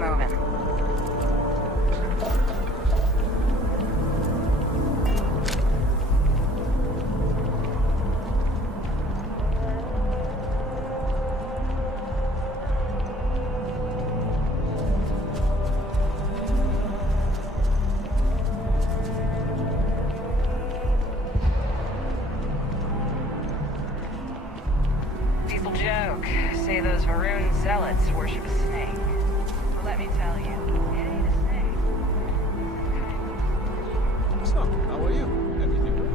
moving. People joke, say those maroon zealots worship a snake. Well, let me tell you, it ain't a snake. So, how are you? Everything good?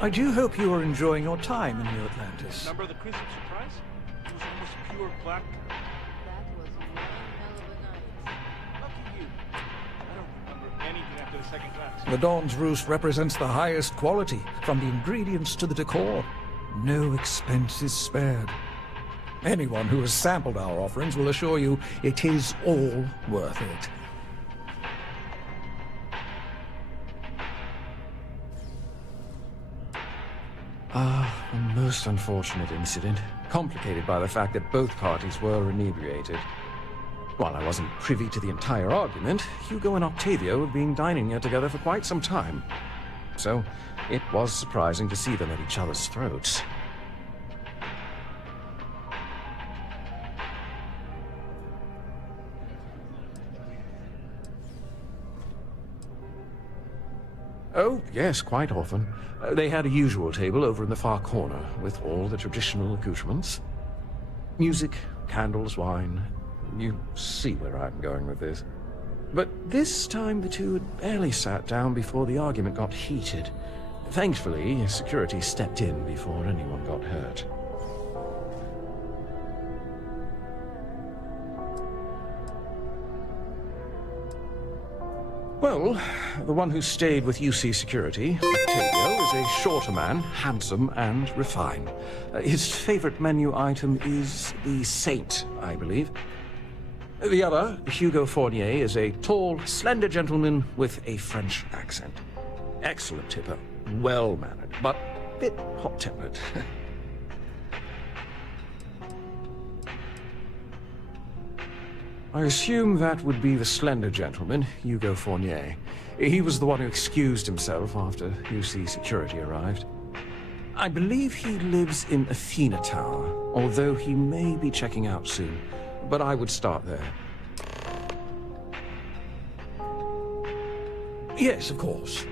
I do hope you are enjoying your time in New Atlantis. Remember the Christmas surprise? It was almost pure black. That was one hell of a night. Lucky you. I don't remember anything after the second class. The Dawn's Roost represents the highest quality, from the ingredients to the decor. No expense is spared. Anyone who has sampled our offerings will assure you it is all worth it. A most unfortunate incident, complicated by the fact that both parties were inebriated. While I wasn't privy to the entire argument, Hugo and Octavio have been dining here together for quite some time. So, it was surprising to see them at each other's throats. Oh, yes, quite often. They had a usual table over in the far corner, with all the traditional accoutrements. Music, candles, wine. You see where I'm going with this. But this time the two had barely sat down before the argument got heated. Thankfully, security stepped in before anyone got hurt. Well, the one who stayed with UC Security, Octavio, is a shorter man, handsome and refined. His favorite menu item is the Saint, I believe. The other, Hugo Fournier, is a tall, slender gentleman with a French accent. Excellent tipper, well-mannered, but a bit hot-tempered. I assume that would be the slender gentleman, Hugo Fournier. He was the one who excused himself after UC Security arrived. I believe he lives in Athena Tower, although he may be checking out soon. But I would start there. Yes, of course.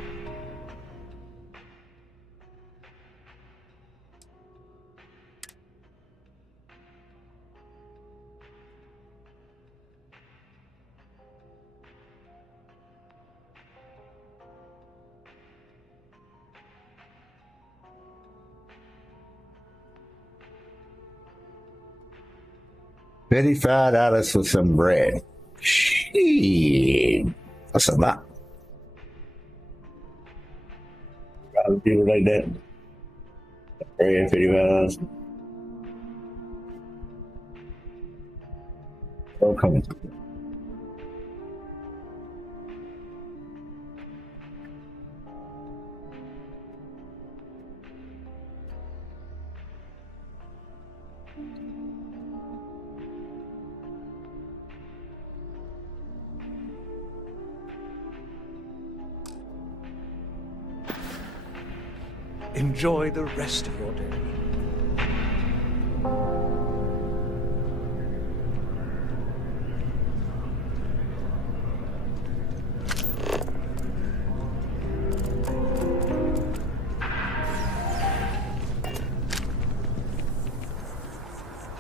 $55 for some bread. Shit. That's a lot. I'll do it like that. Bread, $55. Oh, come on. Enjoy the rest of your day.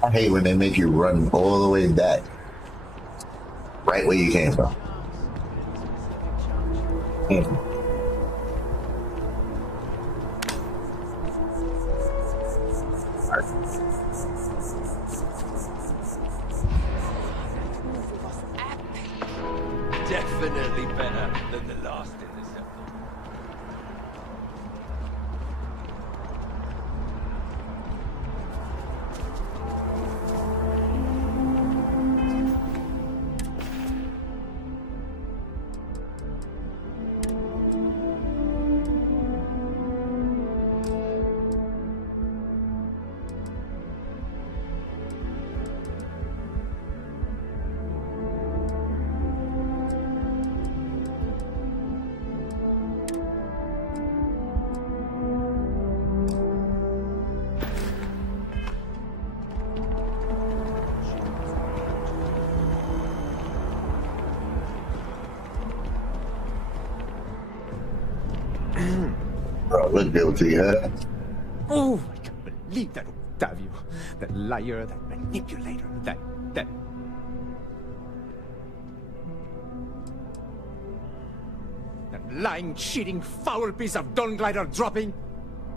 I hate when they make you run all the way back, right where you came from. Definitely better than the last interceptor. would be able to get her. Oh, I can't believe that Octavio. That liar, that manipulator, that... That lying, cheating, foul piece of Dawn Glider dropping.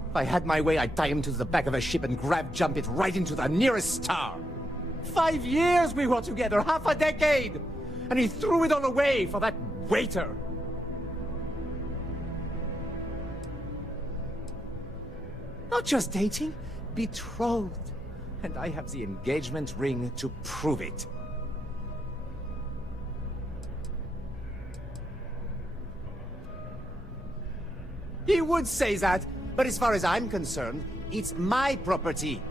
If I had my way, I'd tie him to the back of a ship and jump it right into the nearest star. 5 years we were together, half a decade! And he threw it all away for that waiter. Not just dating, betrothed. And I have the engagement ring to prove it. He would say that, but as far as I'm concerned, it's my property.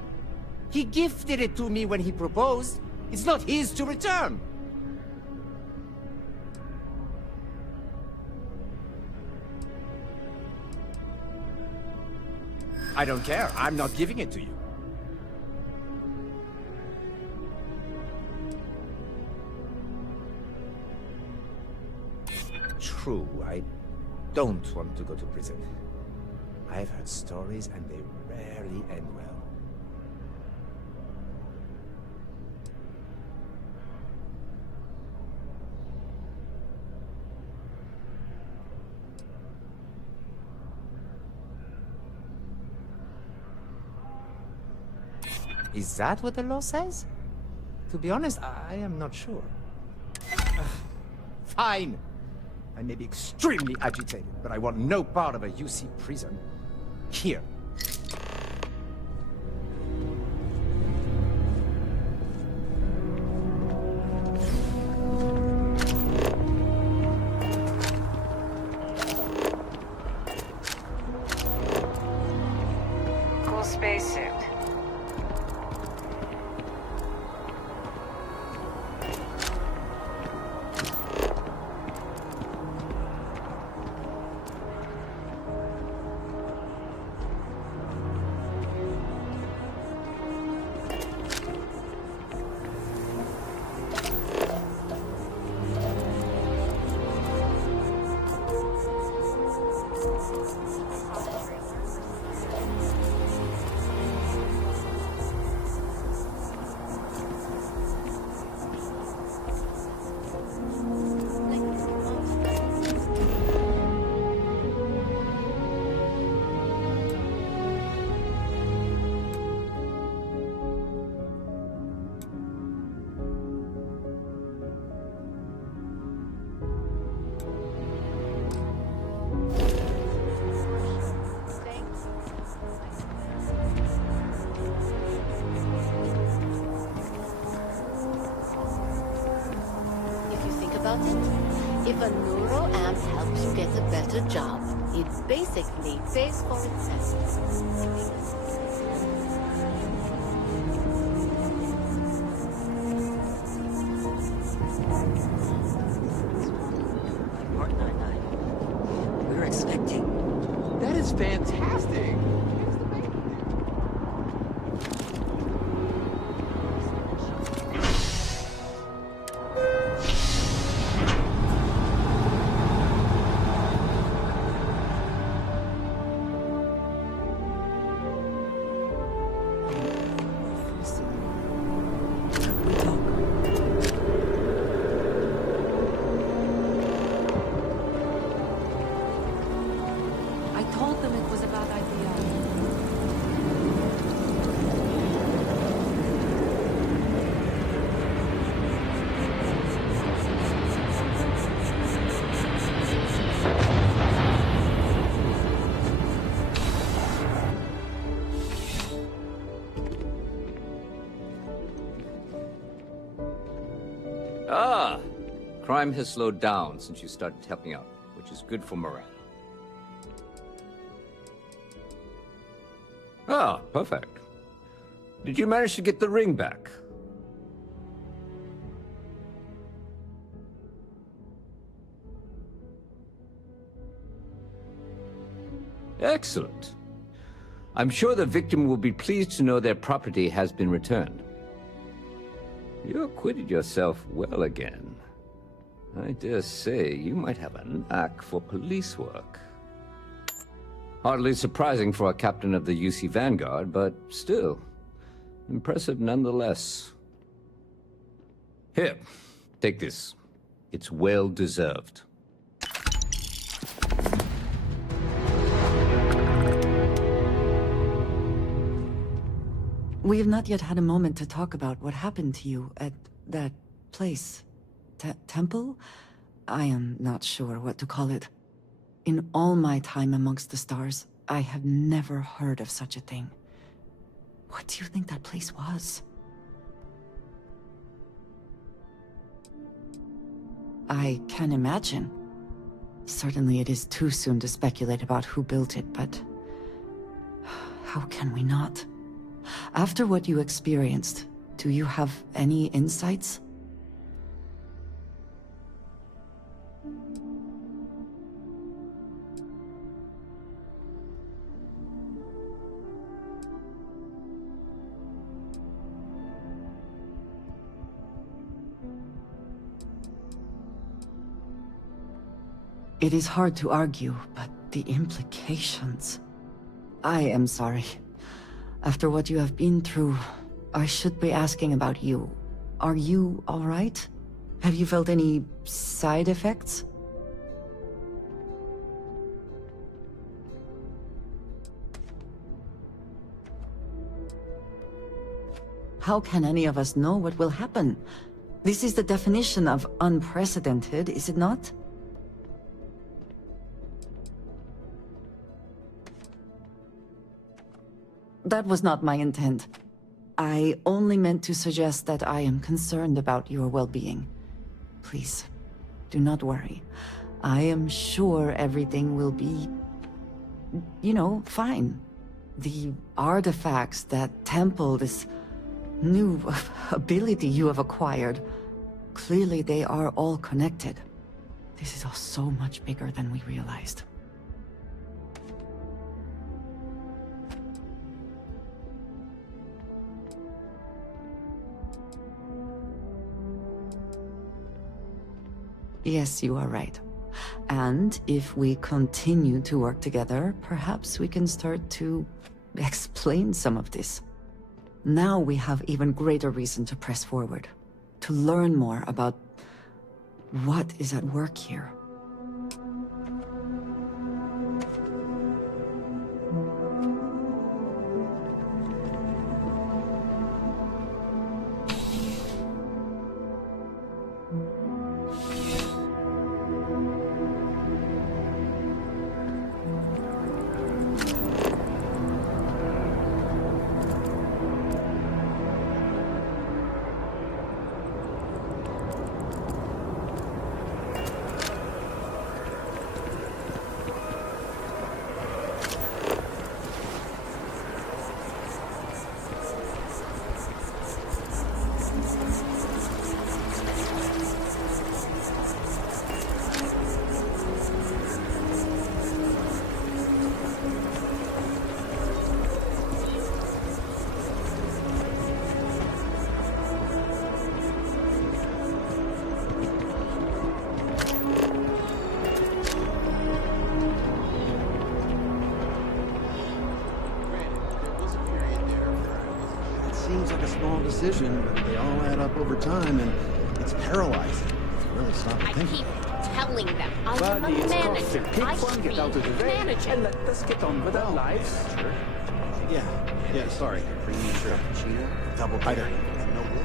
He gifted it to me when he proposed. It's not his to return. I don't care. I'm not giving it to you. True, I don't want to go to prison. I've heard stories and they rarely end well. Is that what the law says? To be honest, I am not sure. Fine! I may be extremely agitated, but I want no part of a UC prison. Here. Cool spacesuit. If a neuro amp helps you get a better job, it basically pays for itself. We're expecting. That is fantastic. Ah, crime has slowed down since you started helping out, which is good for morale. Ah, perfect. Did you manage to get the ring back? Excellent. I'm sure the victim will be pleased to know their property has been returned. You acquitted yourself well again. I dare say you might have a knack for police work. Hardly surprising for a captain of the UC Vanguard, but still, impressive nonetheless. Here, take this. It's well deserved. We have not yet had a moment to talk about what happened to you at that place. Temple? I am not sure what to call it. In all my time amongst the stars, I have never heard of such a thing. What do you think that place was? I can imagine. Certainly it is too soon to speculate about who built it, but how can we not? After what you experienced, do you have any insights? It is hard to argue, but the implications... I am sorry. After what you have been through, I should be asking about you. Are you all right? Have you felt any side effects? How can any of us know what will happen? This is the definition of unprecedented, is it not? That was not my intent. I only meant to suggest that I am concerned about your well-being. Please, do not worry. I am sure everything will be, you know, fine. The artifacts, that temple, this new ability you have acquired, clearly they are all connected. This is all so much bigger than we realized. Yes, you are right. And if we continue to work together, perhaps we can start to explain some of this. Now we have even greater reason to press forward, to learn more about what is at work here. Seems like a small decision, but they all add up over time, and it's paralyzing. It's really stop to think. I keep telling them I am a Buddy, it's manager. coffee. Pick I one, should get be out of the way, managing. and let us get on with our lives. Sure. Yeah, sorry. Premium frappuccino, double bitter, and no whip.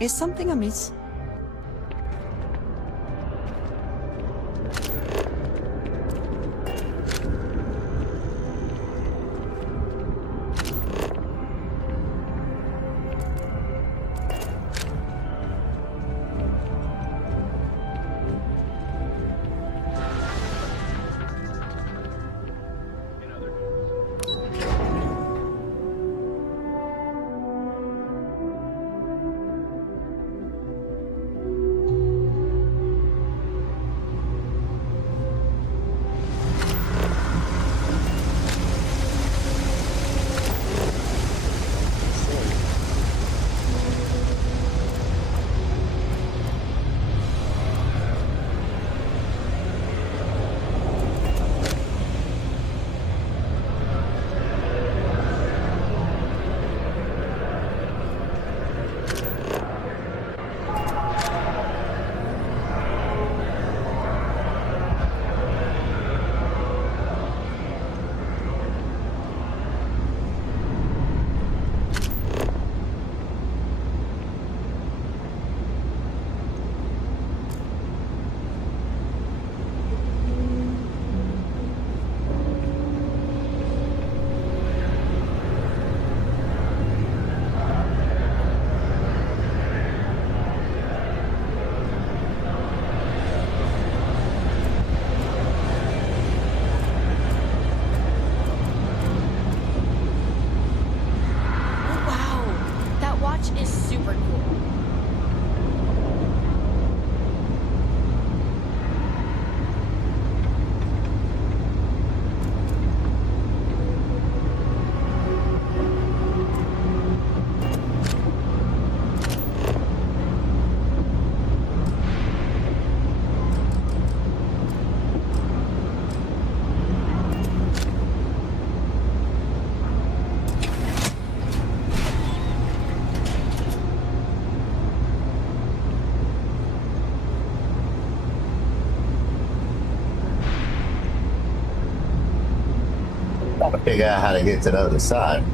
Is something amiss? Gotta figure out how to get to the other side.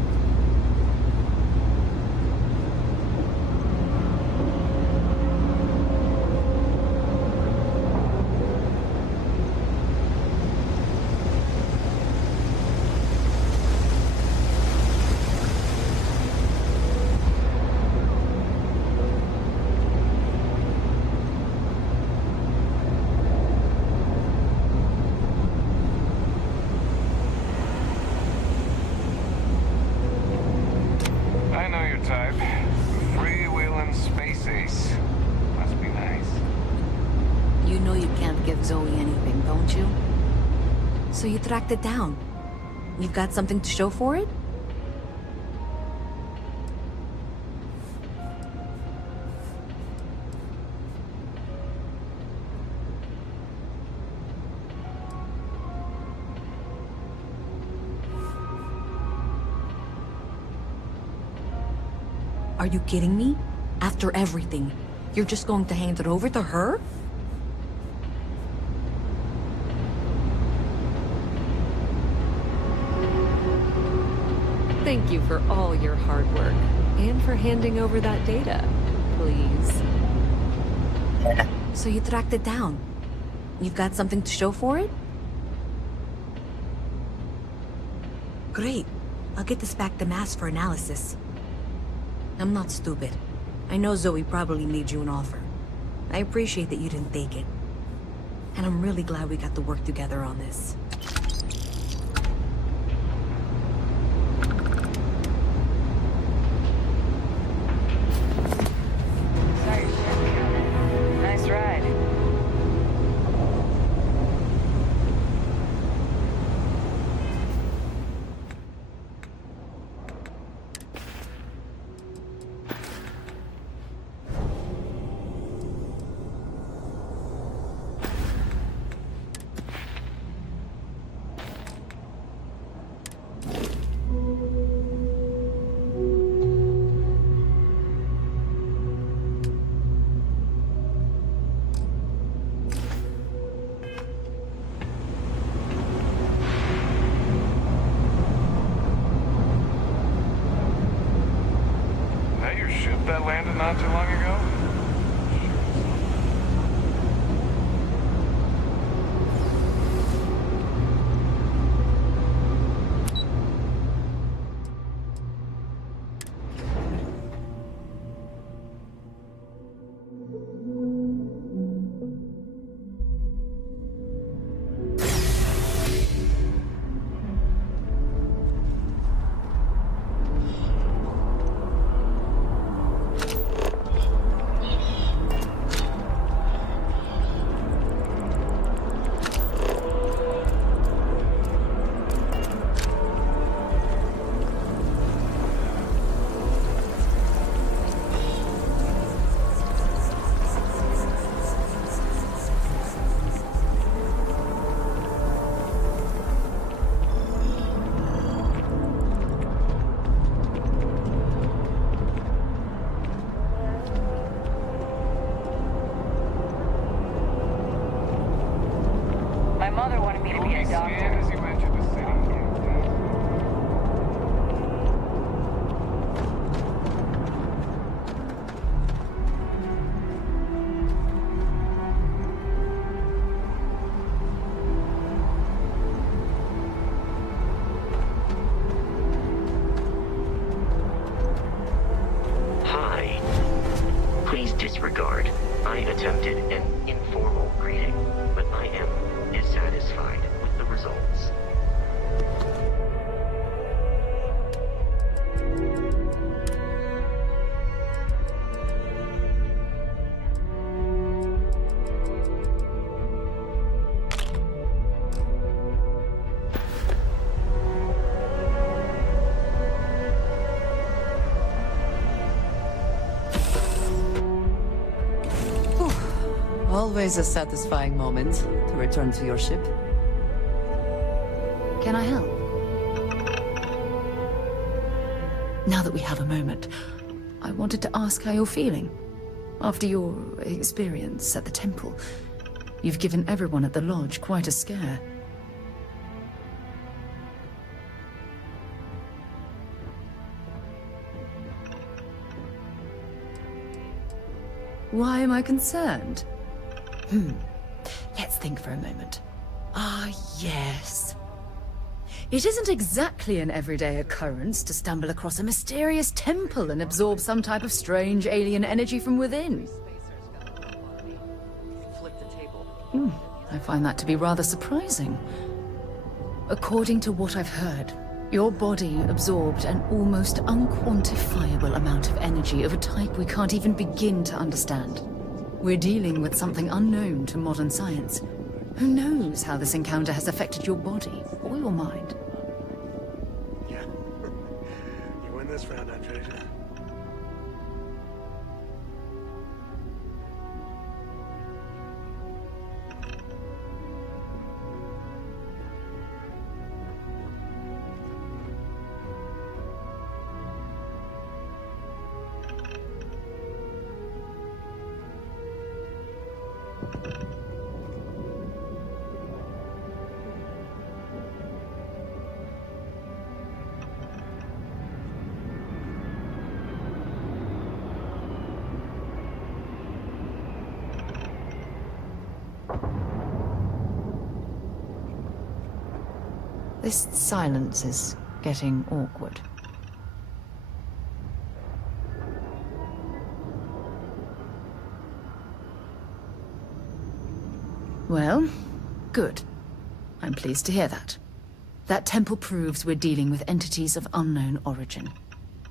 So you tracked it down. You've got something to show for it? Are you kidding me? After everything, you're just going to hand it over to her? Thank you for all your hard work, and for handing over that data, please. So you tracked it down. You've got something to show for it? Great. I'll get this back to Mass for analysis. I'm not stupid. I know Zoe probably made you an offer. I appreciate that you didn't take it. And I'm really glad we got to work together on this. Nice ride. That landed not too long ago? My mother wanted me to be a doctor. As you mentioned the city. Hi. Please disregard. I attempted an informal greeting, but I am dissatisfied with the results. Always a satisfying moment to return to your ship. Can I help? Now that we have a moment, I wanted to ask how you're feeling. After your experience at the temple, you've given everyone at the lodge quite a scare. Why am I concerned? Let's think for a moment. Ah, yes. It isn't exactly an everyday occurrence to stumble across a mysterious temple and absorb some type of strange alien energy from within. I find that to be rather surprising. According to what I've heard, your body absorbed an almost unquantifiable amount of energy of a type we can't even begin to understand. We're dealing with something unknown to modern science. Who knows how this encounter has affected your body or your mind? Yeah. You win this round, Andreja. This silence is getting awkward. Well, good. I'm pleased to hear that. That temple proves we're dealing with entities of unknown origin.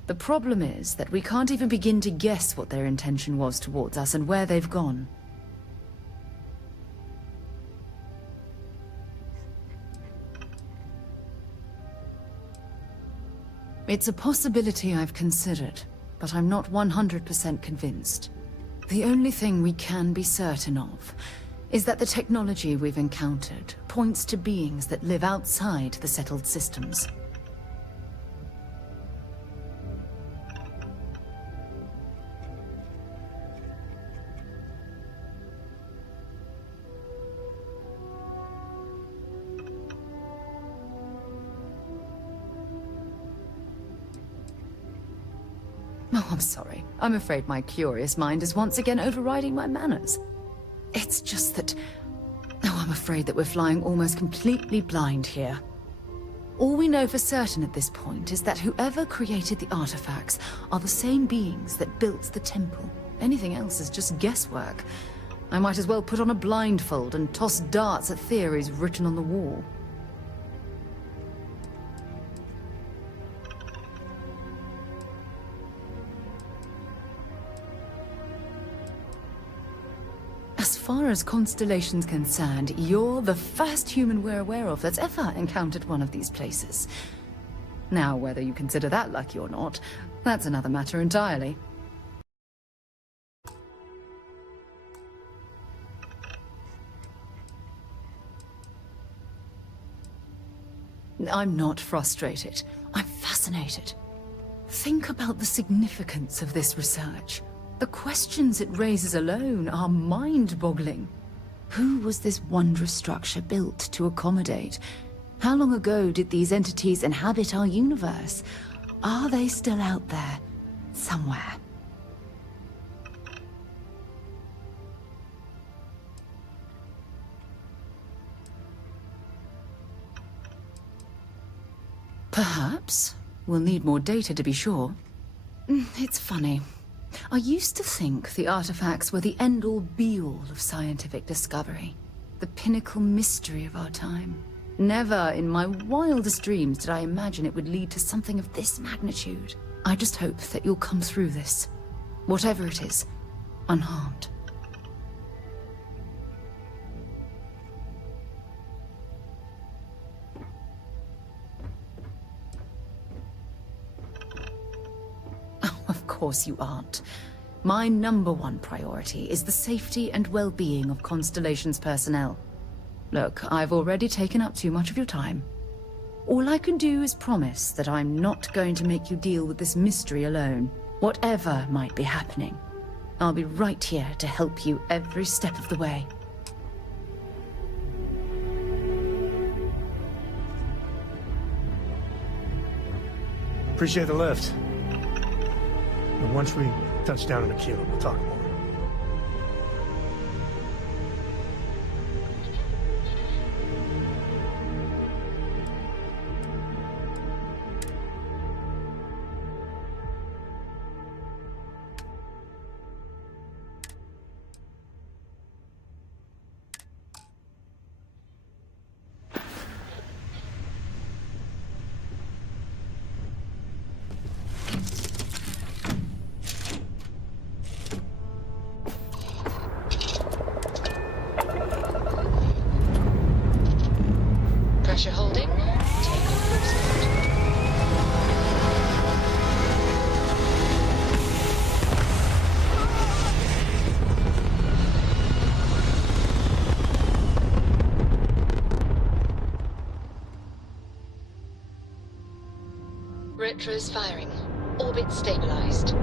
The problem is that we can't even begin to guess what their intention was towards us and where they've gone. It's a possibility I've considered, but I'm not 100% convinced. The only thing we can be certain of is that the technology we've encountered points to beings that live outside the settled systems. Oh, I'm sorry. I'm afraid my curious mind is once again overriding my manners. It's just that... Oh, I'm afraid that we're flying almost completely blind here. All we know for certain at this point is that whoever created the artifacts are the same beings that built the temple. Anything else is just guesswork. I might as well put on a blindfold and toss darts at theories written on the wall. As far as Constellation's concerned, you're the first human we're aware of that's ever encountered one of these places. Now, whether you consider that lucky or not, that's another matter entirely. I'm not frustrated. I'm fascinated. Think about the significance of this research. The questions it raises alone are mind-boggling. Who was this wondrous structure built to accommodate? How long ago did these entities inhabit our universe? Are they still out there, somewhere? Perhaps. We'll need more data to be sure. It's funny. I used to think the artifacts were the end-all be-all of scientific discovery, the pinnacle mystery of our time. Never in my wildest dreams did I imagine it would lead to something of this magnitude. I just hope that you'll come through this, whatever it is, unharmed. Of course you aren't. My #1 priority is the safety and well-being of Constellation's personnel. Look, I've already taken up too much of your time. All I can do is promise that I'm not going to make you deal with this mystery alone, whatever might be happening. I'll be right here to help you every step of the way. Appreciate the lift. And once we touch down in Aquila, we'll talk more. Retros firing. Orbit stabilized.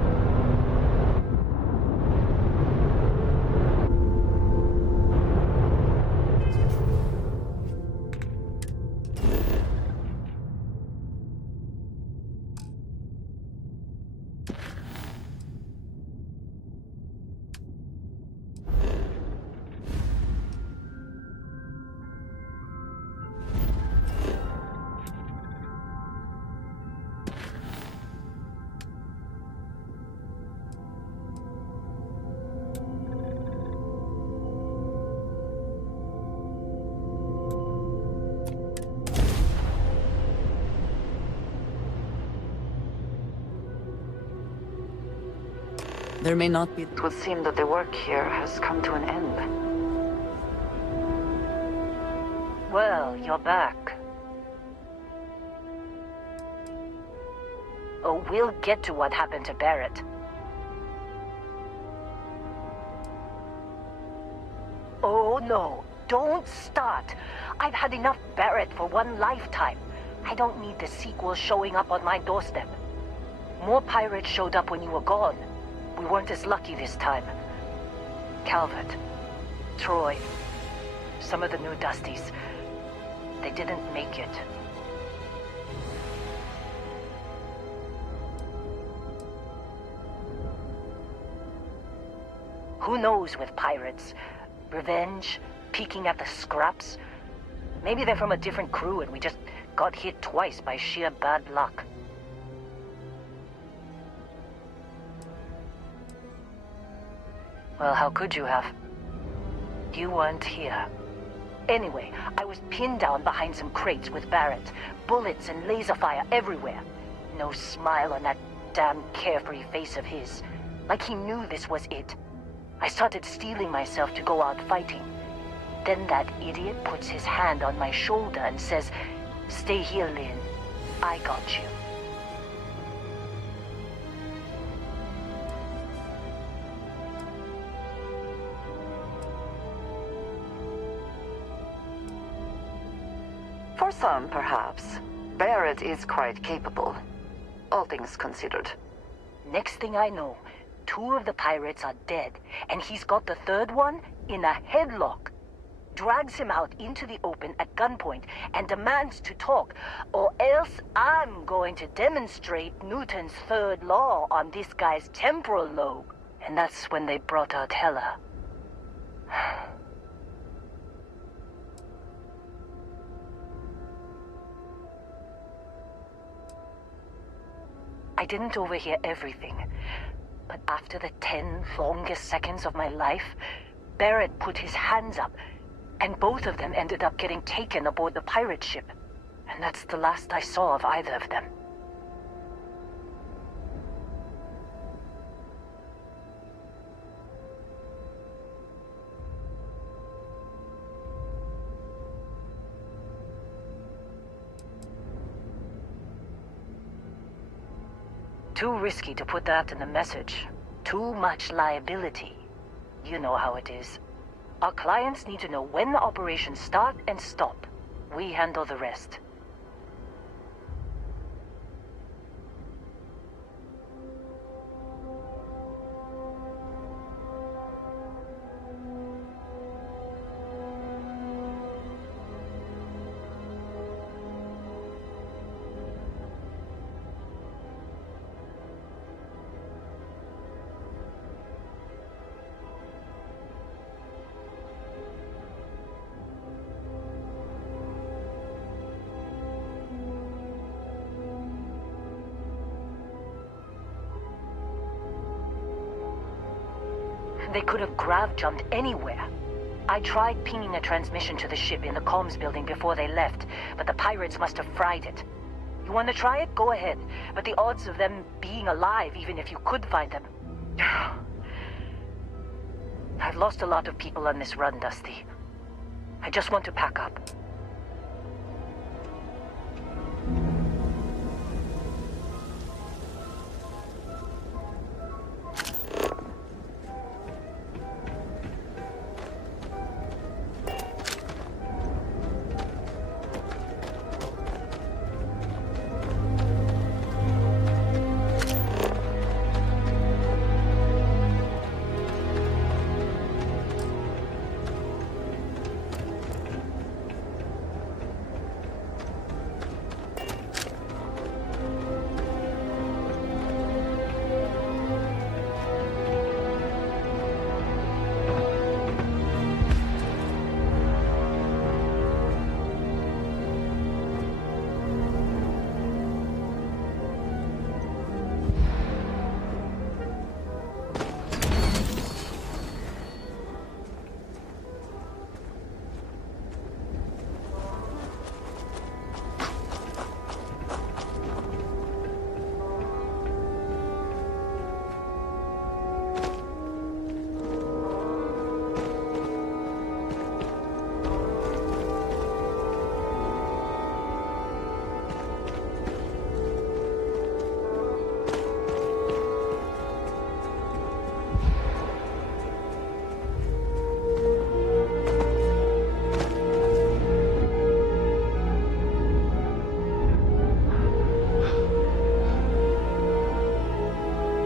There may not be... It would seem that the work here has come to an end. Well, you're back. Oh, we'll get to what happened to Barrett. Oh, no. Don't start. I've had enough Barrett for one lifetime. I don't need the sequel showing up on my doorstep. More pirates showed up when you were gone. We weren't as lucky this time. Calvert, Troy, some of the new Dusties, they didn't make it. Who knows with pirates? Revenge, peeking at the scraps? Maybe they're from a different crew and we just got hit twice by sheer bad luck. Well, how could you have? You weren't here. Anyway, I was pinned down behind some crates with Barrett. Bullets and laser fire everywhere. No smile on that damn carefree face of his. Like he knew this was it. I started steeling myself to go out fighting. Then that idiot puts his hand on my shoulder and says, "Stay here, Lynn. I got you." For some, perhaps. Barrett is quite capable. All things considered. Next thing I know, 2 of the pirates are dead, and he's got the 3rd one in a headlock. Drags him out into the open at gunpoint and demands to talk, or else I'm going to demonstrate Newton's 3rd law on this guy's temporal lobe. And that's when they brought out Hela. I didn't overhear everything, but after the 10 longest seconds of my life, Barrett put his hands up, and both of them ended up getting taken aboard the pirate ship. And that's the last I saw of either of them. Too risky to put that in the message. Too much liability. You know how it is. Our clients need to know when the operations start and stop. We handle the rest. They could have grav-jumped anywhere. I tried pinging a transmission to the ship in the comms building before they left, but the pirates must have fried it. You want to try it? Go ahead. But the odds of them being alive, even if you could find them... I've lost a lot of people on this run, Dusty. I just want to pack up.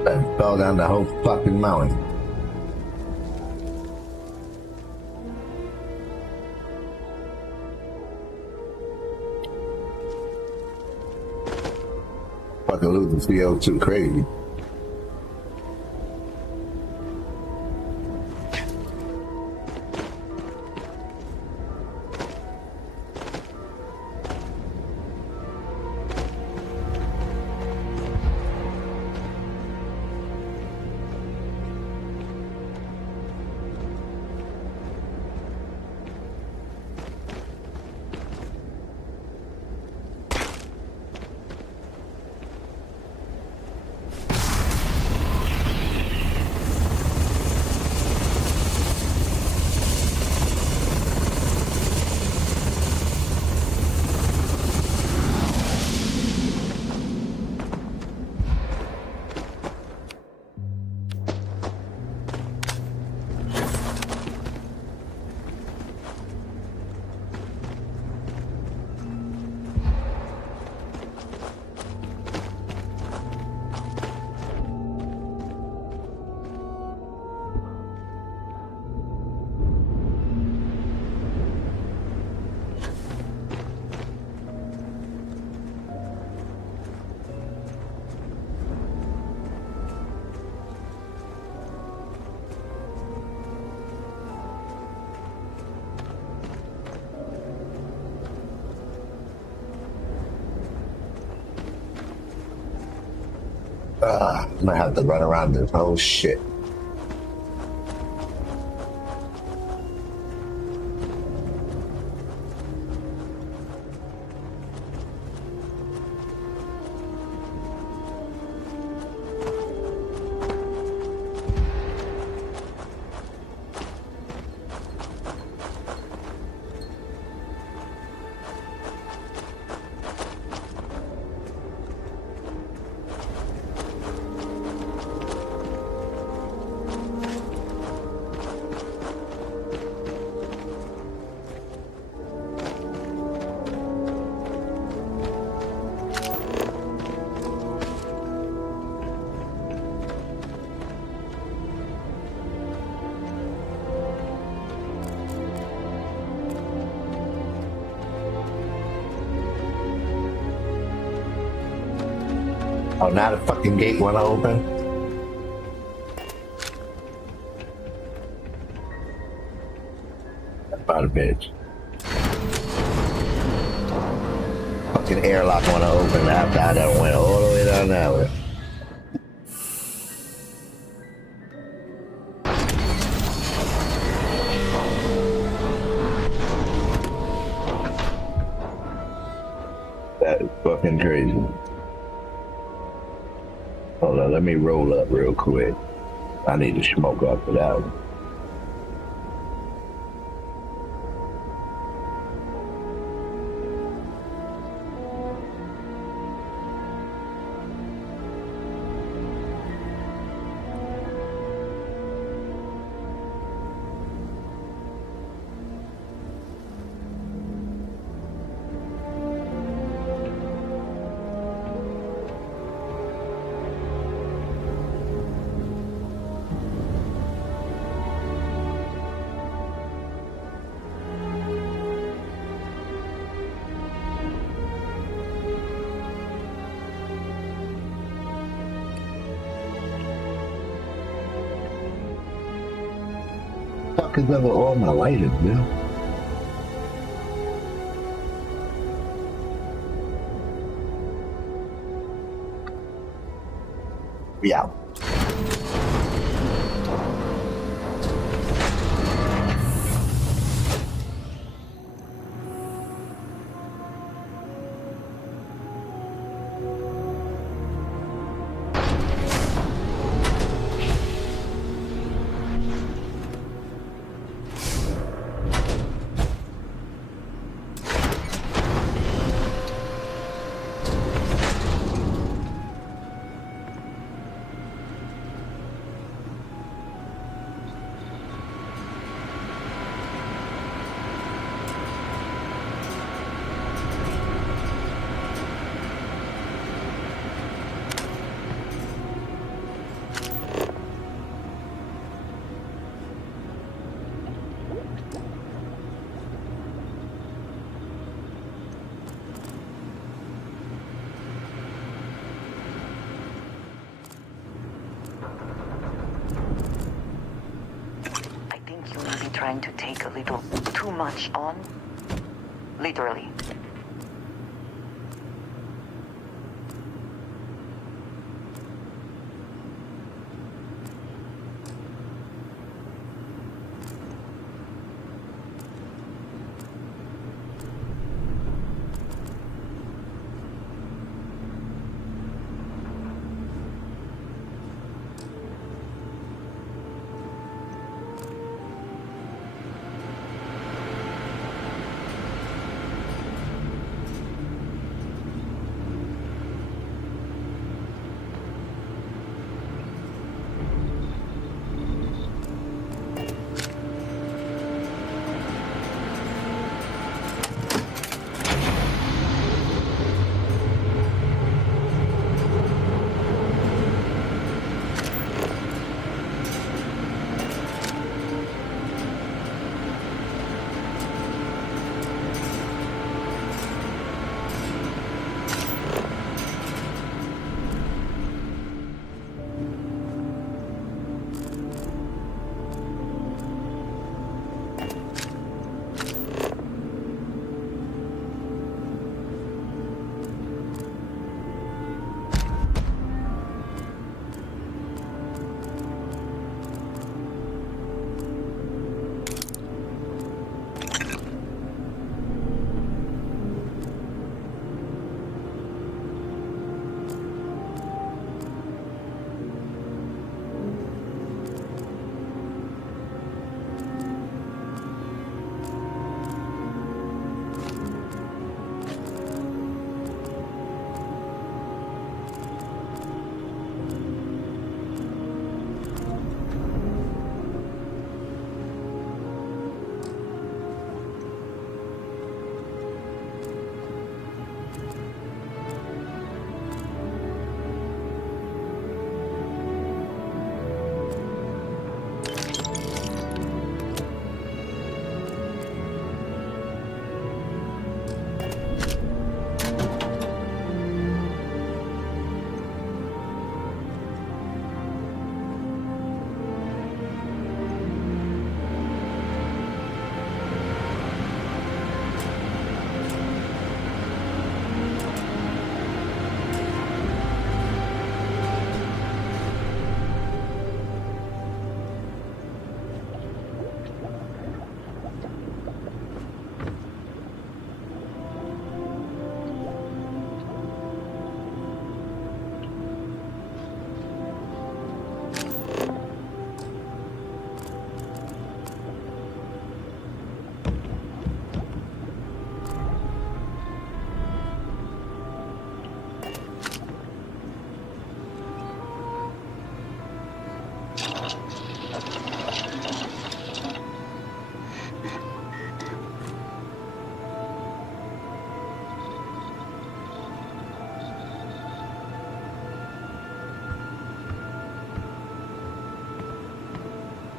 And fell down the whole fucking mountain. Fucking losing CO2 crazy. I'm gonna have to run around this whole shit. Oh, now the fucking gate went open. About a bitch. Fucking airlock went open after I done went all the way down that way. That is fucking crazy. Hold on, let me roll up real quick. I need to smoke up for that one. Fuck is over all my lighters, man? Yeah. trying to take a little too much on. Literally.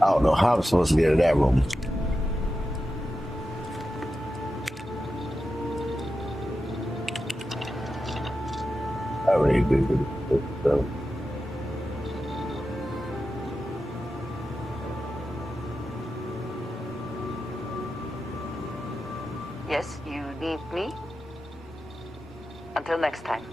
I don't know how I'm supposed to get in that room. I already did it. So. Yes, you need me? Until next time.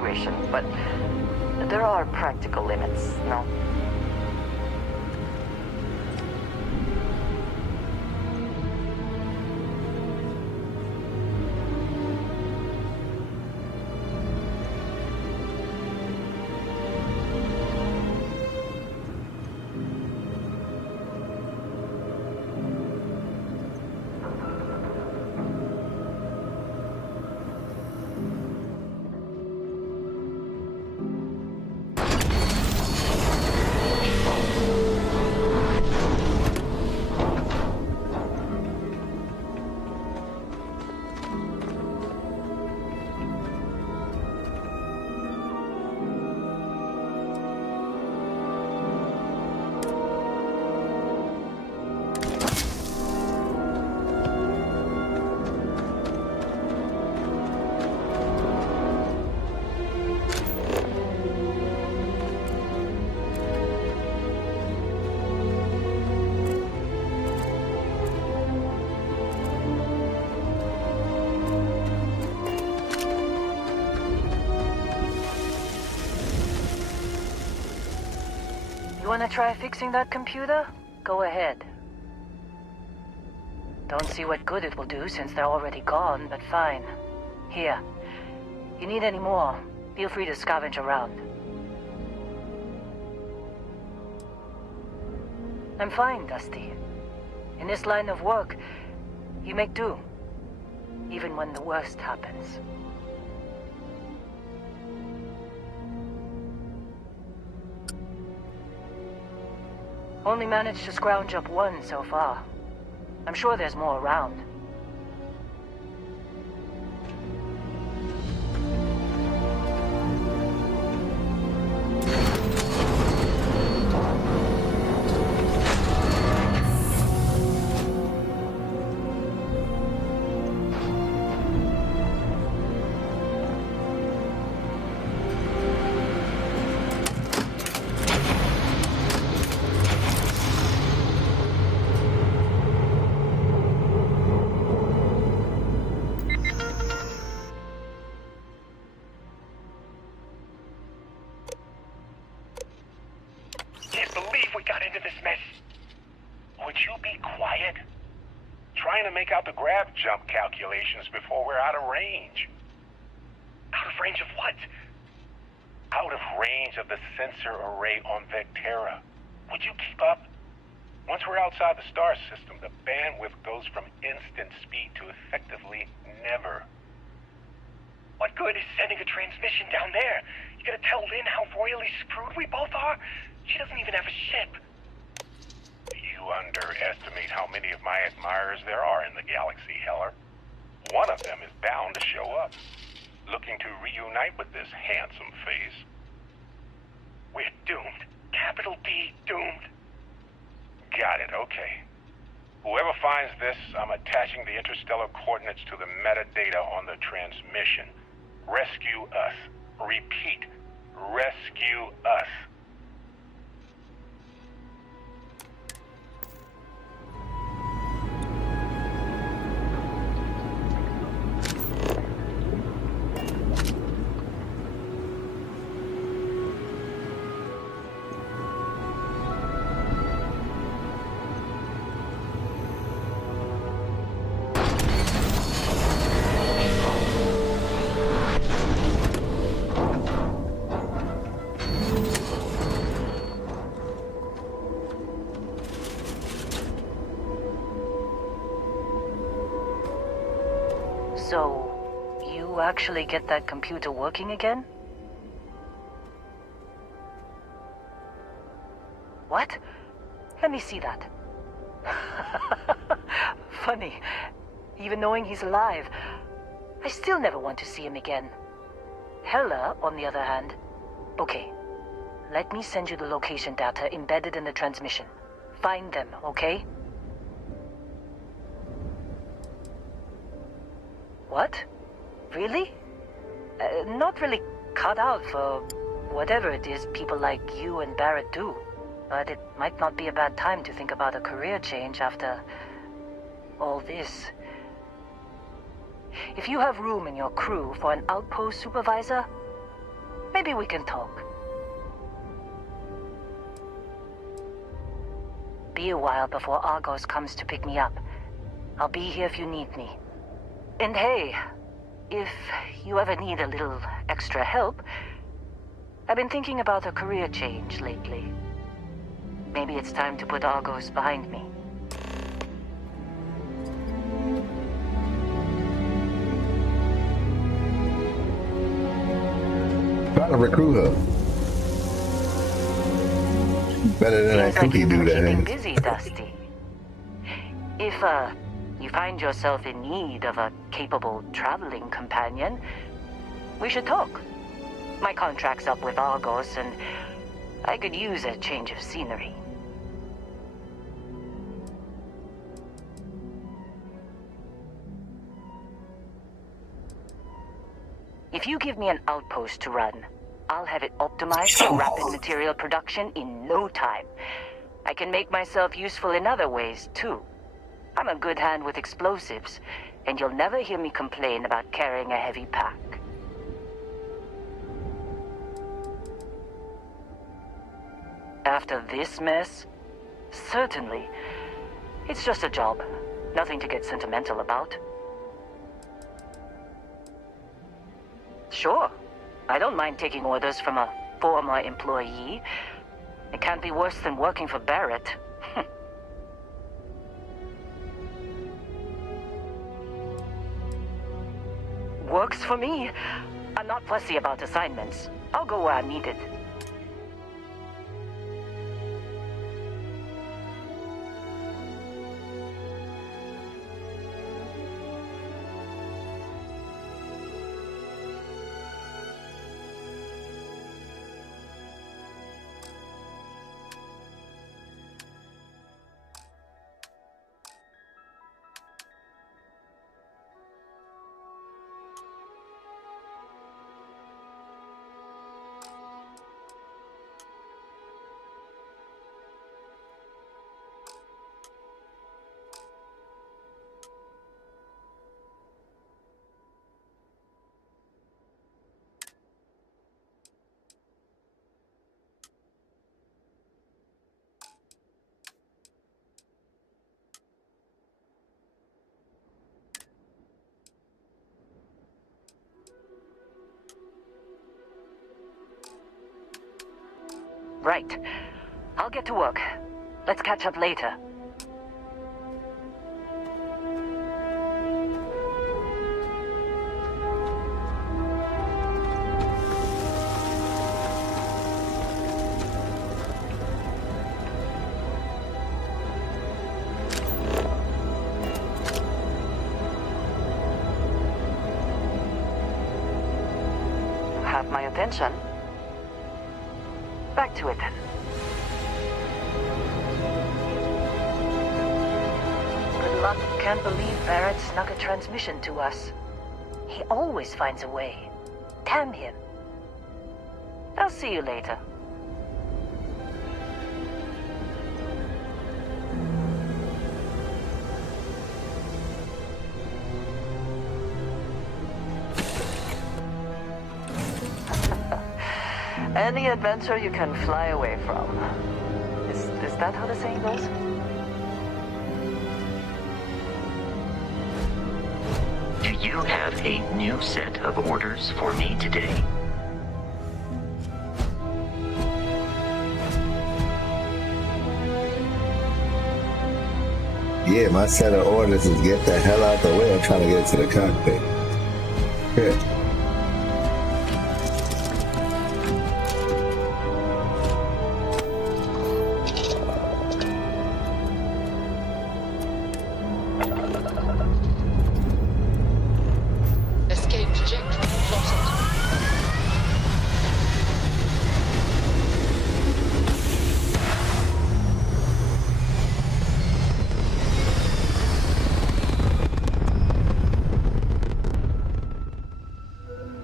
situation, but there are practical limits, no? Wanna try fixing that computer? Go ahead. Don't see what good it will do since they're already gone, but fine. Here. You need any more, feel free to scavenge around. I'm fine, Dusty. In this line of work, you make do. Even when the worst happens. Only managed to scrounge up one so far. I'm sure there's more around. Jump calculations before we're out of range. Out of range of what? Out of range of the sensor array on Vectera. Would you keep up? Once we're outside the star system, the bandwidth goes from instant speed to effectively never. What good is sending a transmission down there? You gonna tell Lynn how royally screwed we both are? She doesn't even have a ship. You underestimate how many of my admirers there are in the galaxy, Heller. One of them is bound to show up, looking to reunite with this handsome face. We're doomed. Capital D, doomed. Got it, okay. Whoever finds this, I'm attaching the interstellar coordinates to the metadata on the transmission. Rescue us. Repeat, rescue us. So, you actually get that computer working again? What? Let me see that. Funny. Even knowing he's alive, I still never want to see him again. Hella, on the other hand. Okay. Let me send you the location data embedded in the transmission. Find them, okay? What? Really? Not really cut out for whatever it is people like you and Barrett do. But it might not be a bad time to think about a career change after all this. If you have room in your crew for an outpost supervisor, maybe we can talk. Be a while before Argos comes to pick me up. I'll be here if you need me. And hey, if you ever need a little extra help, I've been thinking about a career change lately. Maybe it's time to put Argos behind me. Try to recruit her. Better than that cookie dude. Keeping busy, Dusty. If you find yourself in need of a capable traveling companion, we should talk. My contract's up with Argos, and I could use a change of scenery. If you give me an outpost to run, I'll have it optimized for rapid material production in no time. I can make myself useful in other ways, too. I'm a good hand with explosives, and you'll never hear me complain about carrying a heavy pack. After this mess? Certainly. It's just a job. Nothing to get sentimental about. Sure. I don't mind taking orders from a former employee. It can't be worse than working for Barrett. Works for me. I'm not fussy about assignments. I'll go where I'm needed. Right. I'll get to work. Let's catch up later. Have my attention. Back to it then. Good luck. Can't believe Barrett snuck a transmission to us. He always finds a way. Damn him. I'll see you later. Any adventure you can fly away from. Is that how the saying goes? Do you have a new set of orders for me today? Yeah, my set of orders is get the hell out the way. I'm trying to get to the cockpit. Good.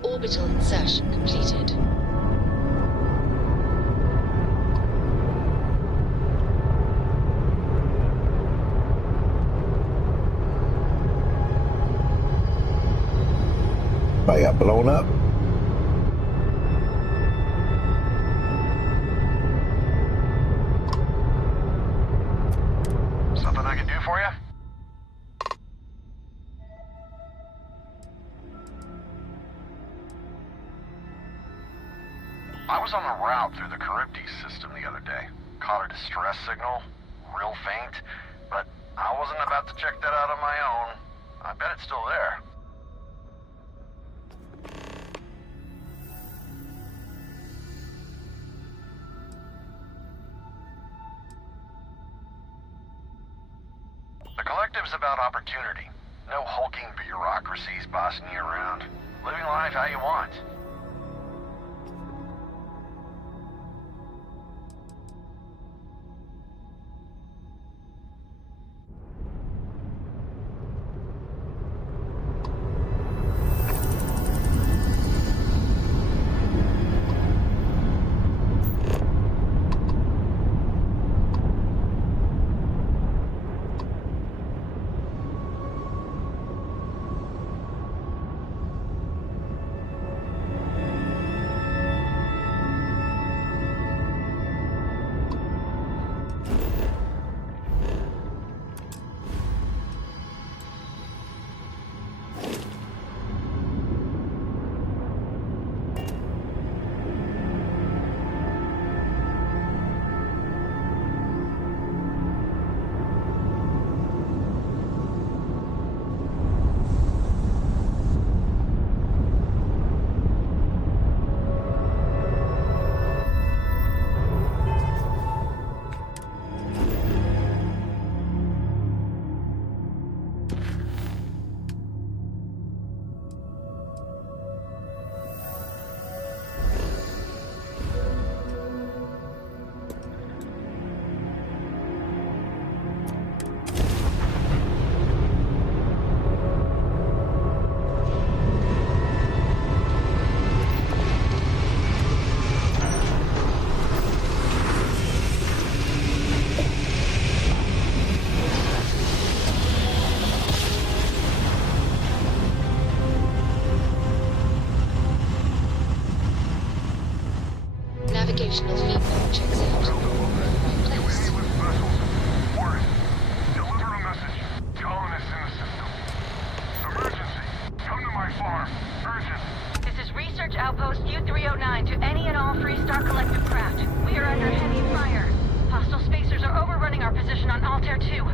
Orbital insertion completed. I got blown up. I was on the route through the Charybdis system the other day. Caught a distress signal, real faint, but I wasn't about to check that out on my own. I bet it's still there. The Collective's about opportunity. No hulking bureaucracies bossing you around. Living life how you want. Navigational feedback checks out. Place. Deliver a message. Colonists in the system. Emergency. Come to my farm. Urgent. This is Research Outpost U-309 to any and all Freestar Collective craft. We are under heavy fire. Hostile spacers are overrunning our position on Altair 2.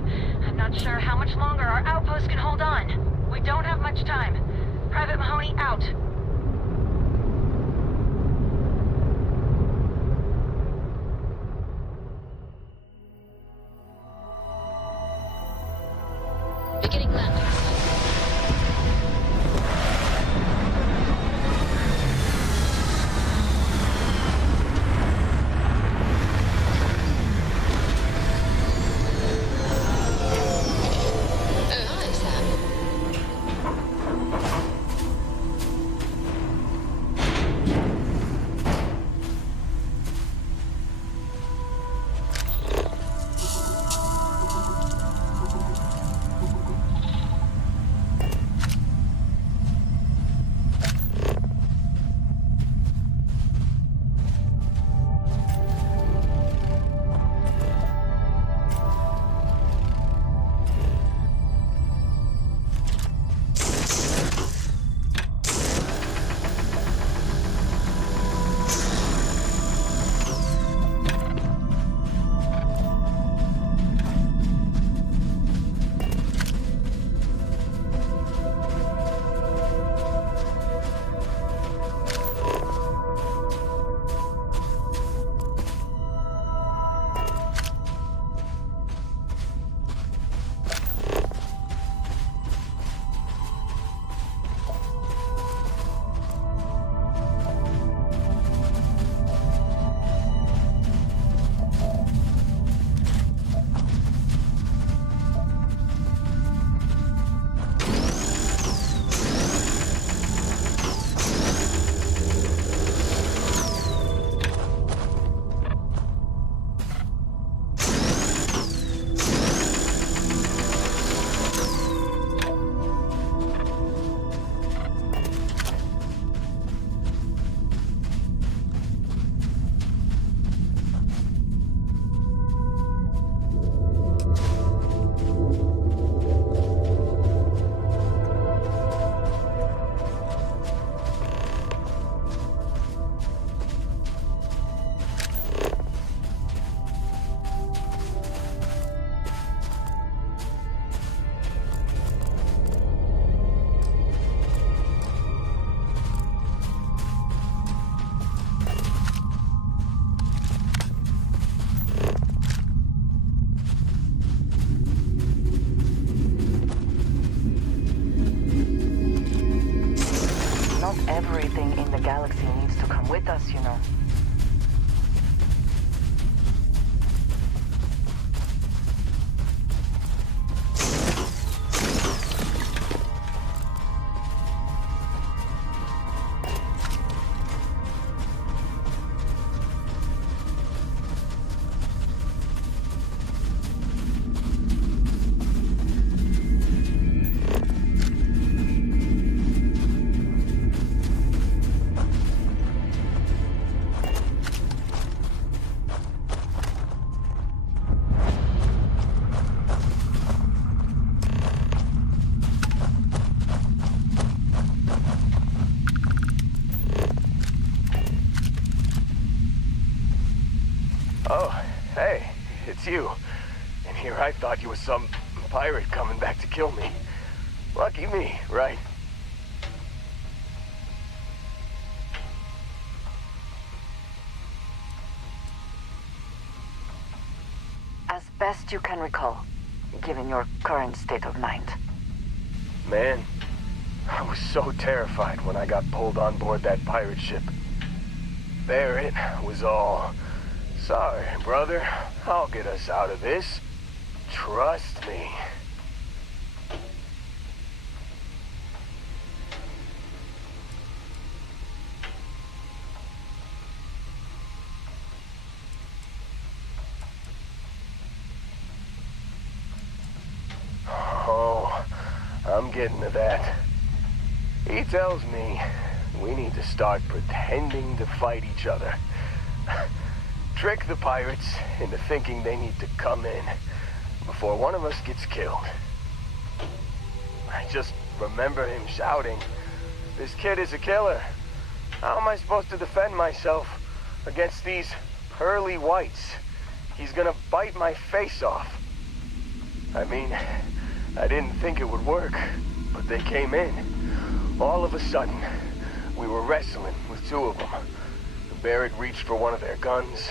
I'm not sure how much longer our outpost can hold on. We don't have much time. Private Mahoney out. Beginning landing. Oh, hi, Sam. Not everything in the galaxy needs to come with us, you know. Oh, hey, it's you. And here I thought you were some pirate coming back to kill me. Lucky me, right? As best you can recall, given your current state of mind. Man, I was so terrified when I got pulled on board that pirate ship. There it was all... Sorry, brother. I'll get us out of this. Trust me. Oh, I'm getting to that. He tells me we need to start pretending to fight each other. Trick the pirates into thinking they need to come in before one of us gets killed. I just remember him shouting, "This kid is a killer. How am I supposed to defend myself against these pearly whites? He's gonna bite my face off." I mean, I didn't think it would work, but they came in. All of a sudden, we were wrestling with two of them. Barrett reached for one of their guns.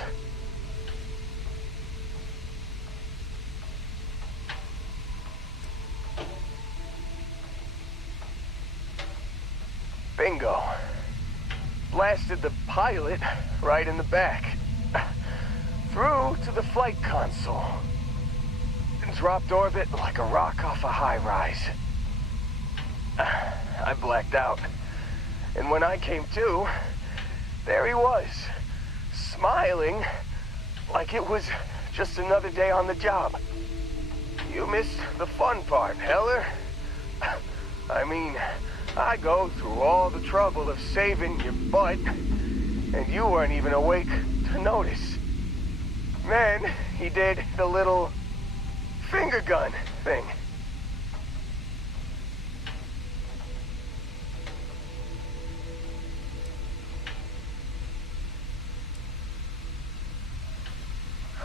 Bingo. Blasted the pilot right in the back. Through to the flight console. And dropped orbit like a rock off a high-rise. I blacked out. And when I came to, there he was, smiling like it was just another day on the job. You missed the fun part, Heller. I mean, I go through all the trouble of saving your butt, and you weren't even awake to notice. Then he did the little finger gun thing.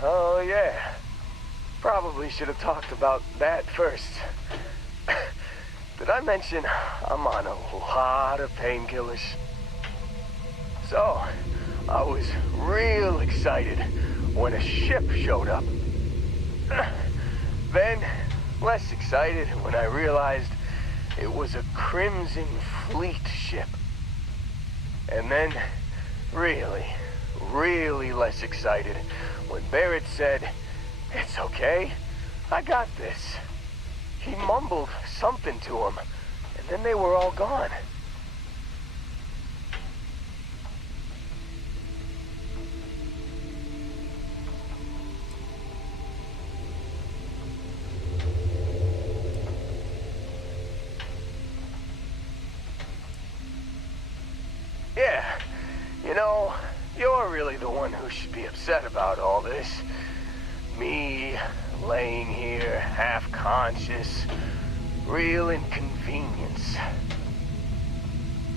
Oh, yeah. Probably should have talked about that first. Did I mention I'm on a lot of painkillers? So, I was real excited when a ship showed up. Then, less excited when I realized it was a Crimson Fleet ship. And then, really less excited when Barrett said, "It's okay, I got this." He mumbled something to him, and then they were all gone. Yeah, you know, you're really the one who should be upset about all this. Me, laying here, half-conscious, real inconvenience.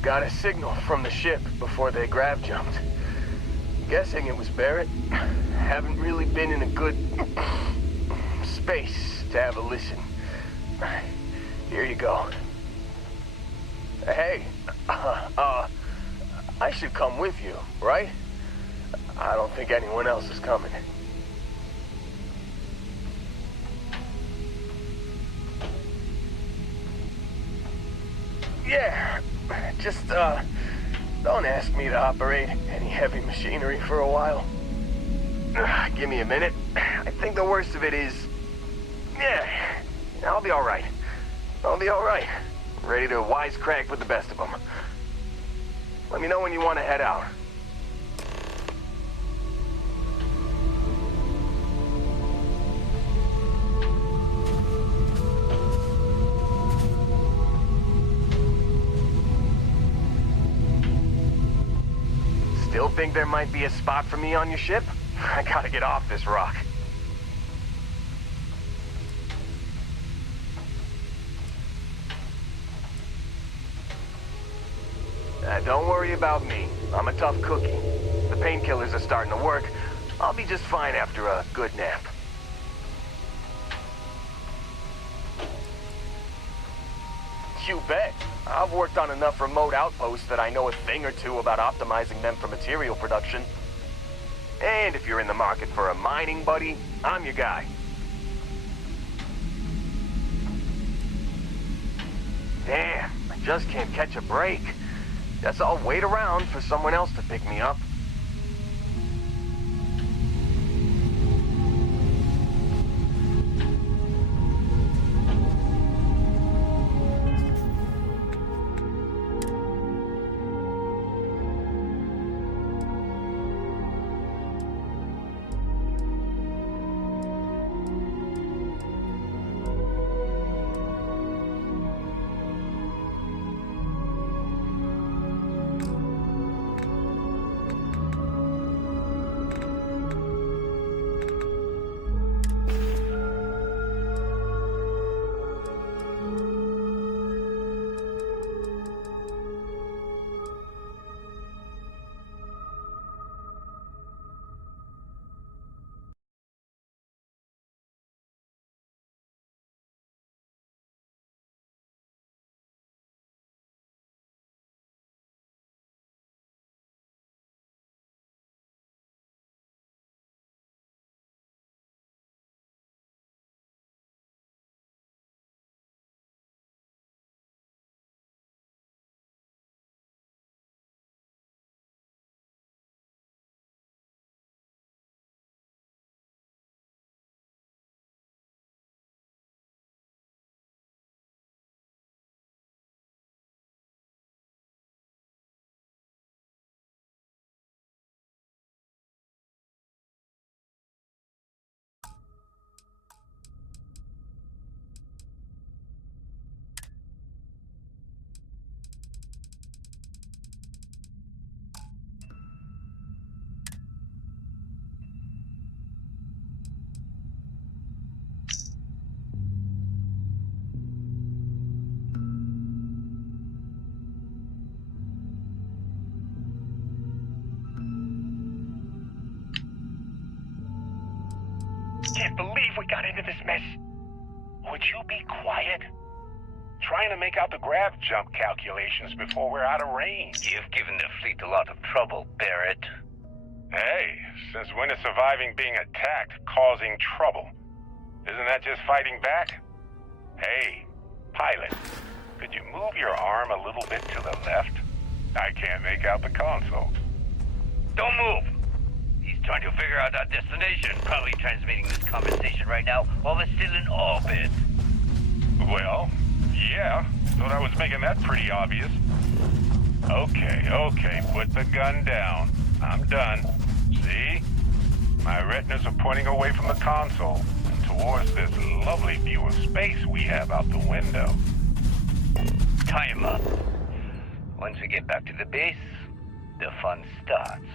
Got a signal from the ship before they grav jumped. Guessing it was Barrett. Haven't really been in a good space to have a listen. Here you go. Hey, I should come with you, right? I don't think anyone else is coming. Yeah, Just, don't ask me to operate any heavy machinery for a while. Give me a minute. I think the worst of it is... Yeah, I'll be alright. I'll be alright. Ready to wisecrack with the best of them. Let me know when you want to head out. Still think there might be a spot for me on your ship? I gotta get off this rock. Don't worry about me. I'm a tough cookie. The painkillers are starting to work. I'll be just fine after a good nap. You bet. I've worked on enough remote outposts that I know a thing or two about optimizing them for material production. And if you're in the market for a mining buddy, I'm your guy. Damn, I just can't catch a break. Guess I'll wait around for someone else to pick me up. Can't believe we got into this mess. Would you be quiet? Trying to make out the grav jump calculations before we're out of range. You've given the fleet a lot of trouble, Barrett. Hey, since when is surviving being attacked causing trouble? Isn't that just fighting back? Hey, pilot, could you move your arm a little bit to the left? I can't make out the console. Don't move! He's trying to figure out our destination. Probably transmitting this conversation right now while we're still in orbit. Well, yeah. Thought I was making that pretty obvious. Okay, put the gun down. I'm done. See? My retinas are pointing away from the console and towards this lovely view of space we have out the window. Time up. Once we get back to the base, the fun starts.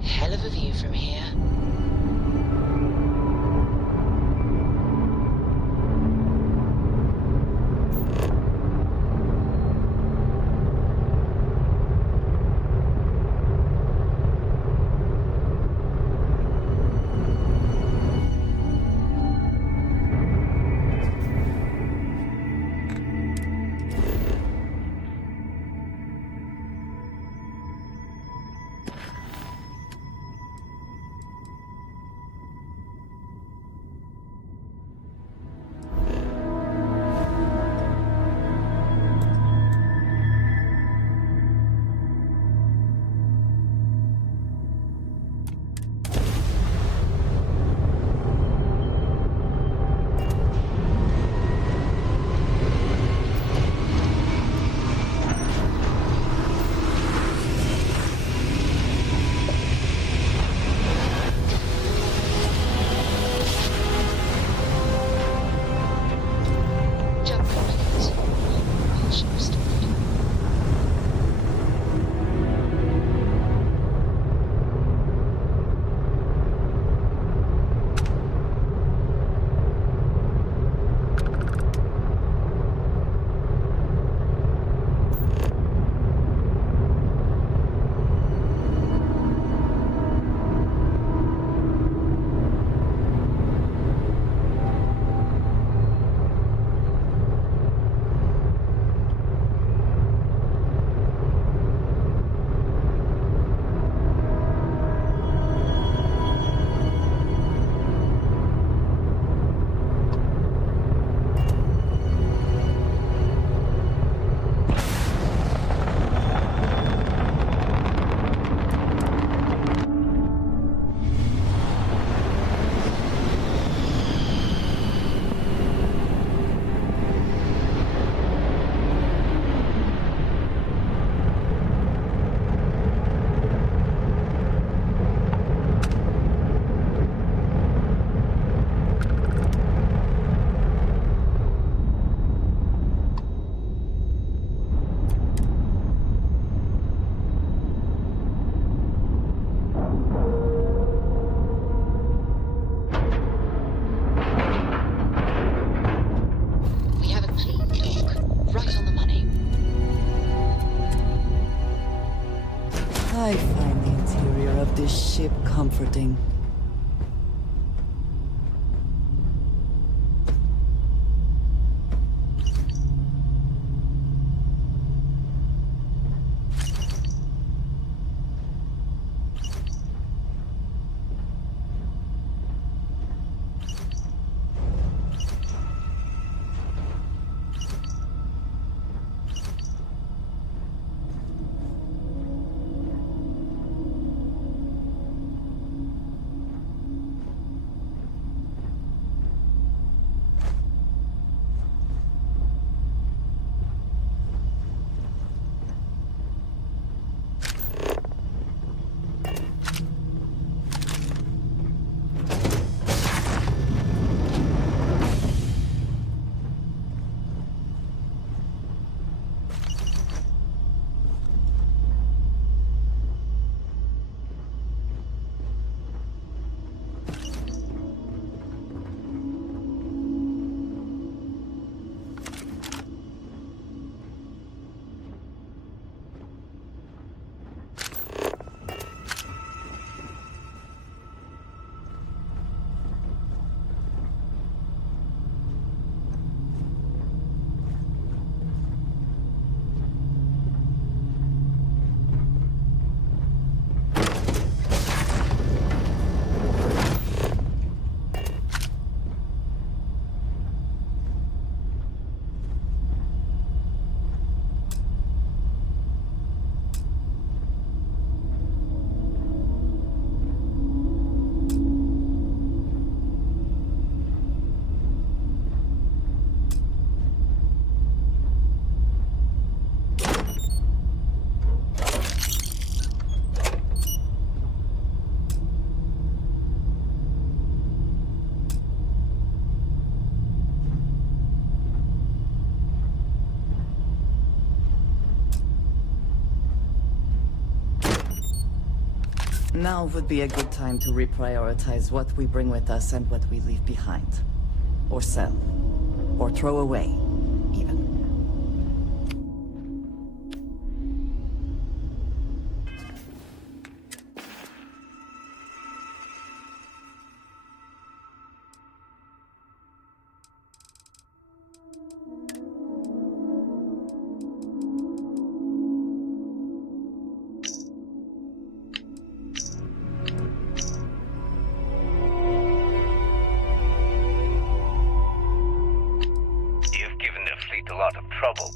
Hell of a view from here. I find the interior of this ship comforting. Now would be a good time to reprioritize what we bring with us and what we leave behind. Or sell. Or throw away, even. A lot of trouble.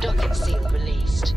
Docket seal released.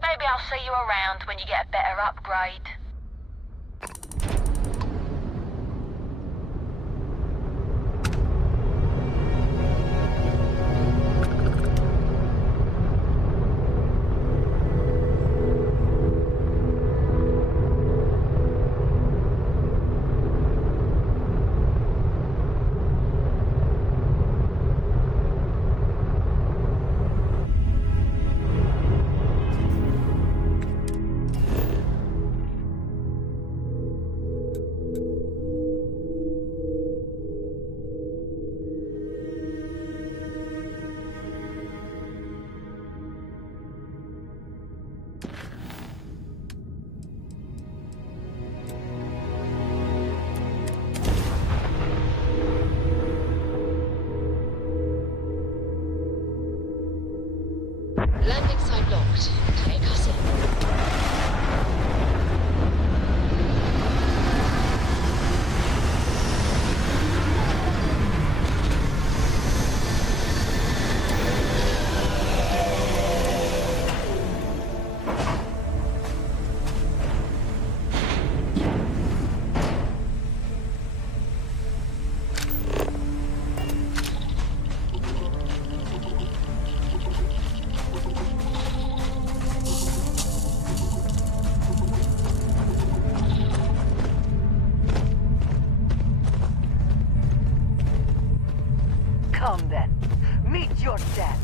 Maybe I'll see you around when you get a better upgrade. Landing site locked. Take us in. Come then. Meet your death.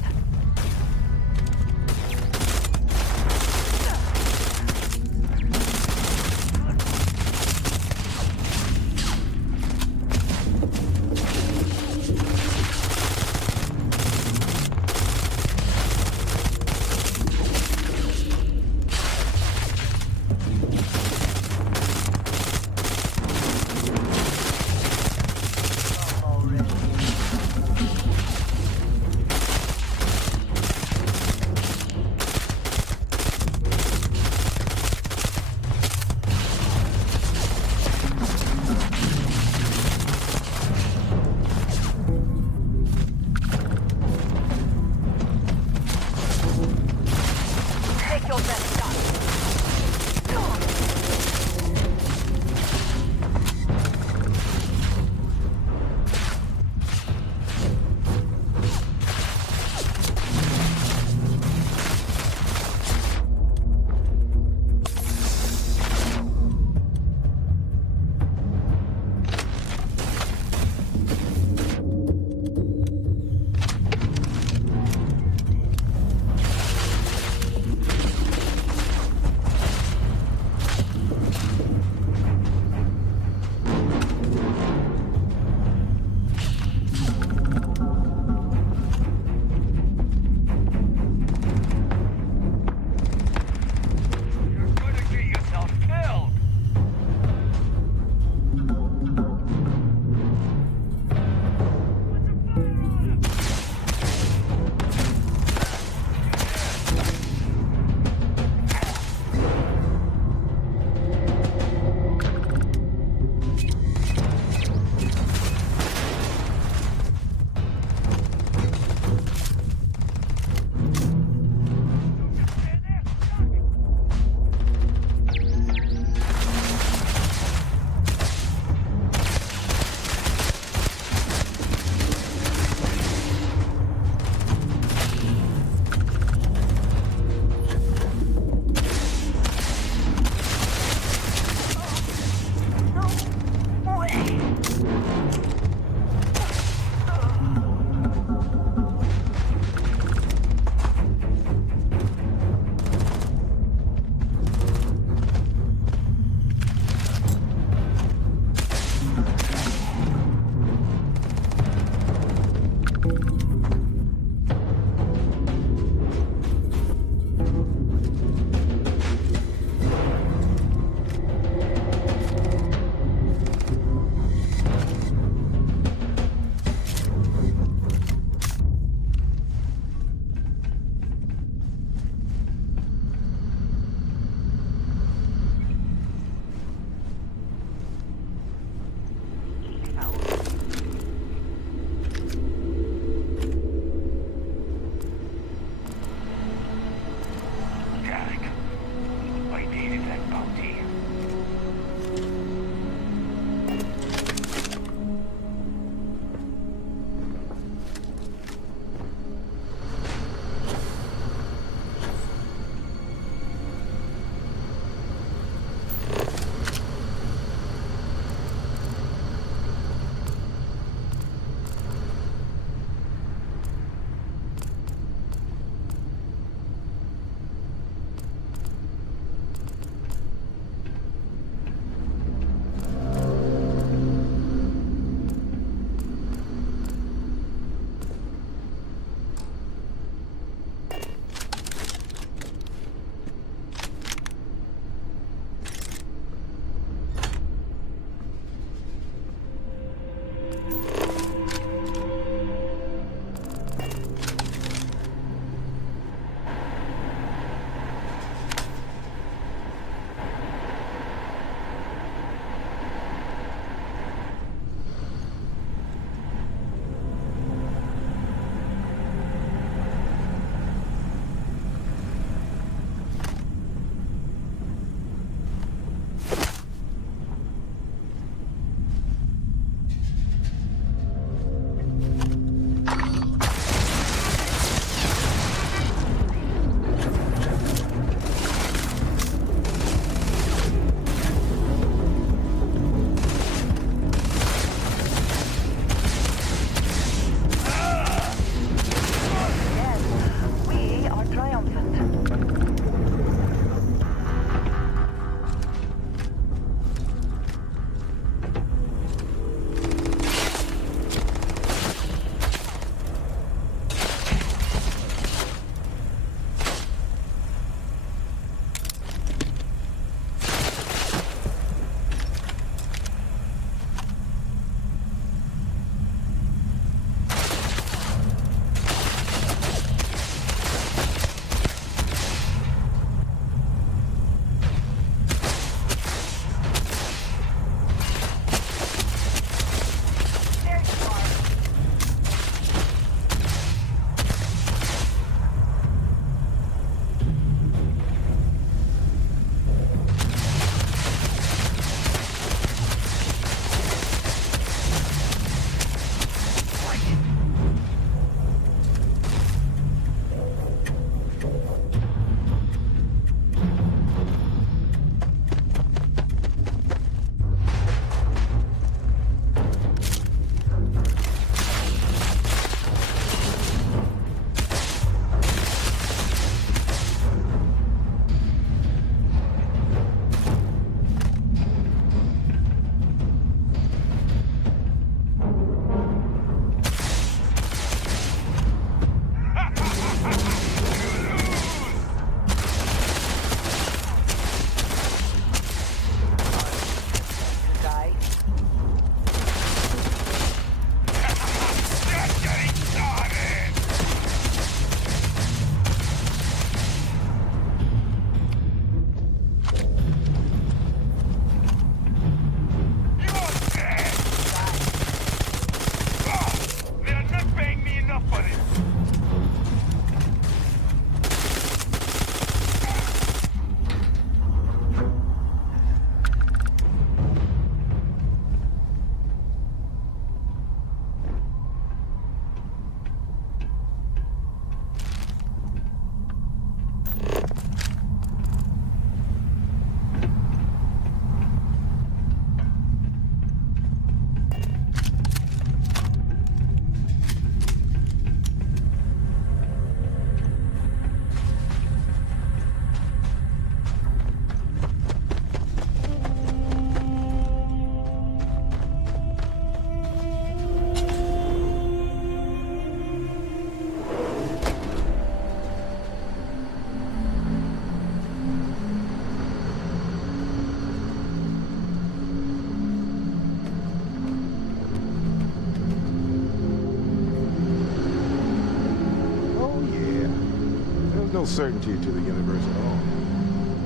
real certainty to the universe at all.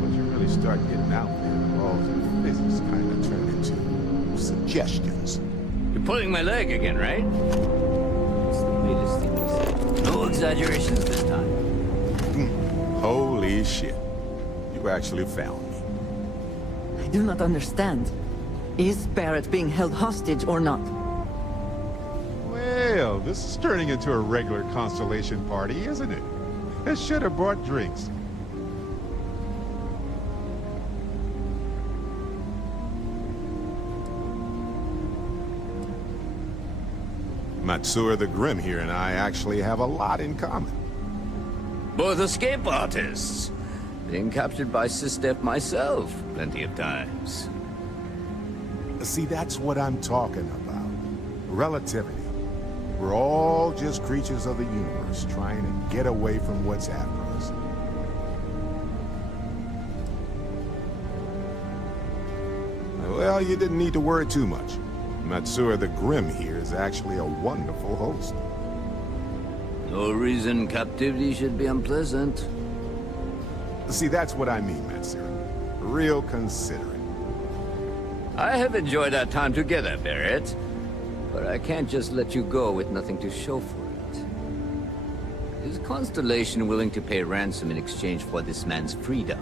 Once you really start getting out there, the laws of physics kind of turn into suggestions. You're pulling my leg again, right? It's the latest thing you said. No exaggerations this time. Holy shit. You actually found me. I do not understand. Is Barrett being held hostage or not? Well, this is turning into a regular Constellation party, isn't it? I should have brought drinks. Matsura the Grim here and I actually have a lot in common. Both escape artists. Being captured by SysDef myself plenty of times. See, that's what I'm talking about. Relativity. We're all just creatures of the universe trying to get away from what's after us. Well, you didn't need to worry too much. Matsura the Grim here is actually a wonderful host. No reason captivity should be unpleasant. See, that's what I mean, Matsura. Real considerate. I have enjoyed our time together, Barrett. But I can't just let you go with nothing to show for it. Is Constellation willing to pay ransom in exchange for this man's freedom?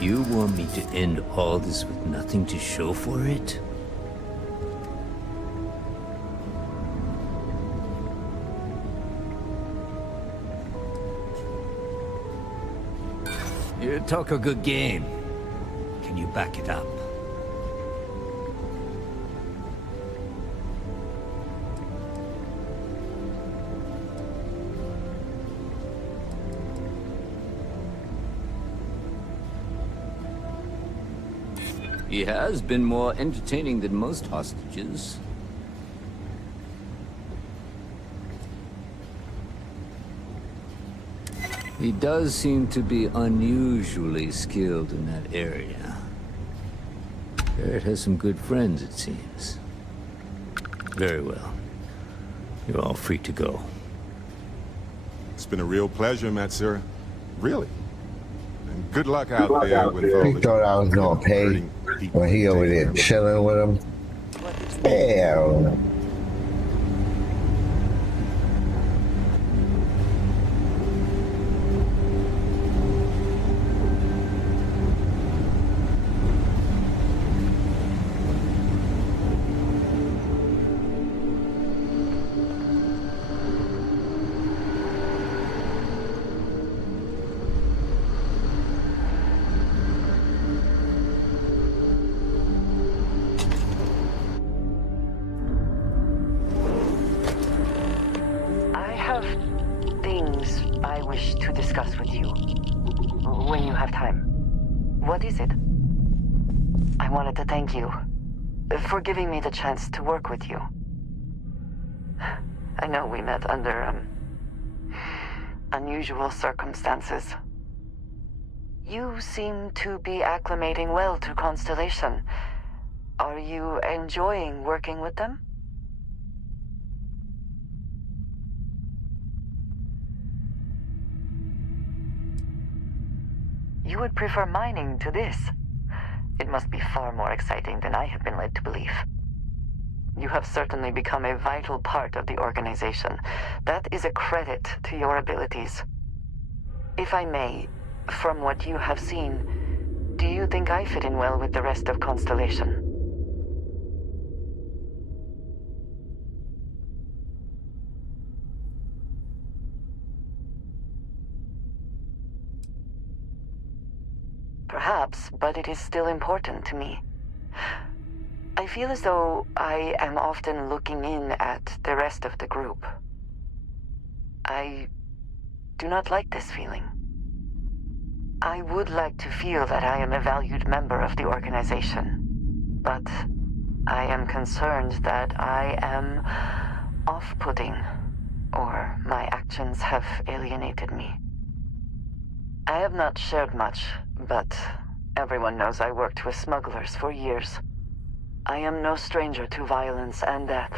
You want me to end all this with nothing to show for it? You talk a good game. Can you back it up? He has been more entertaining than most hostages. He does seem to be unusually skilled in that area. Barrett has some good friends, it seems. Very well. You're all free to go. It's been a real pleasure, Matsura. Really. And good luck out there with all He the... thought I was gonna pay when he over there chilling with him. Hell no. For giving me the chance to work with you. I know we met under, unusual circumstances. You seem to be acclimating well to Constellation. Are you enjoying working with them? You would prefer mining to this? It must be far more exciting than I have been led to believe. You have certainly become a vital part of the organization. That is a credit to your abilities. If I may, from what you have seen, do you think I fit in well with the rest of Constellation? Perhaps, but it is still important to me. I feel as though I am often looking in at the rest of the group. I do not like this feeling. I would like to feel that I am a valued member of the organization, but I am concerned that I am off-putting, or my actions have alienated me. I have not shared much, but everyone knows I worked with smugglers for years. I am no stranger to violence and death.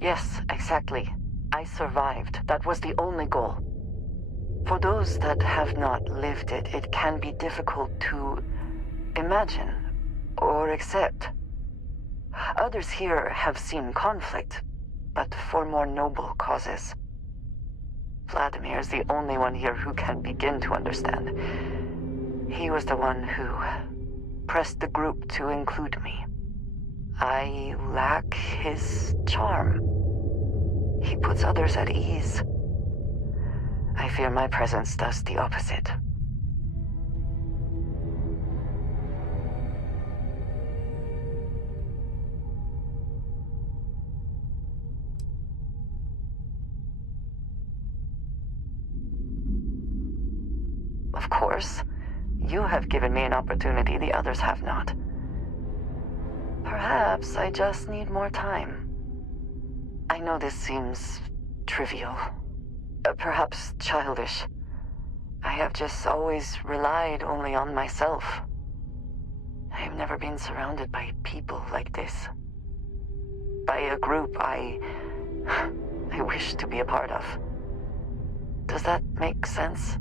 Yes, exactly. I survived. That was the only goal. For those that have not lived it, it can be difficult to imagine or accept. Others here have seen conflict, but for more noble causes. Vladimir is the only one here who can begin to understand. He was the one who pressed the group to include me. I lack his charm. He puts others at ease. I fear my presence does the opposite. Of course, you have given me an opportunity the others have not. Perhaps I just need more time. I know this seems trivial, perhaps childish. I have just always relied only on myself. I have never been surrounded by people like this. By a group I wish to be a part of. Does that make sense?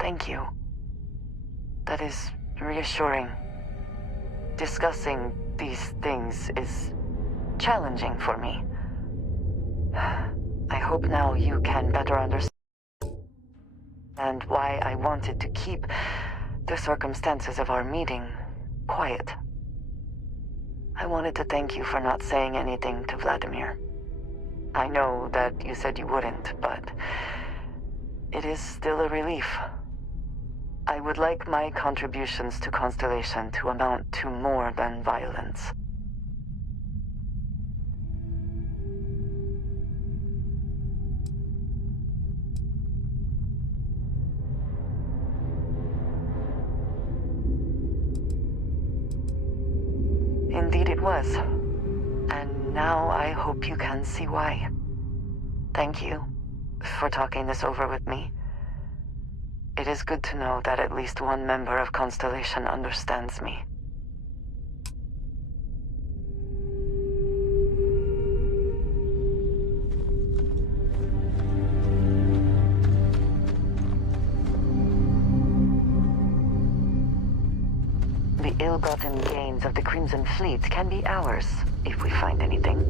Thank you. That is reassuring. Discussing these things is challenging for me. I hope now you can better understand why I wanted to keep the circumstances of our meeting quiet. I wanted to thank you for not saying anything to Vladimir. I know that you said you wouldn't, but it is still a relief. I would like my contributions to Constellation to amount to more than violence. Indeed it was. And now I hope you can see why. Thank you for talking this over with me. It is good to know that at least one member of Constellation understands me. The ill-gotten gains of the Crimson Fleet can be ours, if we find anything.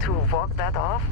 To walk that off?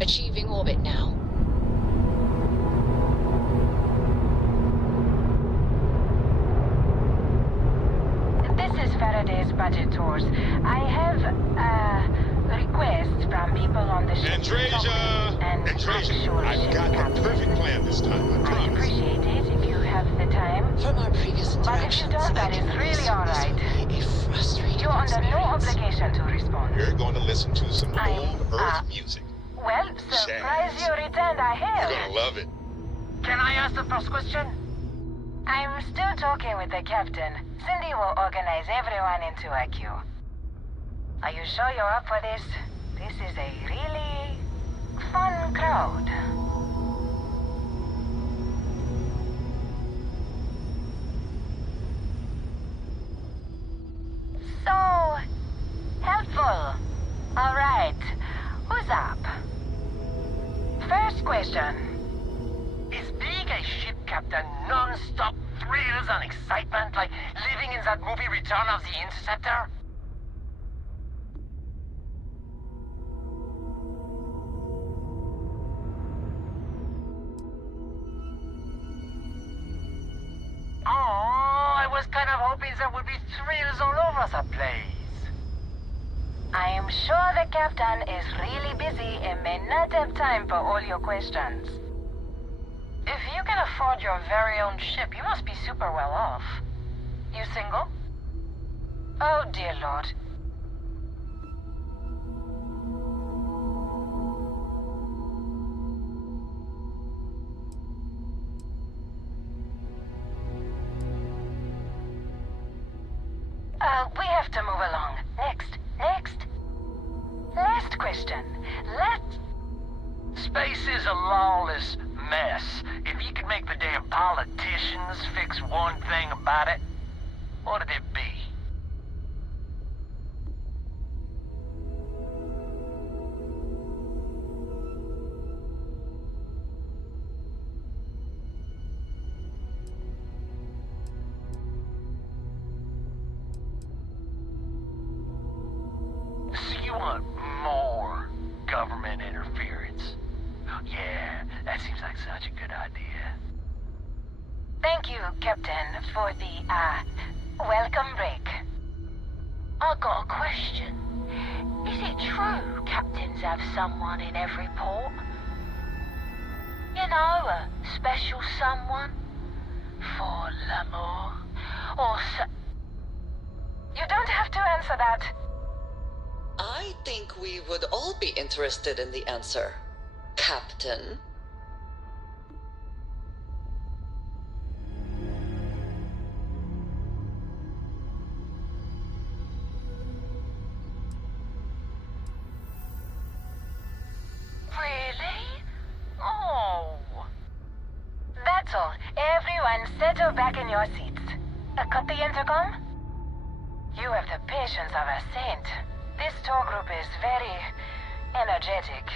Achieving orbit now. This is Faraday's budget tours. I have requests from people on the ship. concentration. I've got the perfect plan this time, I I promise. appreciate it if you have the time. From our previous But if you interactions, don't, that I is can really alright. a frustrating You're under no experience. obligation to respond. We're going to listen to some I'm, old Earth music. Well, surprise Jazz. you returned, I hear. You're going to love it. Can I ask the first question? I'm still talking with the captain. Cindy will organize everyone into a queue. Are you sure you're up for this? This is a really fun crowd. So helpful. All right. Who's up? First question. Is being a ship captain non-stop thrills and excitement like living in that movie Return of the Interceptor? Oh, I was kind of hoping there would be thrills all over the place. I am sure the captain is really busy and may not have time for all your questions. If you can afford your very own ship, you must be super well off. You single? Oh, dear Lord. We have to move along. Next. Last question. Space is a lawless mess. If you could make the damn politicians fix one thing about it, what'd it be? So you want more government interference? Yeah, that seems like such a good idea. Thank you, Captain, for the, welcome break. I got a question. Is it true captains have someone in every port? You know, a special someone? For l'amour? Or You don't have to answer that. I think we would all be interested in the answer, Captain. Really? Oh. That's all. Everyone settle back in your seats. Cut the intercom? You have the patience of a saint. This tour group is very energetic.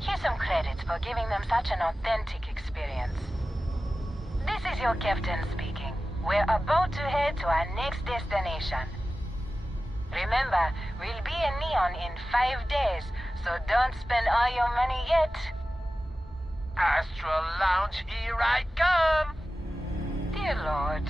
Here's some credits for giving them such an authentic experience. This is your captain speaking. We're about to head to our next destination. Remember, we'll be in Neon in 5 days, so don't spend all your money yet. Astral Lounge, here I come! Dear Lord.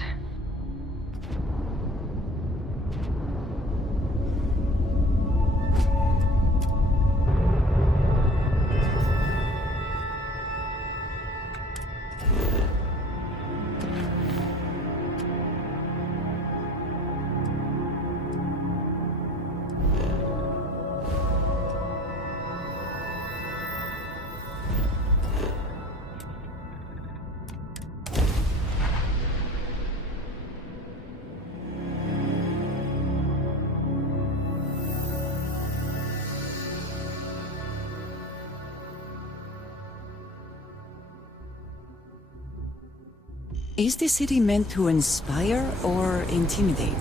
Is the city meant to inspire or intimidate?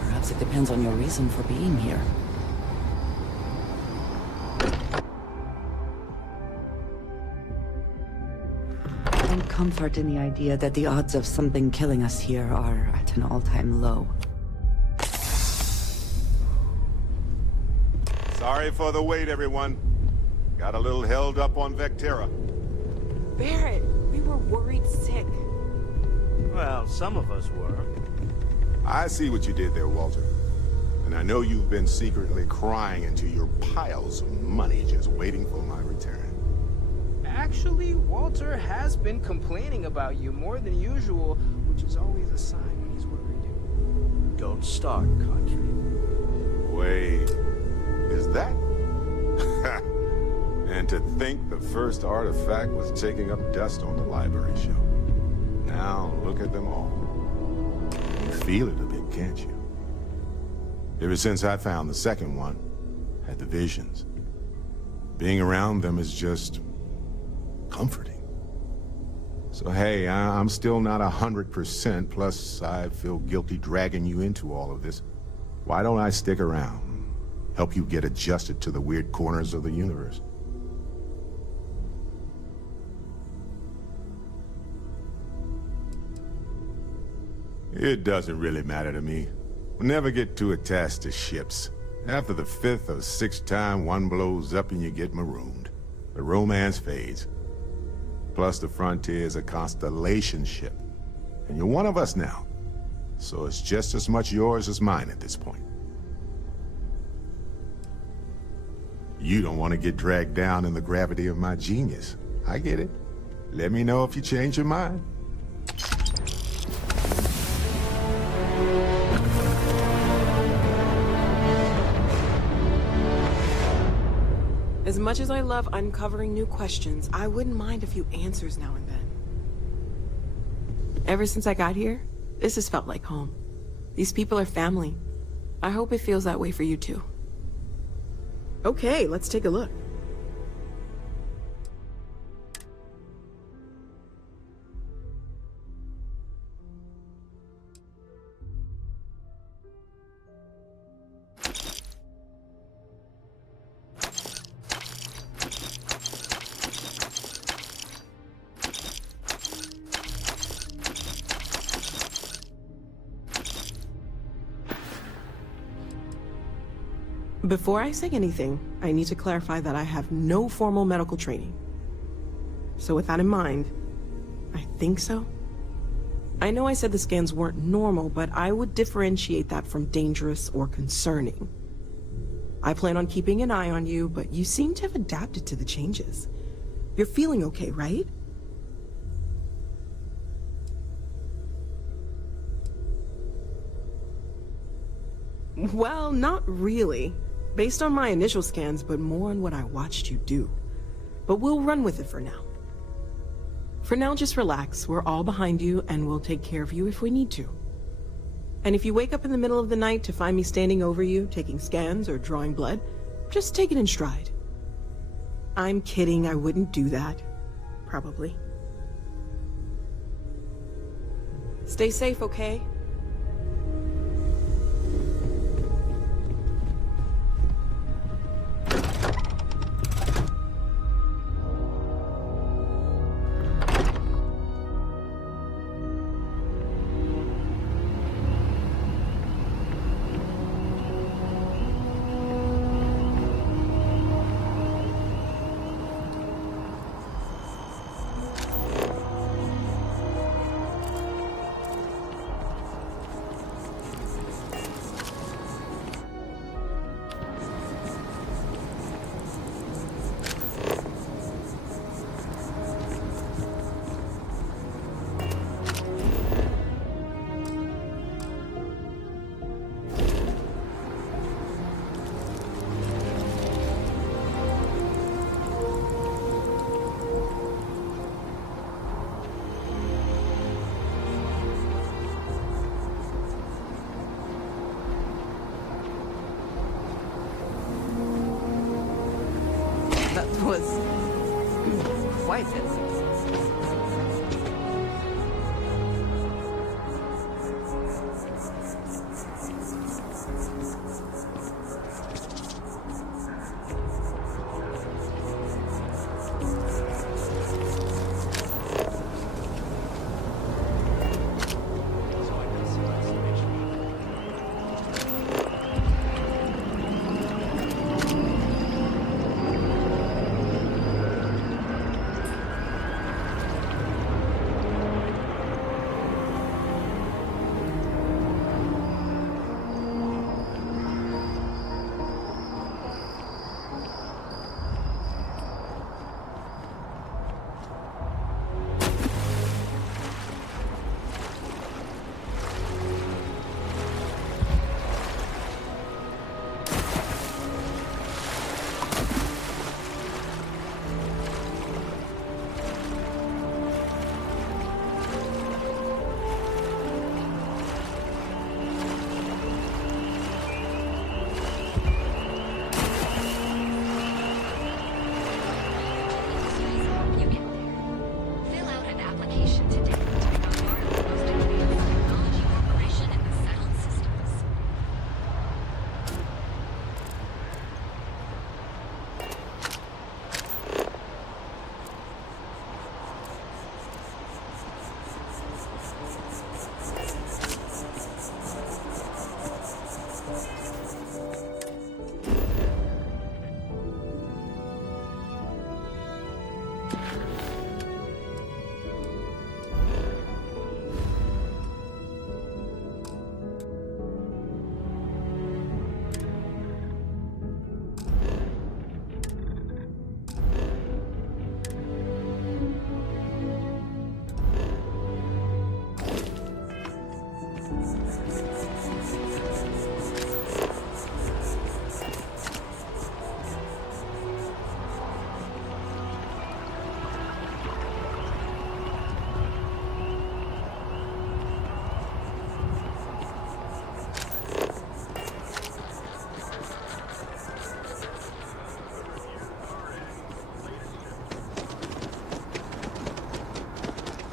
Perhaps it depends on your reason for being here. Find comfort in the idea that the odds of something killing us here are at an all-time low. Sorry for the wait, everyone. Got a little held up on Vectera. Barrett, we were worried sick. Well, some of us were. I see what you did there, Walter. And I know you've been secretly crying into your piles of money just waiting for my return. Actually, Walter has been complaining about you more than usual, which is always a sign when he's worried. Don't start, Country. Wait, is that? And to think the first artifact was taking up dust on the library shelf. Now look at them all. You feel it a bit, can't you? Ever since I found the second one, had the visions. Being around them is just comforting. So hey, I'm still not 100%, plus I feel guilty dragging you into all of this. Why don't I stick around, help you get adjusted to the weird corners of the universe? It doesn't really matter to me. We'll never get too attached to ships. After the 5th or 6th time one blows up and you get marooned, the romance fades. Plus the Frontier is a constellation ship. And you're one of us now. So it's just as much yours as mine at this point. You don't want to get dragged down in the gravity of my genius. I get it. Let me know if you change your mind. As much as I love uncovering new questions, I wouldn't mind a few answers now and then. Ever since I got here, this has felt like home. These people are family. I hope it feels that way for you too. Okay, let's take a look. Before I say anything, I need to clarify that I have no formal medical training. So with that in mind, I think so. I know I said the scans weren't normal, but I would differentiate that from dangerous or concerning. I plan on keeping an eye on you, but you seem to have adapted to the changes. You're feeling okay, right? Well, not really. Based on my initial scans, but more on what I watched you do. But we'll run with it for now. For now, just relax. We're all behind you, and we'll take care of you if we need to. And if you wake up in the middle of the night to find me standing over you, taking scans or drawing blood, just take it in stride. I'm kidding, I wouldn't do that. Probably. Stay safe, okay? Was quite it.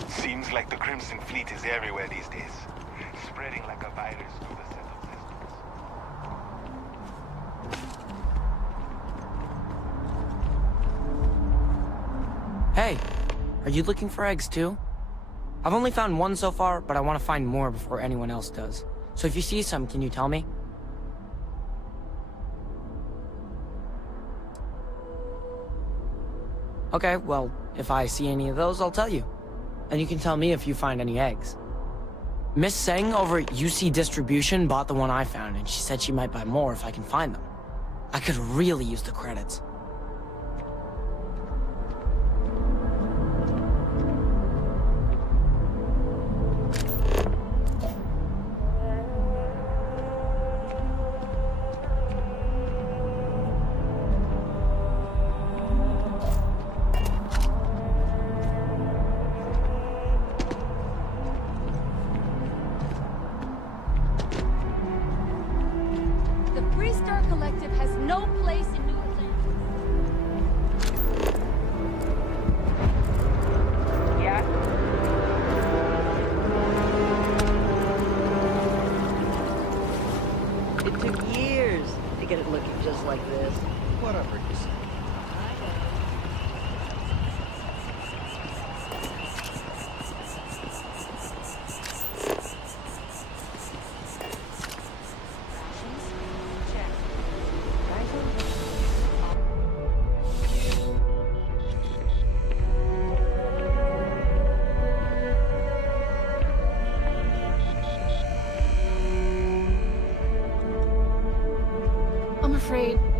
Seems like the Crimson Fleet is everywhere these days, spreading like a virus through the settled systems. Hey, are you looking for eggs too? I've only found one so far, but I want to find more before anyone else does. So if you see some, can you tell me? Okay, well, if I see any of those, I'll tell you. And you can tell me if you find any eggs. Miss Seng over at UC Distribution bought the one I found, and she said she might buy more if I can find them. I could really use the credits.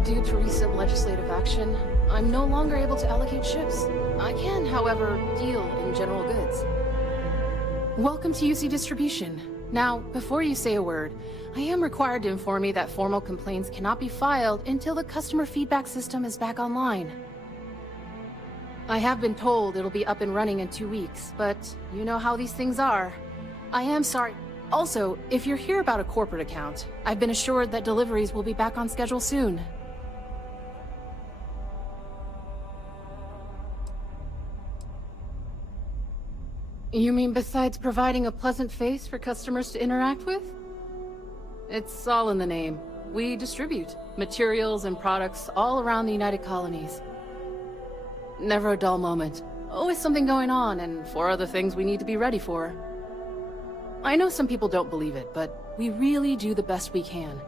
Due to recent legislative action, I'm no longer able to allocate ships. I can, however, deal in general goods. Welcome to UC Distribution. Now, before you say a word, I am required to inform you that formal complaints cannot be filed until the customer feedback system is back online. I have been told it'll be up and running in 2 weeks, but you know how these things are. I am sorry. Also, if you're here about a corporate account, I've been assured that deliveries will be back on schedule soon. You mean besides providing a pleasant face for customers to interact with? It's all in the name. We distribute materials and products all around the United Colonies. Never a dull moment. Always something going on, and 4 other things we need to be ready for. I know some people don't believe it, but we really do the best we can.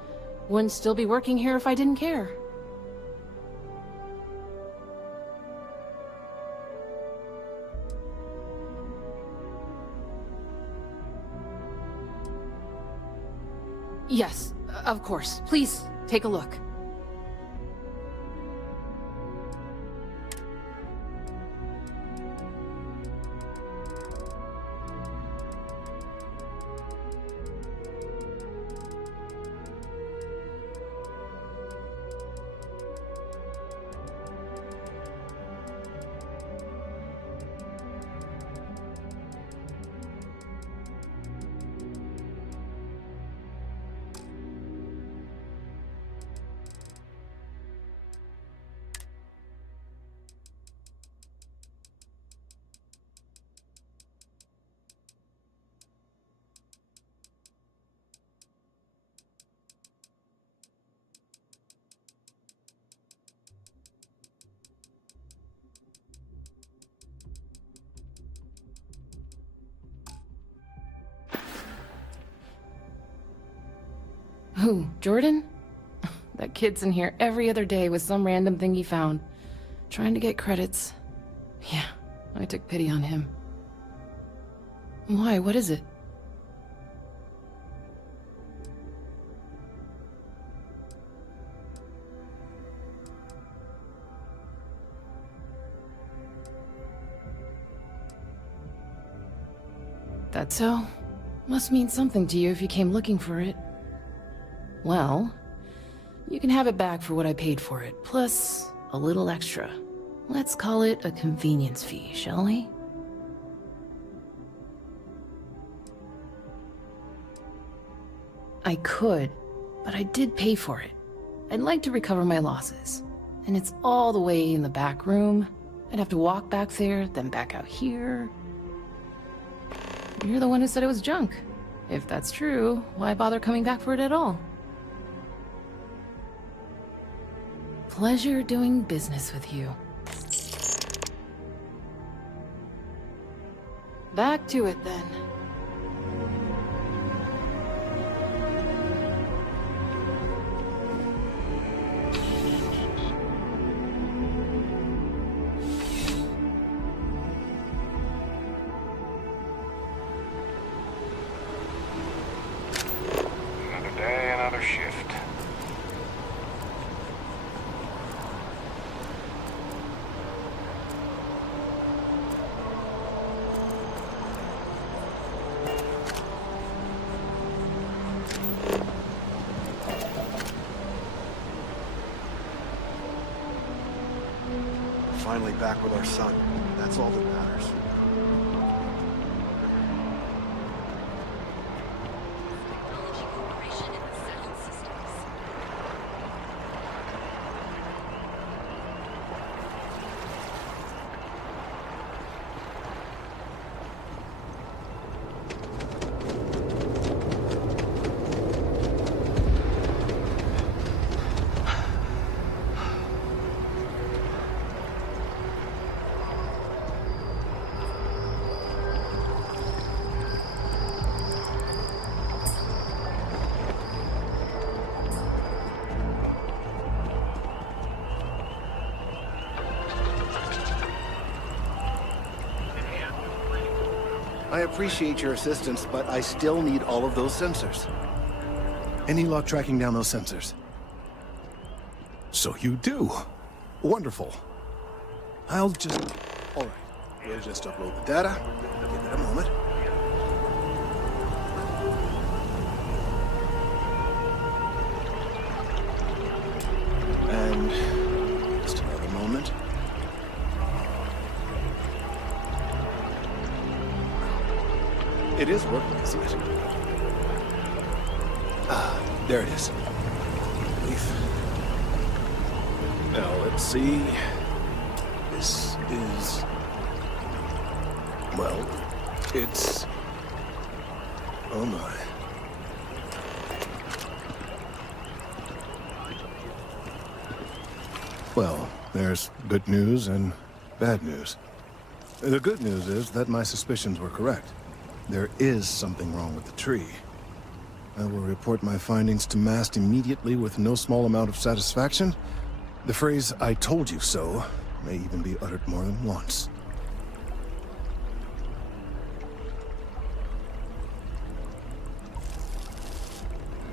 Wouldn't still be working here if I didn't care. Yes, of course. Please, take a look. Who, Jordan? That kid's in here every other day with some random thing he found. Trying to get credits. Yeah, I took pity on him. Why, what is it? That so? Must mean something to you if you came looking for it. Well, you can have it back for what I paid for it, plus a little extra. Let's call it a convenience fee, shall we? I could, but I did pay for it. I'd like to recover my losses. And it's all the way in the back room. I'd have to walk back there, then back out here. You're the one who said it was junk. If that's true, why bother coming back for it at all? Pleasure doing business with you. Back to it then. Another day, another shift. Finally back with our son. That's all that matters. I appreciate your assistance, but I still need all of those sensors. Any luck tracking down those sensors? So you do. Wonderful. I'll just... All right. We'll just upload the data. Give it a moment. And just another moment. It is working, isn't it? Ah, there it is. Relief. Now, let's see. This is... Well, it's... Oh my. Well, there's good news and bad news. The good news is that my suspicions were correct. There is something wrong with the tree. I will report my findings to MAST immediately with no small amount of satisfaction. The phrase, "I told you so," may even be uttered more than once.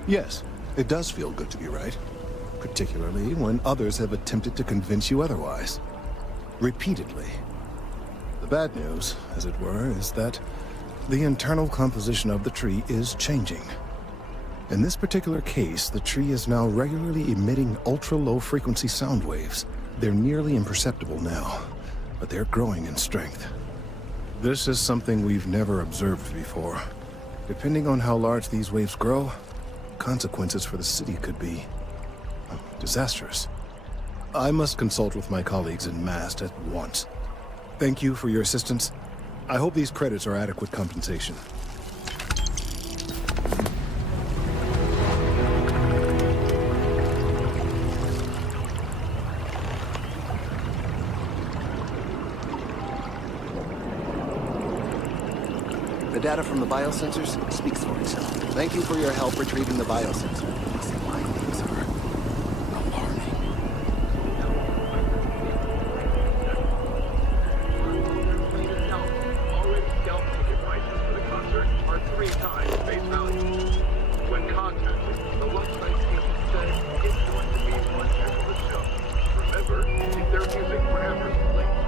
Yes, it does feel good to be right. Particularly when others have attempted to convince you otherwise. Repeatedly. The bad news, as it were, is that the internal composition of the tree is changing. In this particular case, the tree is now regularly emitting ultra-low frequency sound waves. They're nearly imperceptible now, but they're growing in strength. This is something we've never observed before. Depending on how large these waves grow, consequences for the city could be disastrous. I must consult with my colleagues in MAST at once. Thank you for your assistance. I hope these credits are adequate compensation. The data from the biosensors speaks for itself. Thank you for your help retrieving the biosensor. These findings are alarming. Already scalp ticket prices for the concert are 3 times face value. When contacted, the website team said it's going to be one heck of a show. Remember, keep their music parameters linked.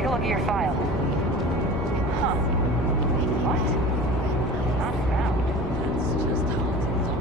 Take a look at your file. Huh. What? Not found. That's just how things are.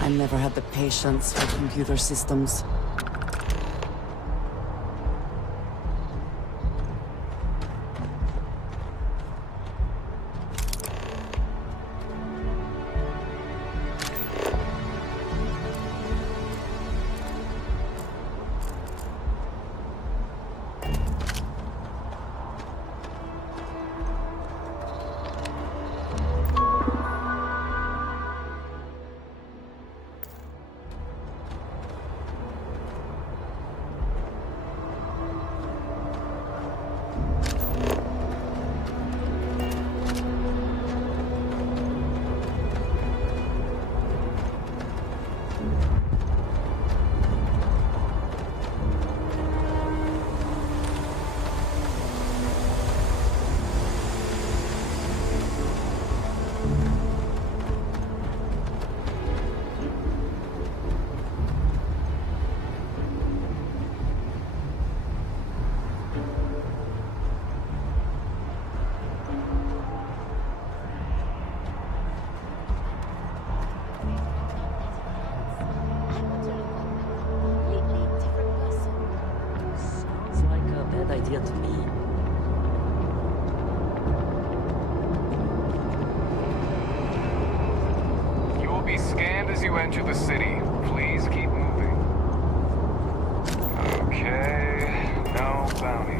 I never had the patience for computer systems. Idea to me. You will be scanned as you enter the city. Please keep moving. Okay, no bounty.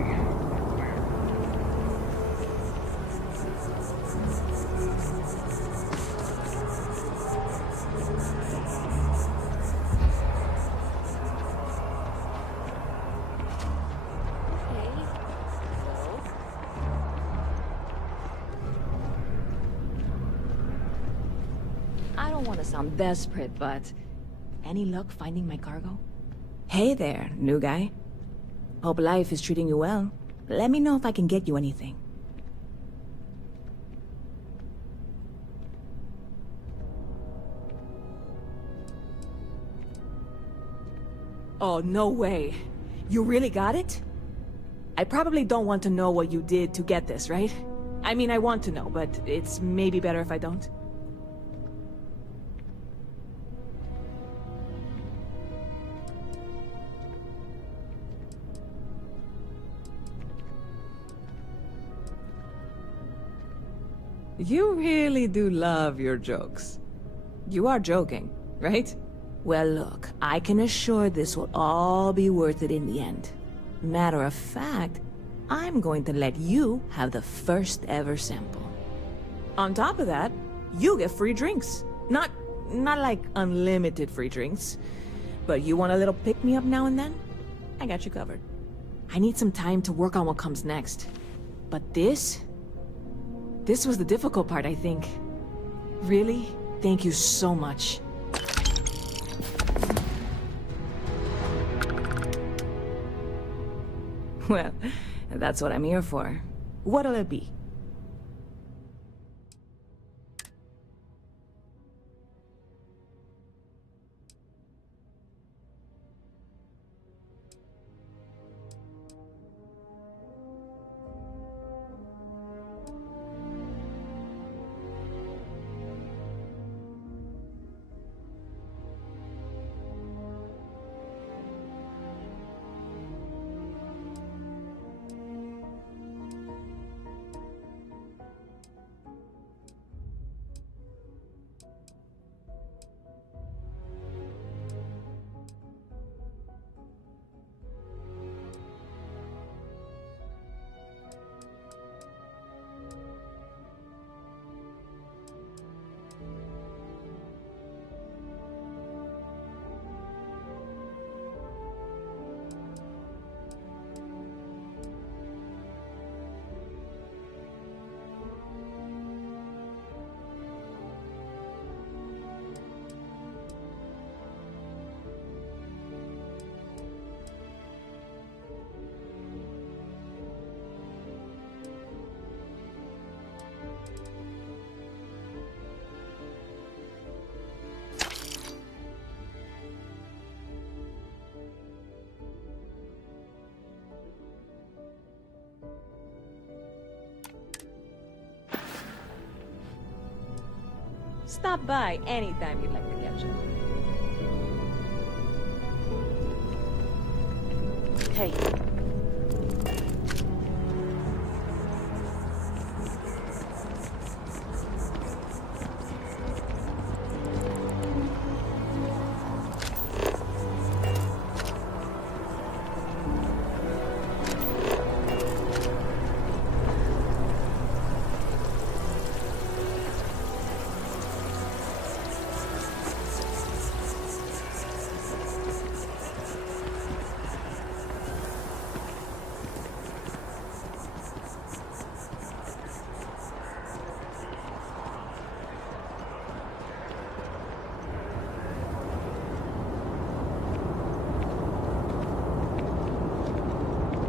I don't want to sound desperate, but any luck finding my cargo? Hey there, new guy. Hope life is treating you well. Let me know if I can get you anything. Oh, no way. You really got it? I probably don't want to know what you did to get this, right? I mean, I want to know, but it's maybe better if I don't. You really do love your jokes. You are joking, right? Well, look, I can assure this will all be worth it in the end. Matter of fact, I'm going to let you have the first ever sample. On top of that, you get free drinks. Not like unlimited free drinks, but you want a little pick-me-up now and then? I got you covered. I need some time to work on what comes next. But this was the difficult part, I think. Really, thank you so much. Well, that's what I'm here for. What'll it be? Stop by anytime you'd like to catch up. Hey.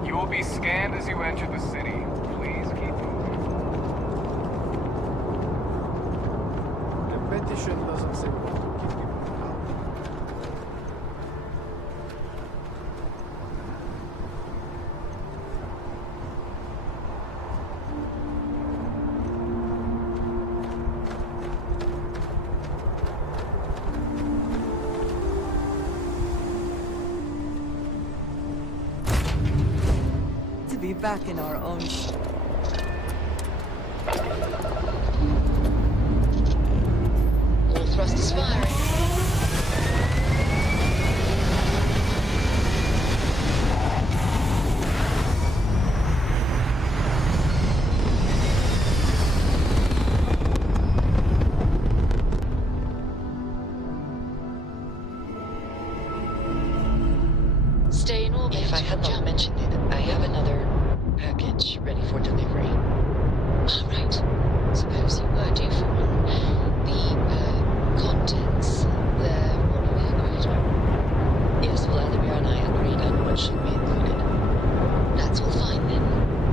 You will be scanned as you enter the city. Please keep moving. The petition doesn't say what to keep people out. Be back in our own All thrusters firing. Stay in orbit. If I had not mentioned it, I have another package ready for delivery. All right. Suppose you were due for one. The contents, they're what we agreed on. Yes, well, Alamir and I agreed on what should be included. That's all fine then.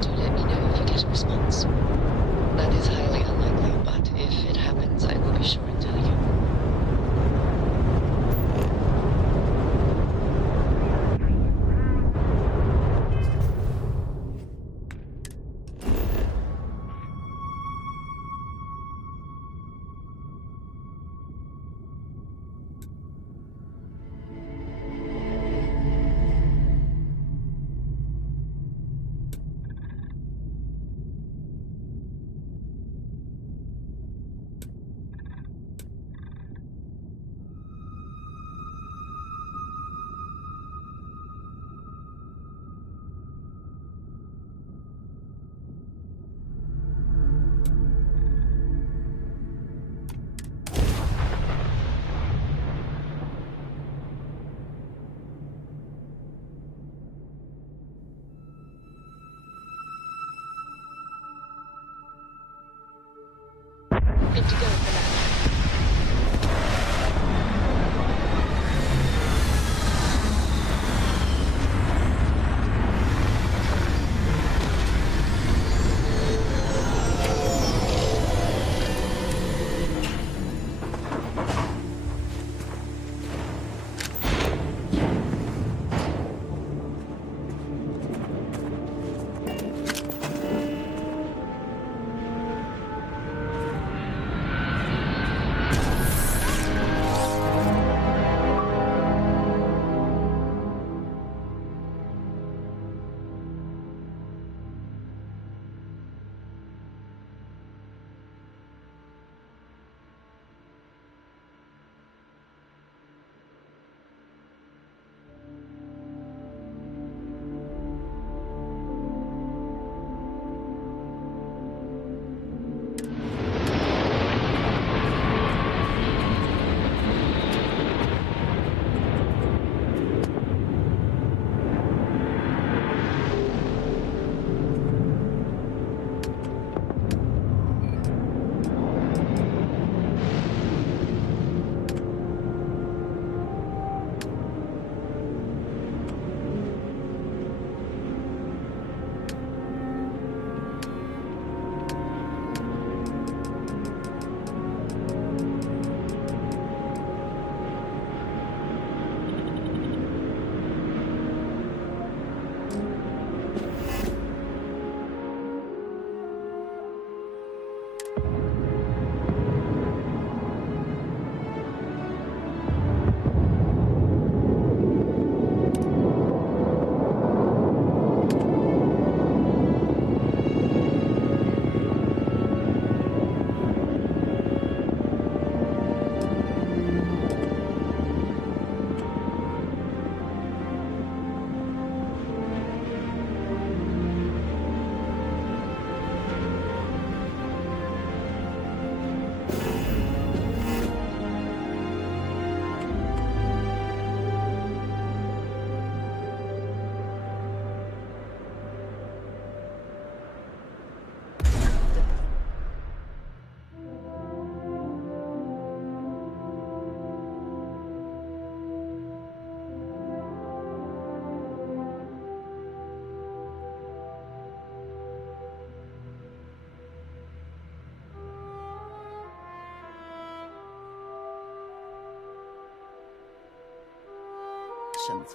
Do let me know if you get a response. That is highly unlikely, but if it happens, I will be sure and tell you. Good to go for that.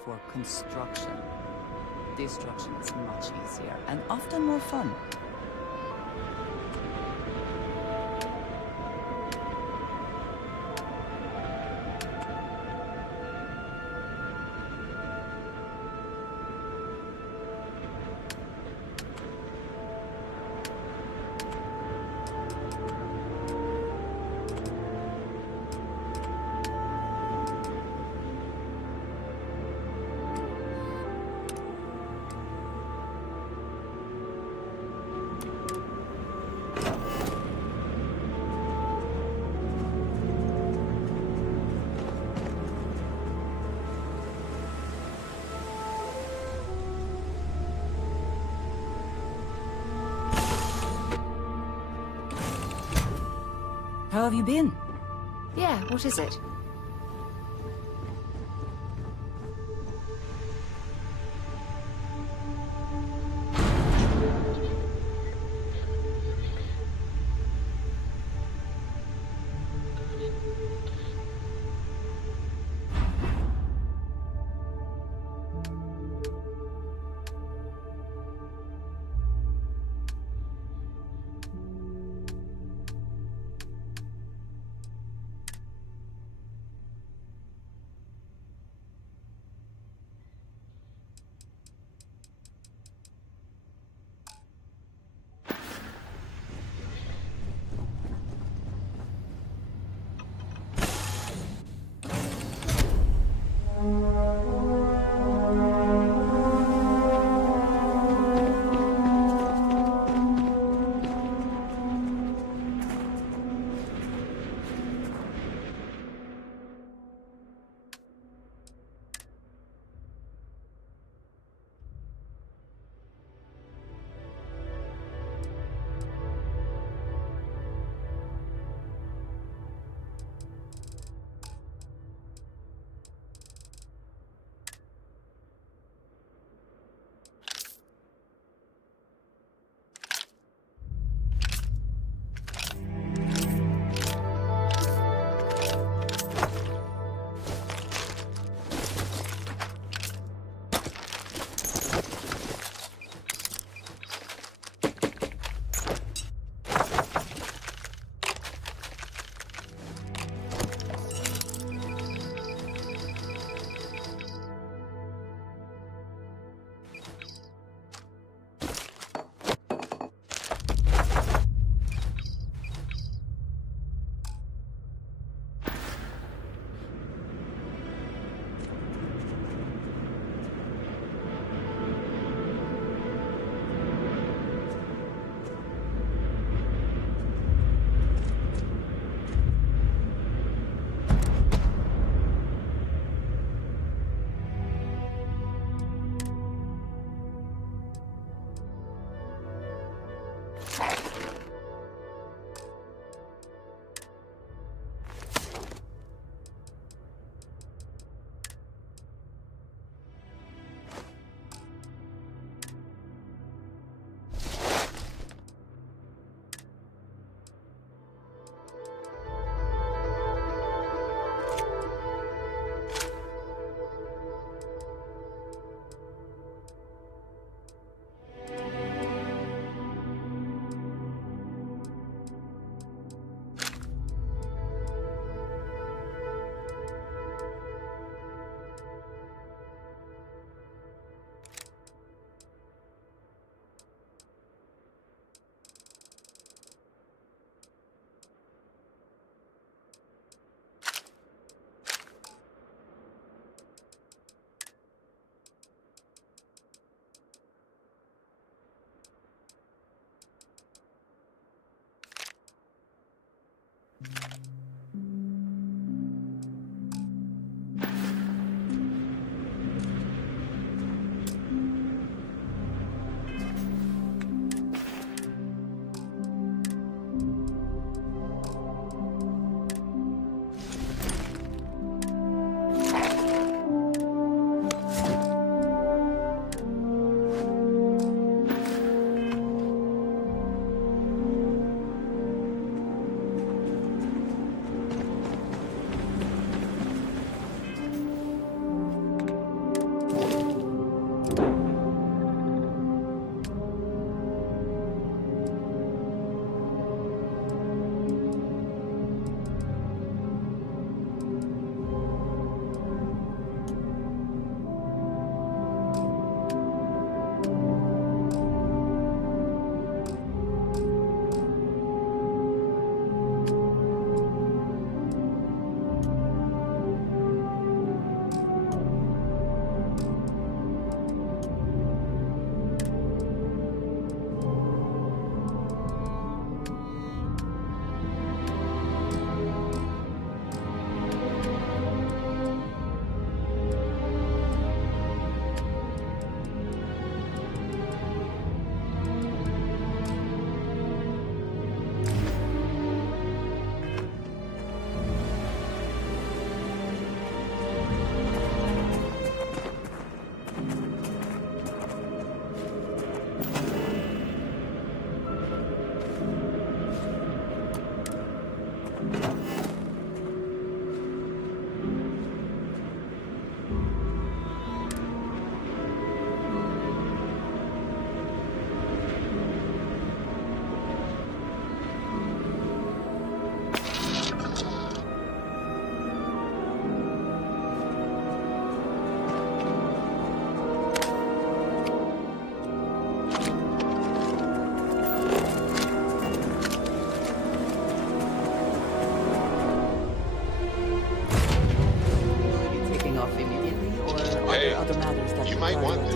For construction. Destruction is much easier and often more fun. How have you been? Yeah, what is it?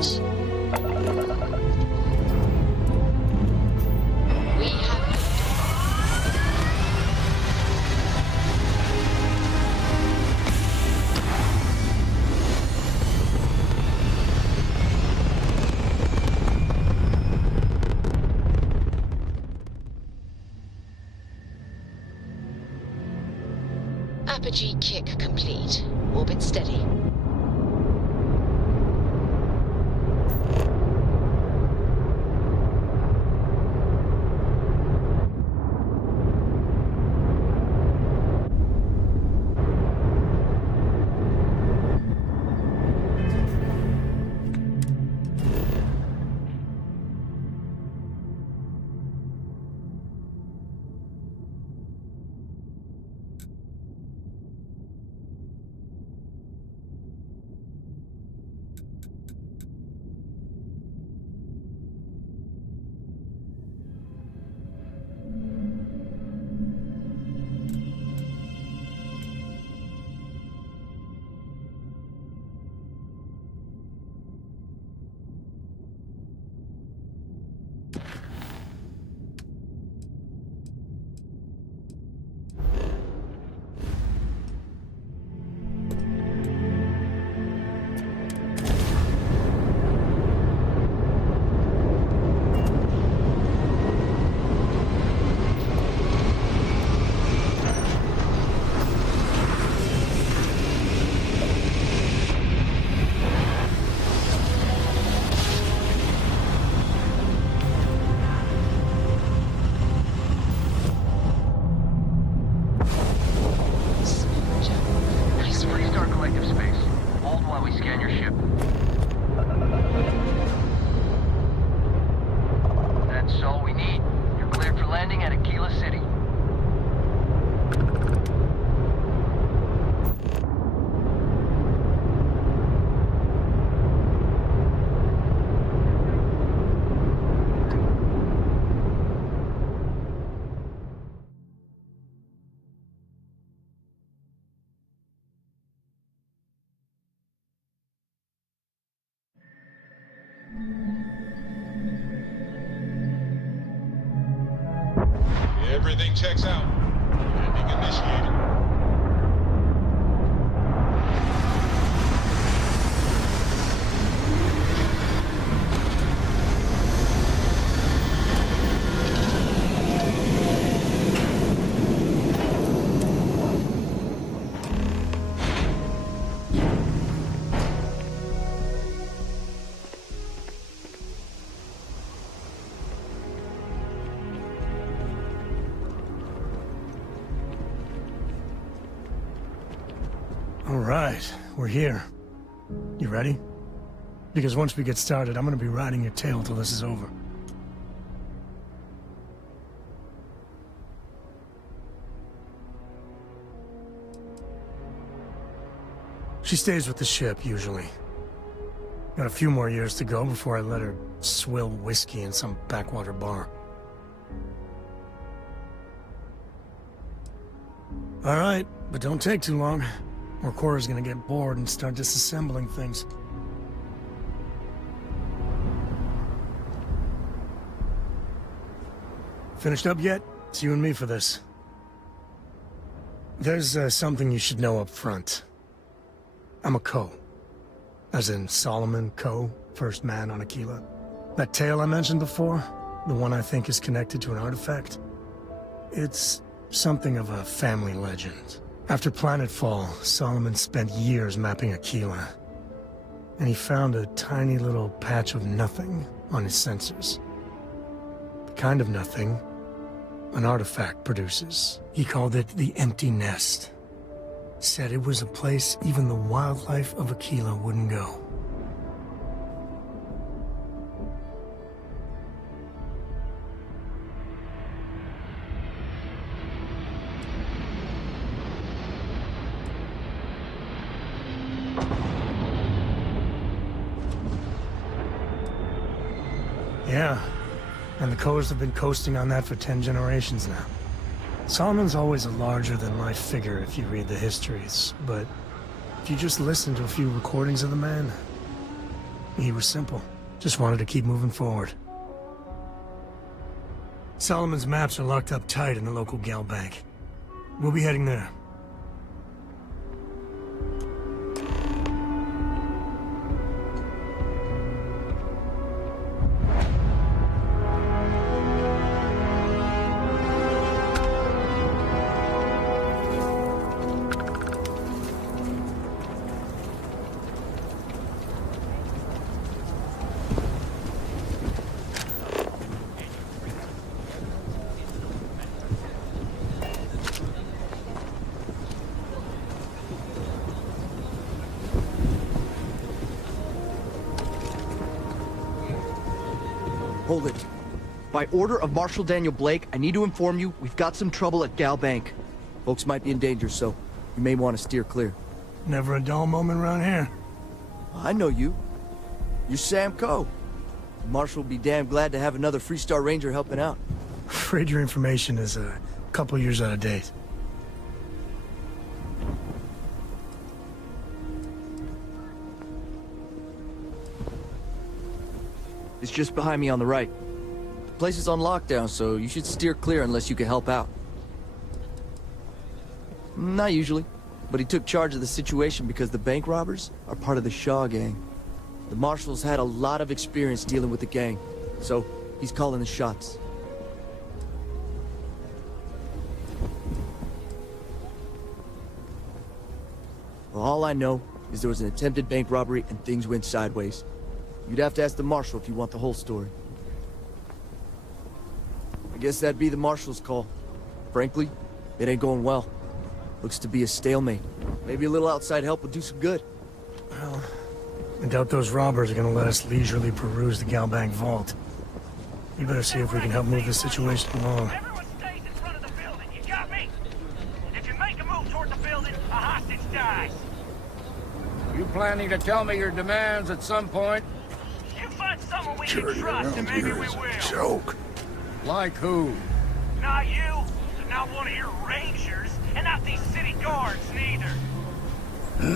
Points. We have Apogee kick complete. Orbit steady. Everything checks out. Landing initiated. All right, we're here. You ready? Because once we get started, I'm gonna be riding your tail till this is over. She stays with the ship, usually. Got a few more years to go before I let her swill whiskey in some backwater bar. All right, but don't take too long. Or Cora's gonna get bored and start disassembling things. Finished up yet? It's you and me for this. There's something you should know up front. I'm a Co. As in Solomon Co., first man on Aquila. That tale I mentioned before, the one I think is connected to an artifact, it's something of a family legend. After Planetfall, Solomon spent years mapping Aquila, and he found a tiny little patch of nothing on his sensors. The kind of nothing an artifact produces. He called it the Empty Nest. Said it was a place even the wildlife of Aquila wouldn't go. Yeah, and the Coors have been coasting on that for 10 generations now. Solomon's always a larger-than-life figure if you read the histories, but if you just listen to a few recordings of the man, He was simple. Just wanted to keep moving forward. Solomon's maps are locked up tight in the local gal bank. We'll be heading there. Hold it. By order of Marshal Daniel Blake, I need to inform you we've got some trouble at Gal Bank. Folks might be in danger, so you may want to steer clear. Never a dull moment around here. I know you. You're Sam Coe. The Marshal will be damn glad to have another Freestar Ranger helping out. Afraid your information is a couple years out of date. It's just behind me on the right. The place is on lockdown, so you should steer clear unless you can help out. Not usually, but he took charge of the situation because the bank robbers are part of the Shaw gang. The Marshal's had a lot of experience dealing with the gang, so he's calling the shots. Well, all I know is there was an attempted bank robbery and things went sideways. You'd have to ask the Marshal if you want the whole story. I guess that'd be the Marshal's call. Frankly, it ain't going well. Looks to be a stalemate. Maybe a little outside help would do some good. Well, I doubt those robbers are gonna let us leisurely peruse the Gal Bank vault. We better see if we can help move this situation along. Everyone stays in front of the building, you got me? If you make a move toward the building, a hostage dies. You planning to tell me your demands at some point? You find someone we can trust, and maybe we will. Joke. Like who? Not you, not one of your rangers, and not these city guards, neither. What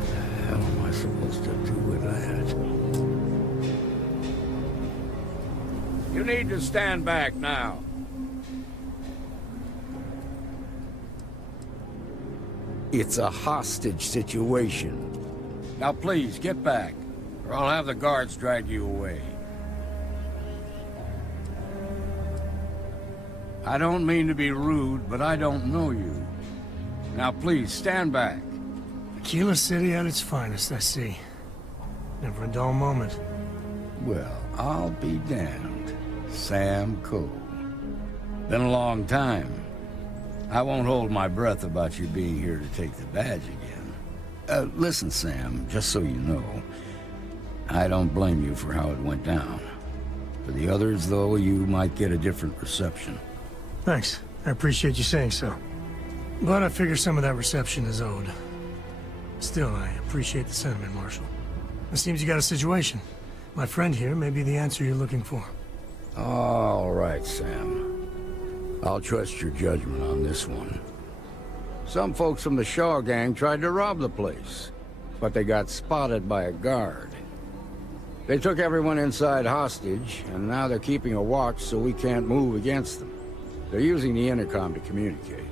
the hell am I supposed to do with that? You need to stand back now. It's a hostage situation. Now please, get back, or I'll have the guards drag you away. I don't mean to be rude, but I don't know you. Now please, stand back. Aquila City at its finest, I see. Never a dull moment. Well, I'll be damned. Sam Coe. Been a long time. I won't hold my breath about you being here to take the badge again. Listen, Sam, just so you know, I don't blame you for how it went down. For the others, though, you might get a different reception. Thanks. I appreciate you saying so. But I figure some of that reception is owed. Still, I appreciate the sentiment, Marshal. It seems you got a situation. My friend here may be the answer you're looking for. All right, Sam. I'll trust your judgment on this one. Some folks from the Shaw gang tried to rob the place, but they got spotted by a guard. They took everyone inside hostage, and now they're keeping a watch so we can't move against them. They're using the intercom to communicate.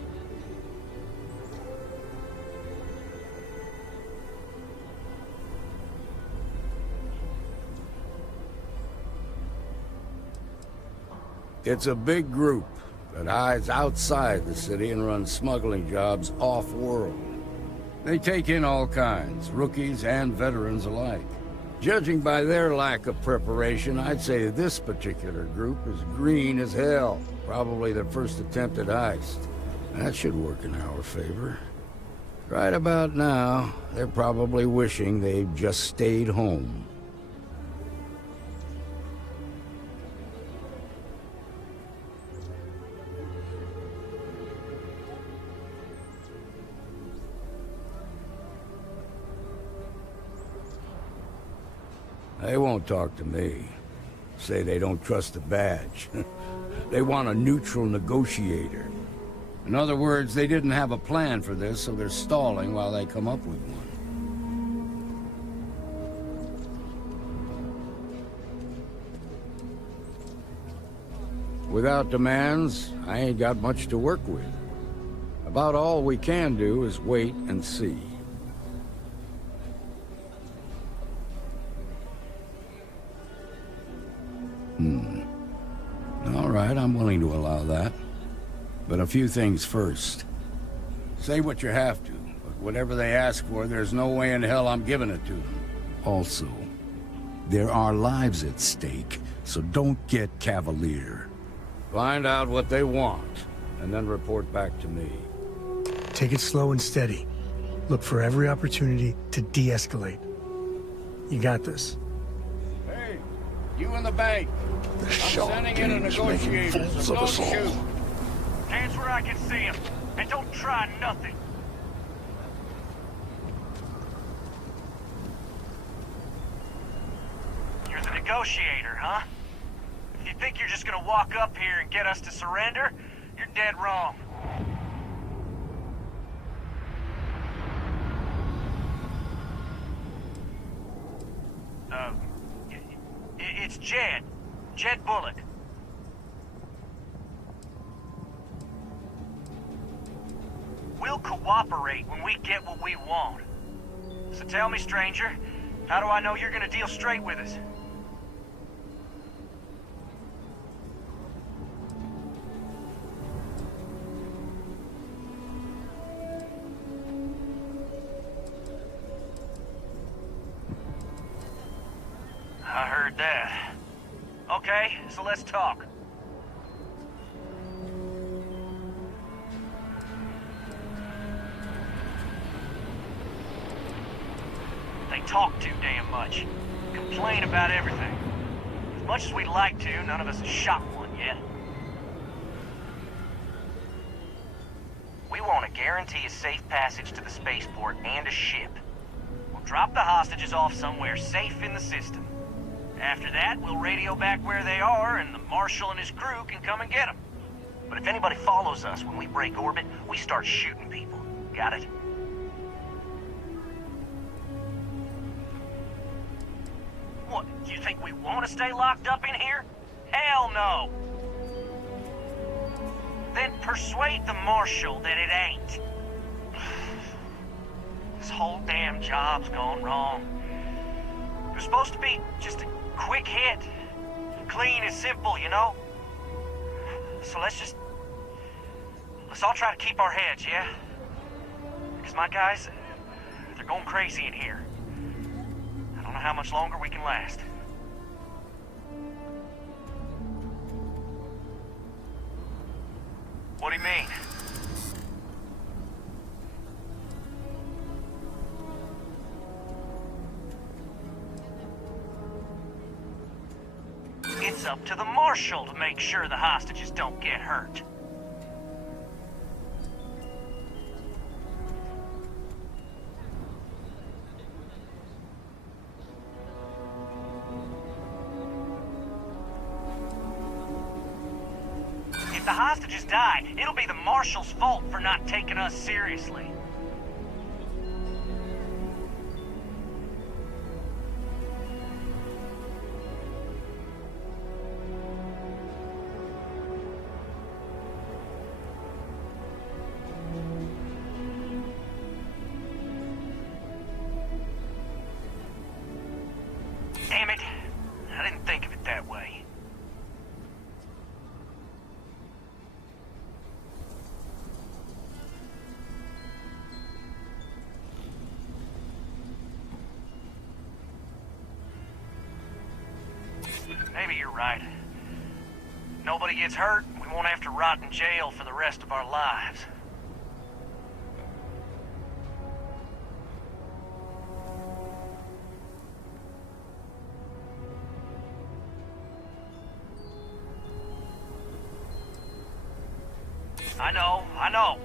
It's a big group that hides outside the city and runs smuggling jobs off-world. They take in all kinds, rookies and veterans alike. Judging by their lack of preparation, I'd say this particular group is green as hell. Probably their first attempt at heist. That should work in our favor. Right about now, they're probably wishing they'd just stayed home. They won't talk to me. Say they don't trust the badge. They want a neutral negotiator. In other words, they didn't have a plan for this, so they're stalling while they come up with one. Without demands, I ain't got much to work with. About all we can do is wait and see. All right, I'm willing to allow that. But a few things first. Say what you have to, but whatever they ask for, there's no way in hell I'm giving it to them. Also, there are lives at stake, so don't get cavalier. Find out what they want, and then report back to me. Take it slow and steady. Look for every opportunity to de-escalate. You got this. Hey, you in the bank. I'm sending in a negotiator, so don't shoot. Hands where I can see him, and don't try nothing. You're the negotiator, huh? If you think you're just gonna walk up here and get us to surrender, you're dead wrong. It's Jed. Jed Bullock. We'll cooperate when we get what we want. So tell me, stranger, how do I know you're gonna deal straight with us? I heard that. Okay, so let's talk. They talk too damn much. Complain about everything. As much as we'd like to, none of us has shot one yet. We want to guarantee a safe passage to the spaceport and a ship. We'll drop the hostages off somewhere safe in the system. After that, we'll radio back where they are, and the Marshal and his crew can come and get them. But if anybody follows us when we break orbit, we start shooting people. Got it? What, you think we want to stay locked up in here? Hell no! Then persuade the Marshal that it ain't. This whole damn job's gone wrong. It was supposed to be just a quick hit. Clean and simple, you know? So let's all try to keep our heads, yeah? Because my guys, they're going crazy in here. I don't know how much longer we can last. What do you mean? It's up to the Marshal to make sure the hostages don't get hurt. If the hostages die, it'll be the Marshal's fault for not taking us seriously. Damn it. I didn't think of it that way. Maybe you're right. Nobody gets hurt, we won't have to rot in jail for the rest of our lives. I know.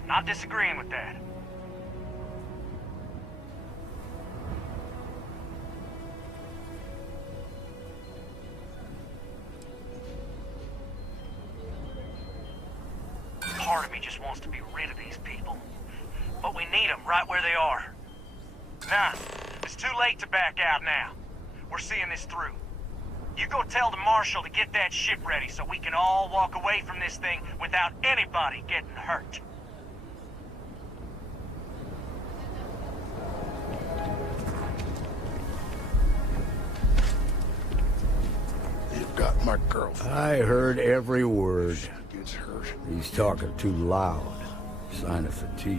I'm not disagreeing with that. Part of me just wants to be rid of these people. But we need them right where they are. Nah, it's too late to back out now. We're seeing this through. You go tell the Marshal to get that ship ready so we can all walk away from this thing without anybody getting hurt. You've got my girlfriend. I heard every word. Gets hurt. He's talking too loud. Sign of fatigue.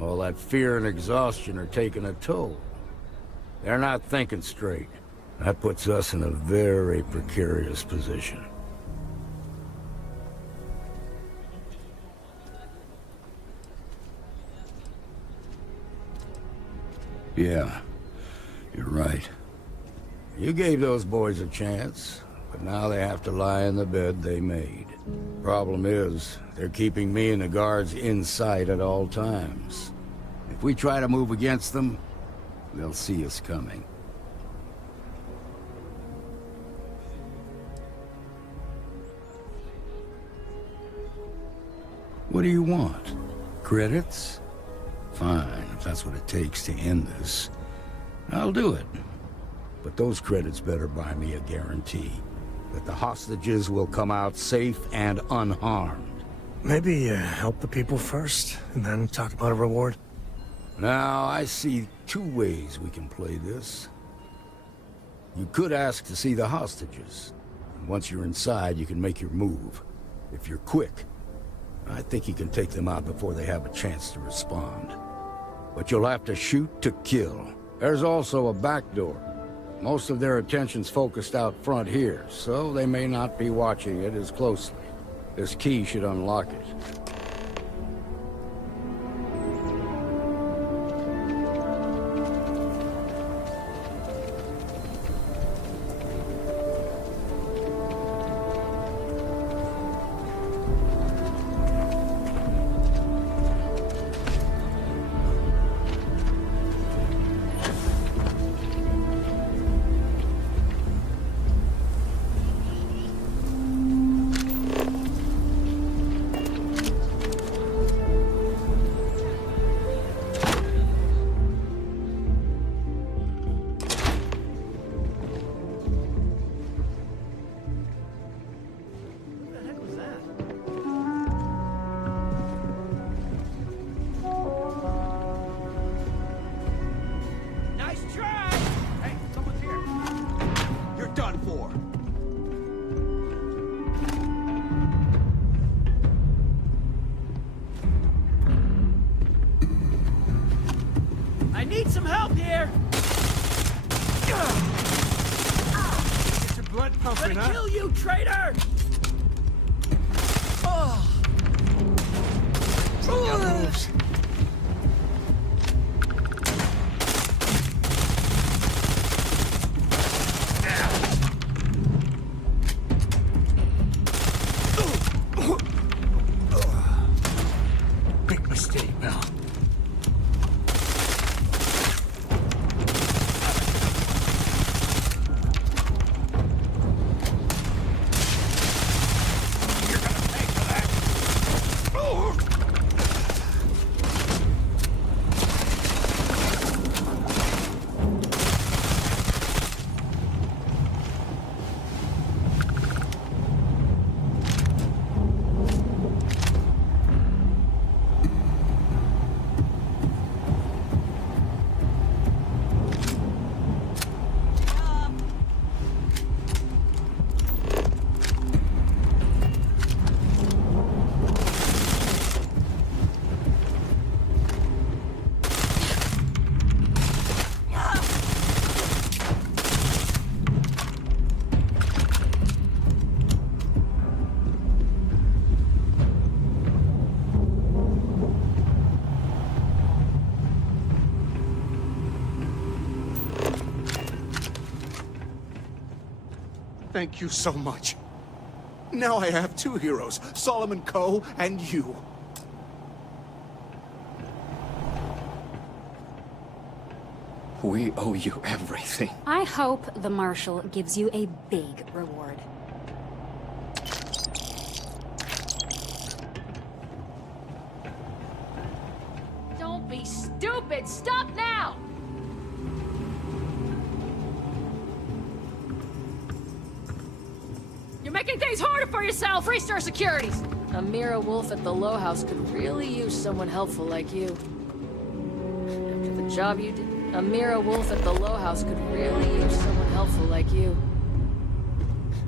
All that fear and exhaustion are taking a toll. They're not thinking straight. That puts us in a very precarious position. Yeah, you're right. You gave those boys a chance, but now they have to lie in the bed they made. Problem is, they're keeping me and the guards in sight at all times. If we try to move against them, they'll see us coming. What do you want? Credits? Fine, if that's what it takes to end this. I'll do it. But those credits better buy me a guarantee that the hostages will come out safe and unharmed. Maybe help the people first, and then talk about a reward? Now, I see two ways we can play this. You could ask to see the hostages. And once you're inside, you can make your move. If you're quick, I think you can take them out before they have a chance to respond. But you'll have to shoot to kill. There's also a back door. Most of their attention's focused out front here, so they may not be watching it as closely. This key should unlock it. I need some help here! Get your blood pumping, Gonna kill you, traitor! Oh. Moves. Big mistake, pal. Thank you so much. Now I have two heroes, Solomon Coe and you. We owe you everything. I hope the Marshal gives you a big reward. Don't be stupid! Stop now! making things harder for yourself, Freestar Securities! Amira Wolf at the Low House could really use someone helpful like you. After the job you did, Amira Wolf at the Low House could really use someone helpful like you.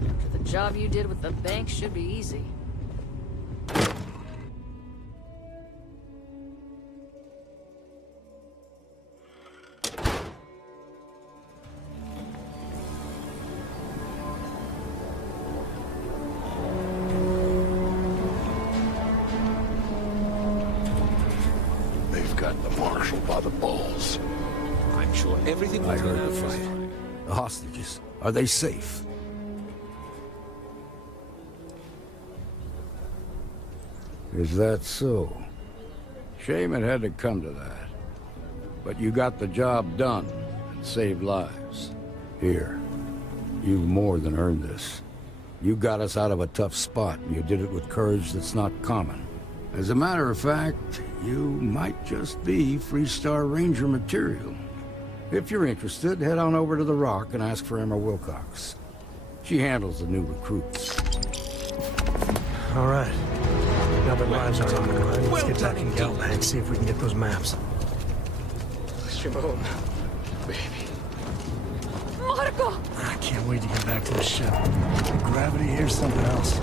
After the job you did with the bank should be easy. Got the marshal by the balls. I'm sure everything will turn out fine. The hostages, are they safe? Is that so? Shame it had to come to that. But you got the job done and saved lives. Here, you've more than earned this. You got us out of a tough spot, and you did it with courage that's not common. As a matter of fact, you might just be Freestar Ranger material. If you're interested, head on over to the Rock and ask for Emma Wilcox. She handles the new recruits. All right. Now that lives are on the line, let's get back in Galbank, see if we can get those maps. Shimon, baby. Marco! I can't wait to get back to the ship. The gravity here's something else.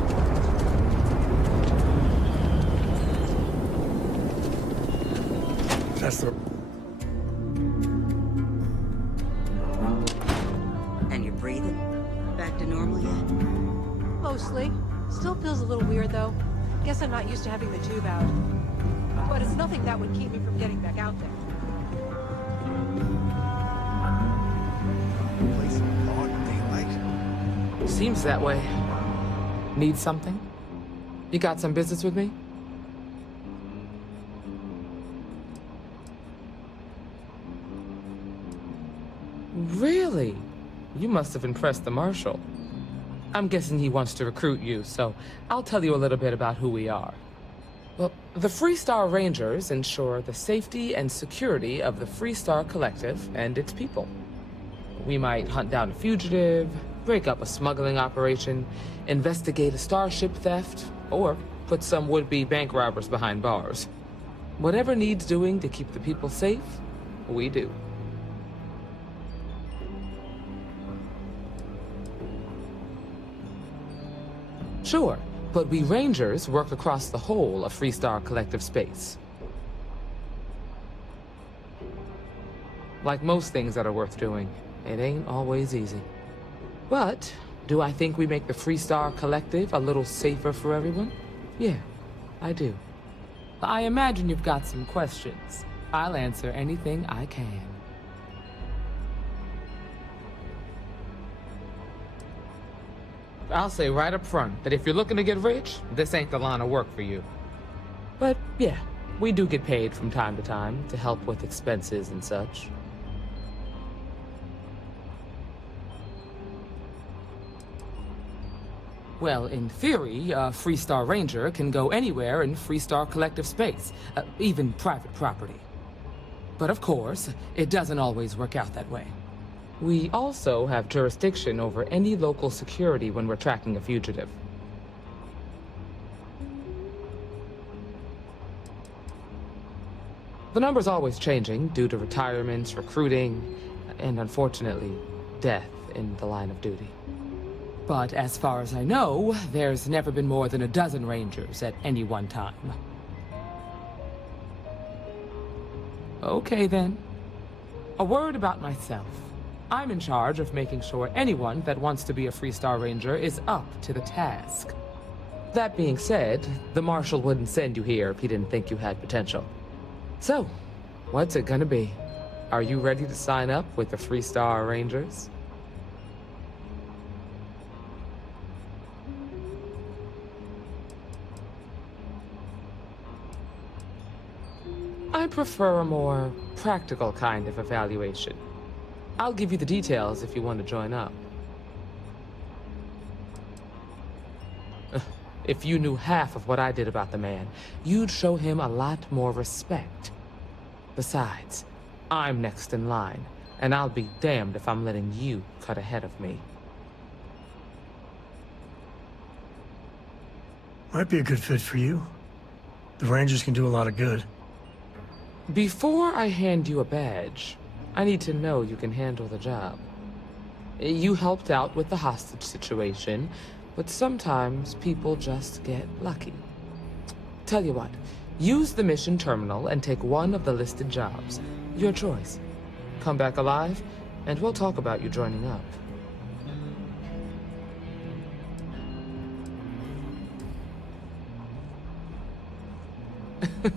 That's the... And you're breathing? Back to normal yet? Mostly. Still feels a little weird, though. Guess I'm not used to having the tube out. But it's nothing that would keep me from getting back out there. Place in broad daylight? Seems that way. Need something? You got some business with me? Really? You must have impressed the Marshal. I'm guessing he wants to recruit you, so I'll tell you a little bit about who we are. Well, the Freestar Rangers ensure the safety and security of the Freestar Collective and its people. We might hunt down a fugitive, break up a smuggling operation, investigate a starship theft, or put some would-be bank robbers behind bars. Whatever needs doing to keep the people safe, we do. Sure, but we Rangers work across the whole of Freestar Collective space. Like most things that are worth doing, it ain't always easy. But, do I think we make the Freestar Collective a little safer for everyone? Yeah, I do. I imagine you've got some questions. I'll answer anything I can. I'll say right up front that if you're looking to get rich, this ain't the line of work for you. But yeah, we do get paid from time to time to help with expenses and such. Well, in theory, a Freestar Ranger can go anywhere in Freestar Collective space, even private property. But of course, it doesn't always work out that way. We also have jurisdiction over any local security when we're tracking a fugitive. The number's always changing due to retirements, recruiting, and unfortunately, death in the line of duty. But as far as I know, there's never been more than a dozen Rangers at any one time. Okay then. A word about myself. I'm in charge of making sure anyone that wants to be a Freestar Ranger is up to the task. That being said, the Marshal wouldn't send you here if he didn't think you had potential. So, what's it gonna be? Are you ready to sign up with the Freestar Rangers? I prefer a more practical kind of evaluation. I'll give you the details if you want to join up. If you knew half of what I did about the man, you'd show him a lot more respect. Besides, I'm next in line, and I'll be damned if I'm letting you cut ahead of me. Might be a good fit for you. The Rangers can do a lot of good. Before I hand you a badge, I need to know you can handle the job. You helped out with the hostage situation, but sometimes people just get lucky. Tell you what, use the mission terminal and take one of the listed jobs. Your choice. Come back alive, and we'll talk about you joining up.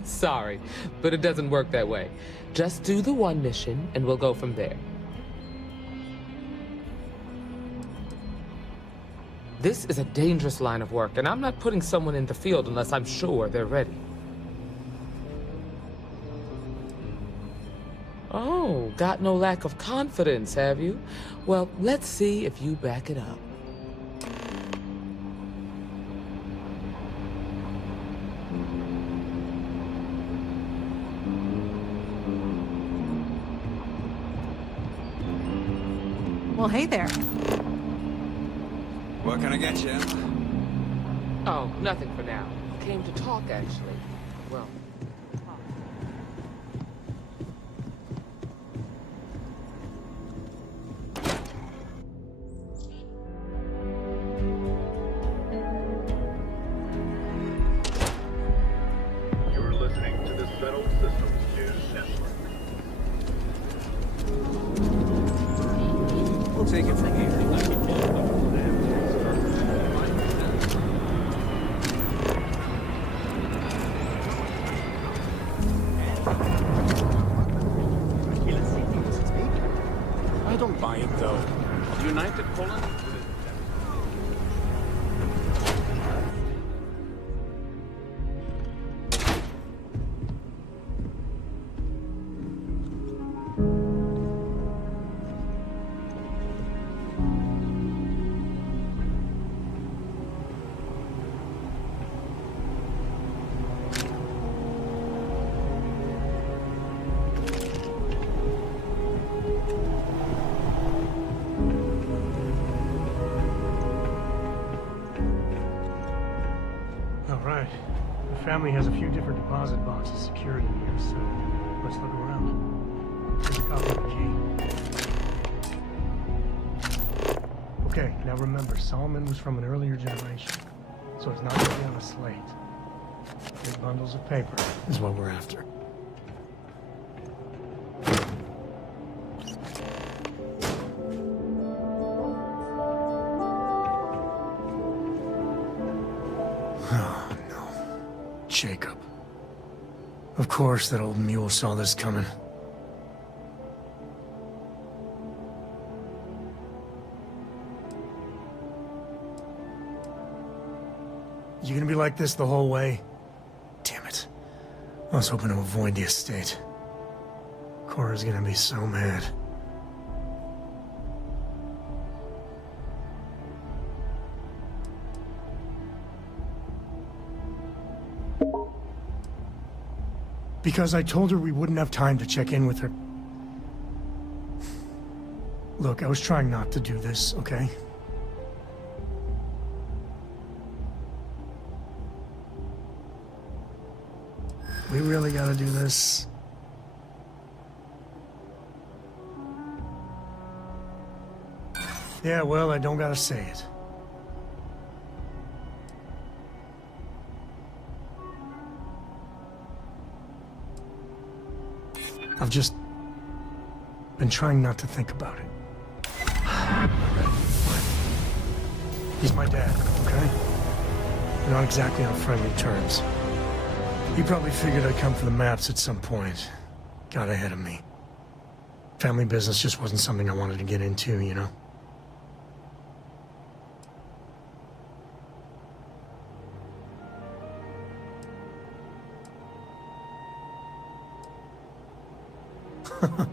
Sorry, but it doesn't work that way. Just do the one mission, and we'll go from there. This is a dangerous line of work, and I'm not putting someone in the field unless I'm sure they're ready. Oh, got no lack of confidence, have you? Well, let's see if you back it up. Well, hey there. What can I get you, Emma? Oh, nothing for now. Came to talk, actually. Well... You're listening to the Settled Systems News Network. We'll take it from here. I don't buy it, though. United Poland? Alright. The family has a few different deposit boxes secured in here, so let's look around. Here's a copy of the key. Okay, now remember, Solomon was from an earlier generation, so it's not going to be on a slate. Big bundles of paper is what we're after. Oh, no. Jacob. Of course that old mule saw this coming. You gonna be like this the whole way? Damn it. I was hoping to avoid the estate. Cora's gonna be so mad. Because I told her we wouldn't have time to check in with her. Look, I was trying not to do this, okay? We really gotta do this. Yeah, well, I don't gotta say it. I've just been trying not to think about it. He's my dad, okay? We're not exactly on friendly terms. He probably figured I'd come for the maps at some point. Got ahead of me. Family business just wasn't something I wanted to get into, you know?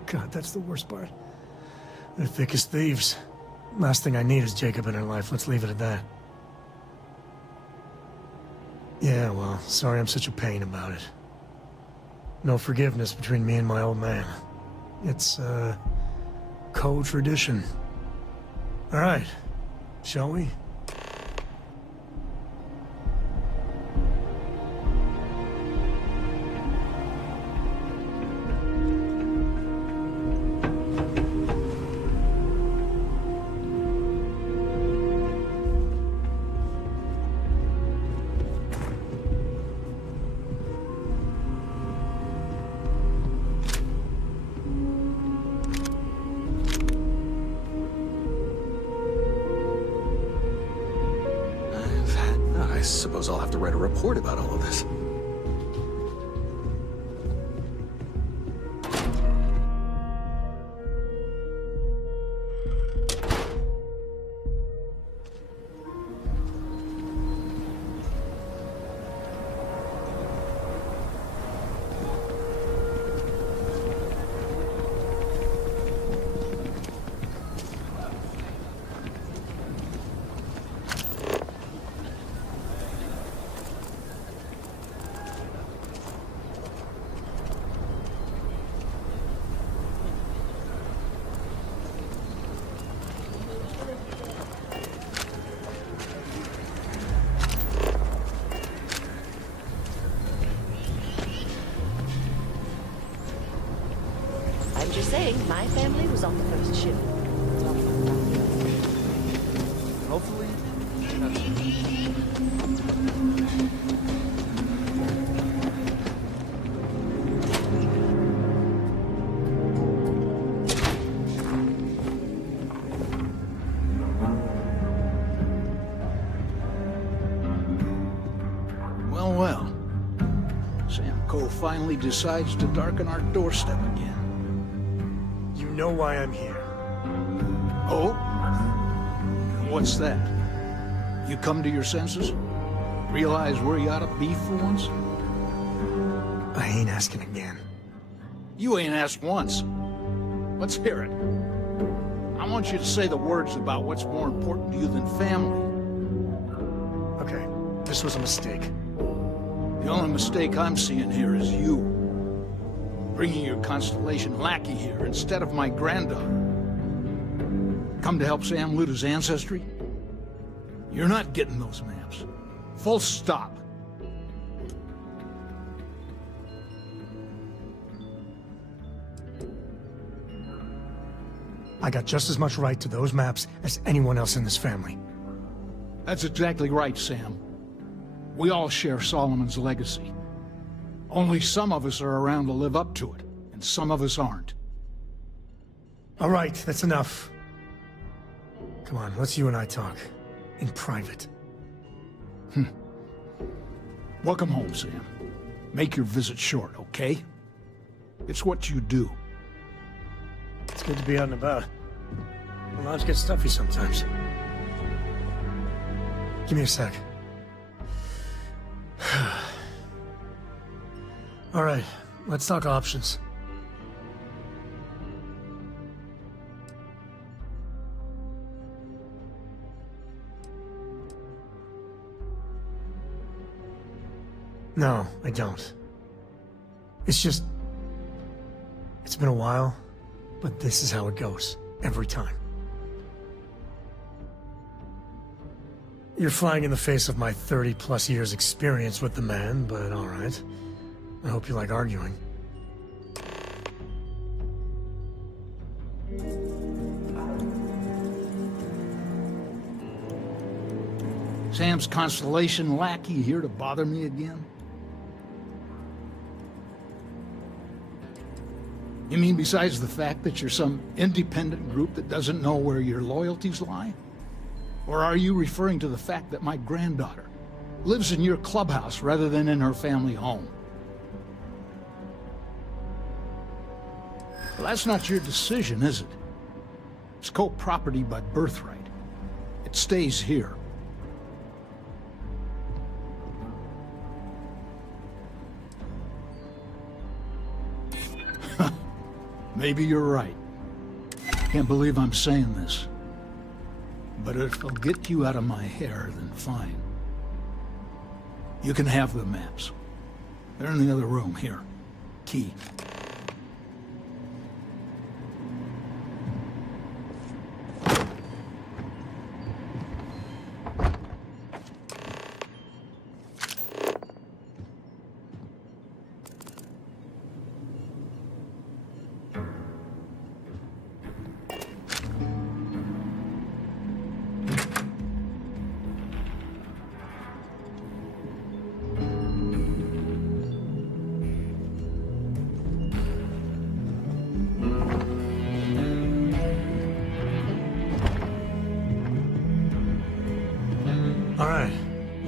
God, that's the worst part. They're thick as thieves. Last thing I need is Jacob in her life. Let's leave it at that. Yeah, well, sorry I'm such a pain about it. No forgiveness between me and my old man. It's, co-tradition. All right, shall we? suppose I'll have to write a report about all of this. I'm just saying, my family was on the first ship. Hopefully, Well, well. Sam Coe finally decides to darken our doorstep again. You know why I'm here. Oh? What's that? You come to your senses? Realize where you ought to be for once? I ain't asking again. You ain't asked once. Let's hear it. I want you to say the words about what's more important to you than family. Okay, this was a mistake. The only mistake I'm seeing here is you. Bringing your Constellation lackey here instead of my granddaughter. Come to help Sam loot his ancestry? You're not getting those maps. Full stop. I got just as much right to those maps as anyone else in this family. That's exactly right, Sam. We all share Solomon's legacy. Only some of us are around to live up to it, and some of us aren't. All right, that's enough. Come on, let's you and I talk. In private. Welcome home, Sam. Make your visit short, okay? It's what you do. It's good to be out and about. The lodge gets stuffy sometimes. Give me a sec. All right, let's talk options. No, I don't. It's just... It's been a while, but this is how it goes. Every time. You're flying in the face of my 30-plus years experience with the man, but all right. I hope you like arguing. Sam's Constellation lackey here to bother me again? You mean besides the fact that you're some independent group that doesn't know where your loyalties lie? Or are you referring to the fact that my granddaughter lives in your clubhouse rather than in her family home? Well, that's not your decision, is it? It's co-property by birthright. It stays here. Maybe you're right. Can't believe I'm saying this. But if it'll get you out of my hair, then fine. You can have the maps. They're in the other room, here. Key.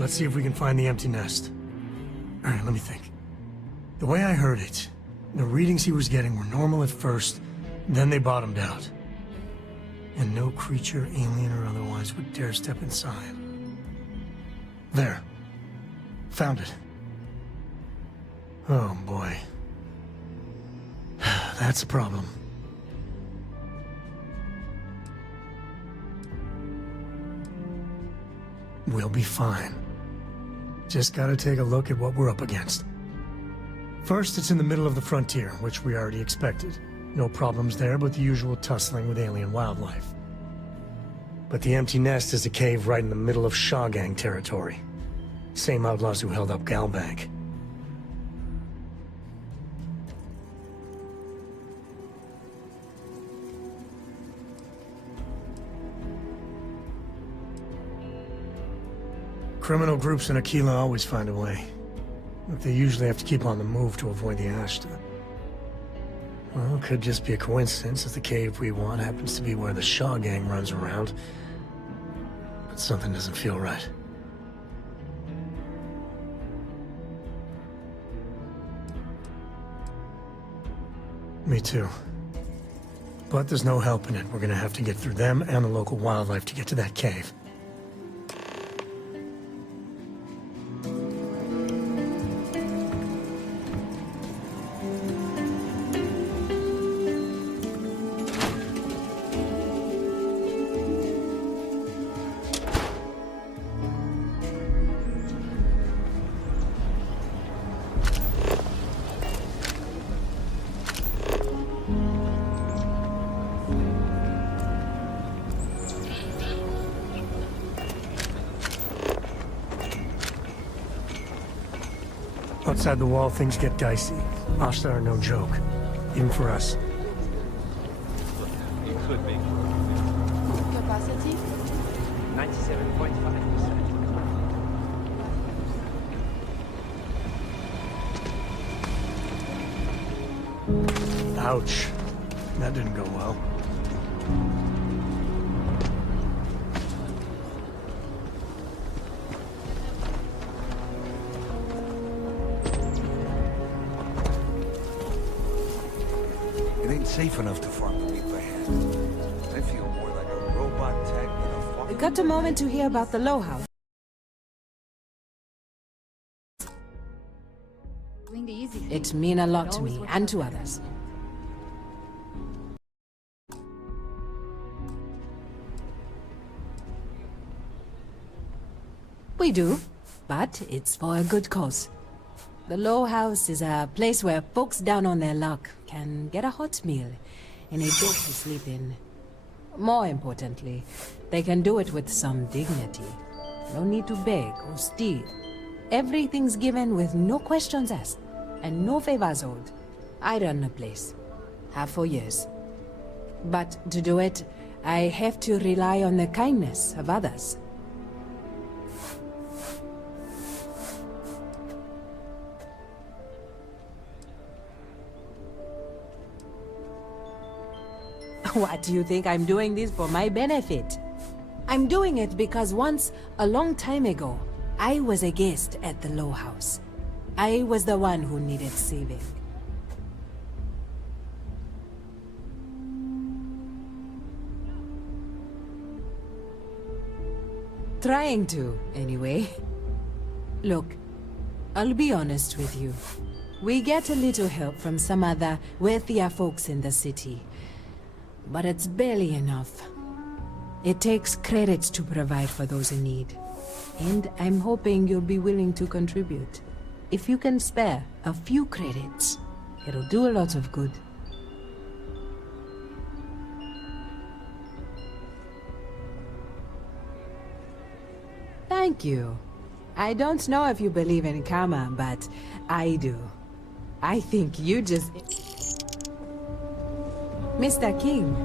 Let's see if we can find the empty nest. Alright, let me think. The way I heard it, the readings he was getting were normal at first, then they bottomed out. And no creature, alien or otherwise, would dare step inside. There. Found it. Oh boy. That's a problem. We'll be fine. Just gotta take a look at what we're up against. First, it's in the middle of the frontier, which we already expected. No problems there, but the usual tussling with alien wildlife. But the empty nest is a cave right in the middle of Shaw Gang territory. Same outlaws who held up Galbank. Criminal groups in Aquila always find a way. But they usually have to keep on the move to avoid the Ashta. Well, it could just be a coincidence, as the cave we want happens to be where the Shaw Gang runs around. But something doesn't feel right. Me too. But there's no help in it. We're gonna have to get through them and the local wildlife to get to that cave. Outside the wall, things get dicey. Ashta are no joke, even for us. It could be. Capacity? 97.5%. Ouch. That didn't go well. It ain't safe enough to farm the wheat by hand. I feel more like a robot tech than a fucking... Got a moment to hear about the Low House? It mean a lot to me and to others. We do, but it's for a good cause. The Low House is a place where folks down on their luck can get a hot meal and a bed to sleep in. More importantly, they can do it with some dignity. No need to beg or steal. Everything's given with no questions asked and no favors owed. I run the place. Have for years. But to do it, I have to rely on the kindness of others. What, do you think I'm doing this for my benefit? I'm doing it because once, a long time ago, I was a guest at the Low House. I was the one who needed saving. Trying to, anyway. Look, I'll be honest with you. We get a little help from some other wealthier folks in the city. But it's barely enough. It takes credits to provide for those in need. And I'm hoping you'll be willing to contribute. If you can spare a few credits, it'll do a lot of good. Thank you. I don't know if you believe in karma, but I do. I think you just... Mr. King.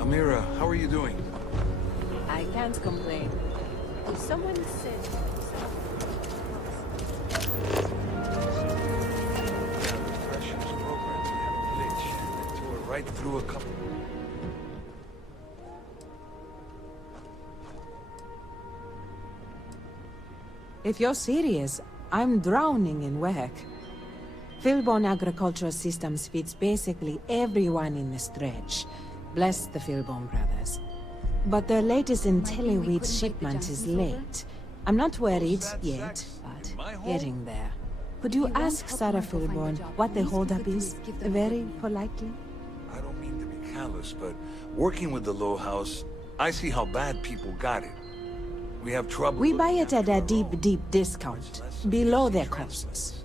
Amira, how are you doing? I can't complain. Someone said... Right through a couple. If you're serious, I'm drowning in work. Philbone Agricultural Systems fits basically everyone in the stretch. Bless the Philbone brothers. But their latest IntelliWheat shipment is late. I'm not worried yet, but getting there. Could you ask Sarah Philbone what the holdup is, very politely? I don't mean to be callous, but working with the Low House, I see how bad people got it. We have trouble. We buy it at a deep discount, below their costs.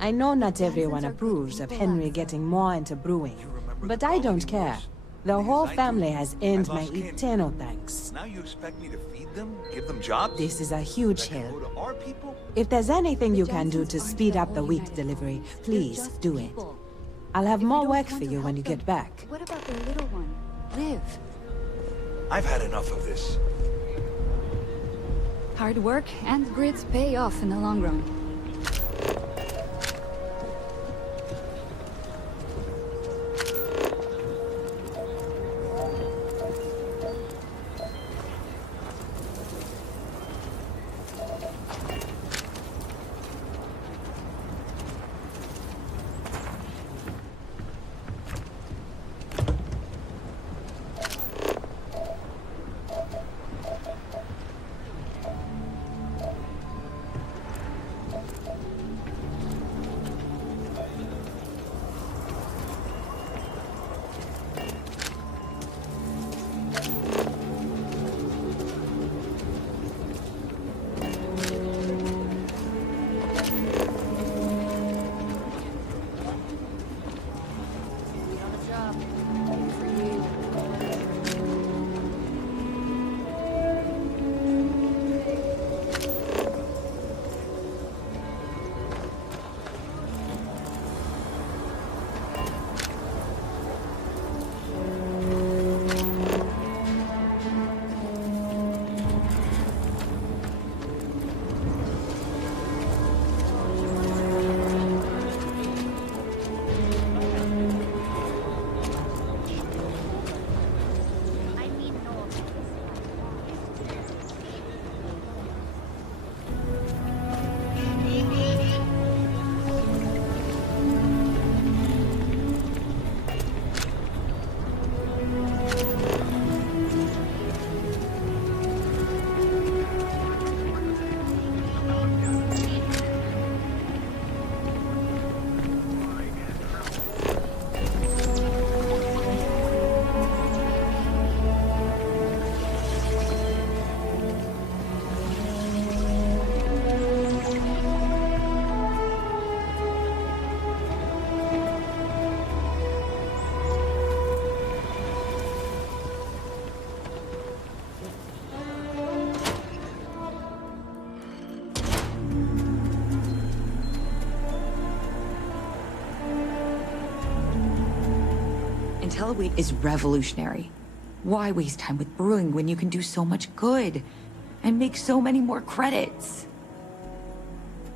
I know not everyone approves of Henry getting more into brewing, but I don't care. The whole family has earned my eternal thanks. Now you expect me to feed them? Give them jobs? This is a huge help. To our people? If there's anything you can do to speed up the wheat delivery, please do it. I'll have more work for you when you get back. What about the little one, Liv? I've had enough of this. Hard work and grit pay off in the long run. IntelliWheat is revolutionary. Why waste time with brewing when you can do so much good and make so many more credits?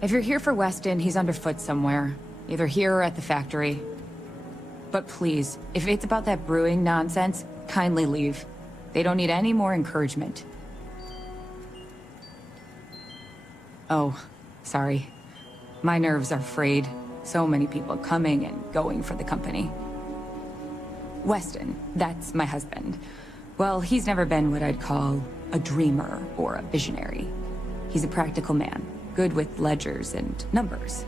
If you're here for Weston, he's underfoot somewhere, either here or at the factory. But please, if it's about that brewing nonsense, kindly leave. They don't need any more encouragement. Oh, sorry. My nerves are frayed. So many people coming and going for the company. Weston, that's my husband. Well, he's never been what I'd call a dreamer or a visionary. He's a practical man, good with ledgers and numbers.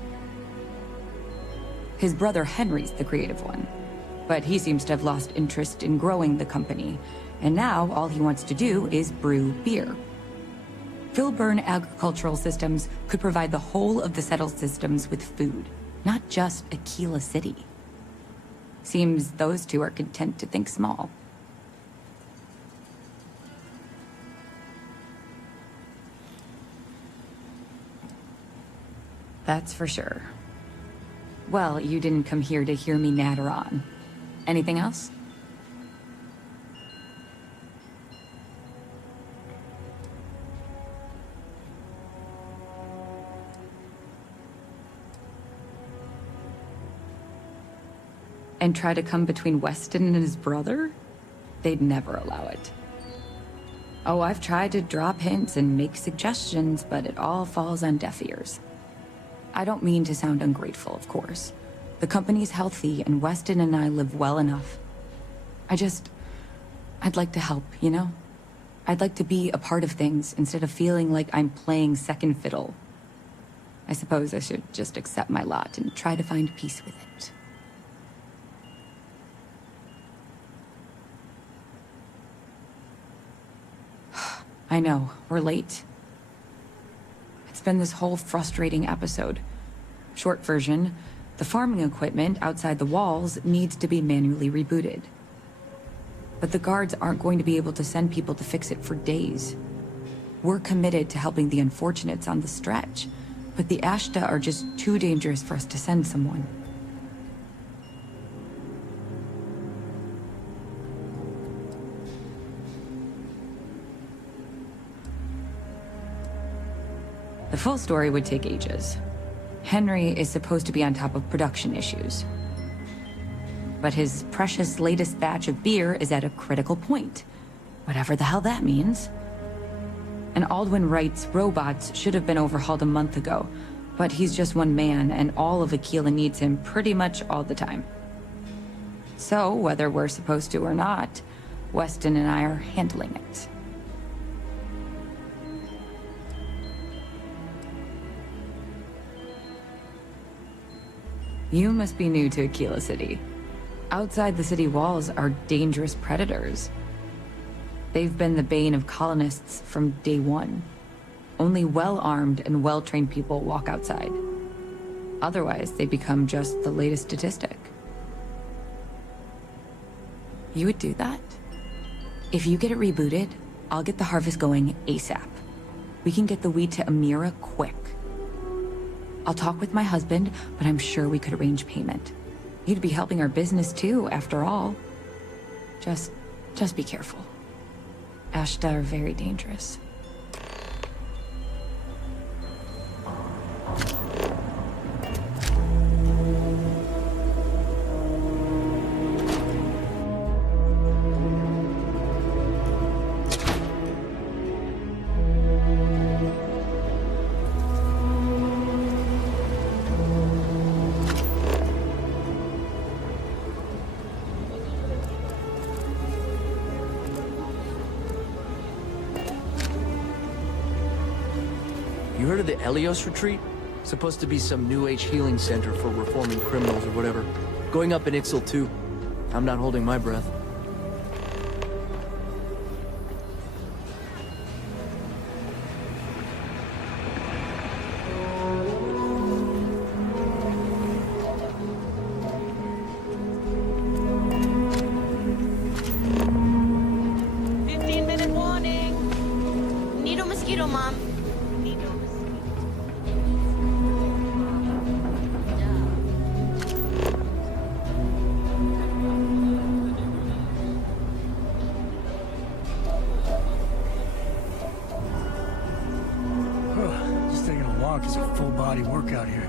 His brother Henry's the creative one, but he seems to have lost interest in growing the company, and now all he wants to do is brew beer. Philbone Agricultural Systems could provide the whole of the settled systems with food, not just Aquila City. Seems those two are content to think small. That's for sure. Well, you didn't come here to hear me natter on. Anything else? And try to come between Weston and his brother? They'd never allow it. Oh, I've tried to drop hints and make suggestions, but it all falls on deaf ears. I don't mean to sound ungrateful, of course. The company's healthy, and Weston and I live well enough. I'd like to help, you know? I'd like to be a part of things instead of feeling like I'm playing second fiddle. I suppose I should just accept my lot and try to find peace with it. I know, we're late. It's been this whole frustrating episode. Short version, the farming equipment outside the walls needs to be manually rebooted. But the guards aren't going to be able to send people to fix it for days. We're committed to helping the unfortunates on the stretch, but the Ashta are just too dangerous for us to send someone. The full story would take ages. Henry is supposed to be on top of production issues. But his precious latest batch of beer is at a critical point. Whatever the hell that means. And Aldwin Wright's robots should have been overhauled a month ago, but he's just one man, and all of Aquila needs him pretty much all the time. So, whether we're supposed to or not, Weston and I are handling it. You must be new to Aquila City. Outside the city walls are dangerous predators. They've been the bane of colonists from day one. Only well-armed and well-trained people walk outside. Otherwise, they become just the latest statistic. You would do that? If you get it rebooted, I'll get the harvest going ASAP. We can get the wheat to Amira quick. I'll talk with my husband, but I'm sure we could arrange payment. You'd be helping our business too, after all. Just be careful. Ashta are very dangerous. You heard of the Elios Retreat? Supposed to be some New Age healing center for reforming criminals or whatever. Going up in Ixal too. I'm not holding my breath. Just taking a walk is a full-body workout here.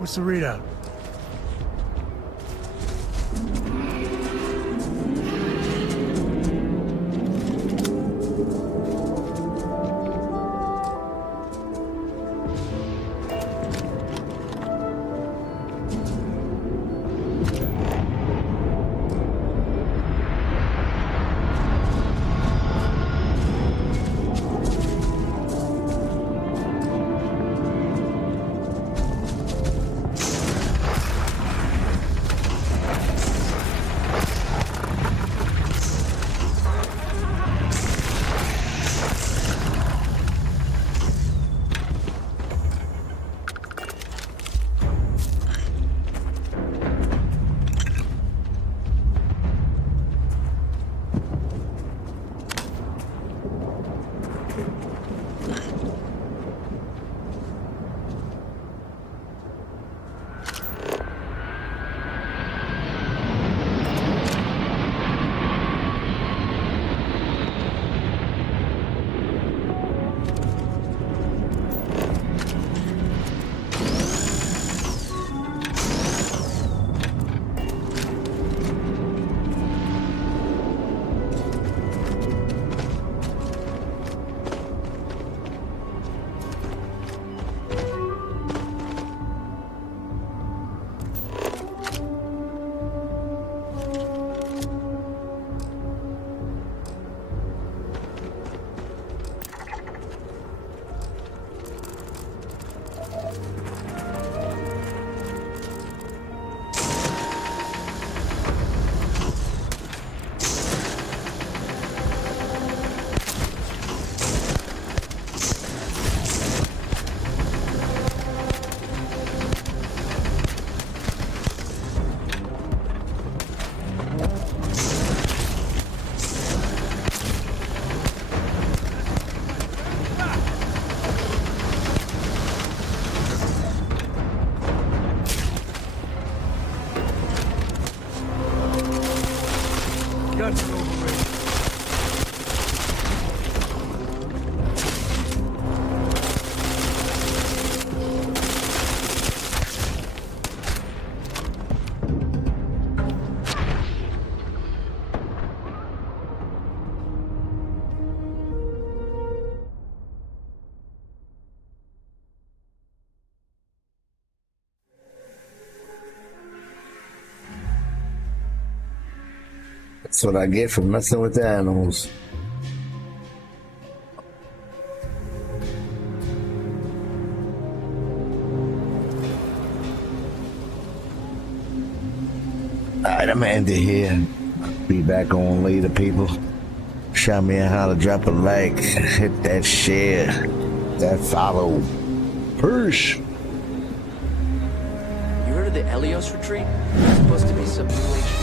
What's the readout? That's what I get for messing with the animals. Alright, I'm gonna end it here. Be back on later, people. Shout me how to drop a like, hit that share, that follow. Peace. You heard of the Helios retreat? It's supposed to be some new HQ.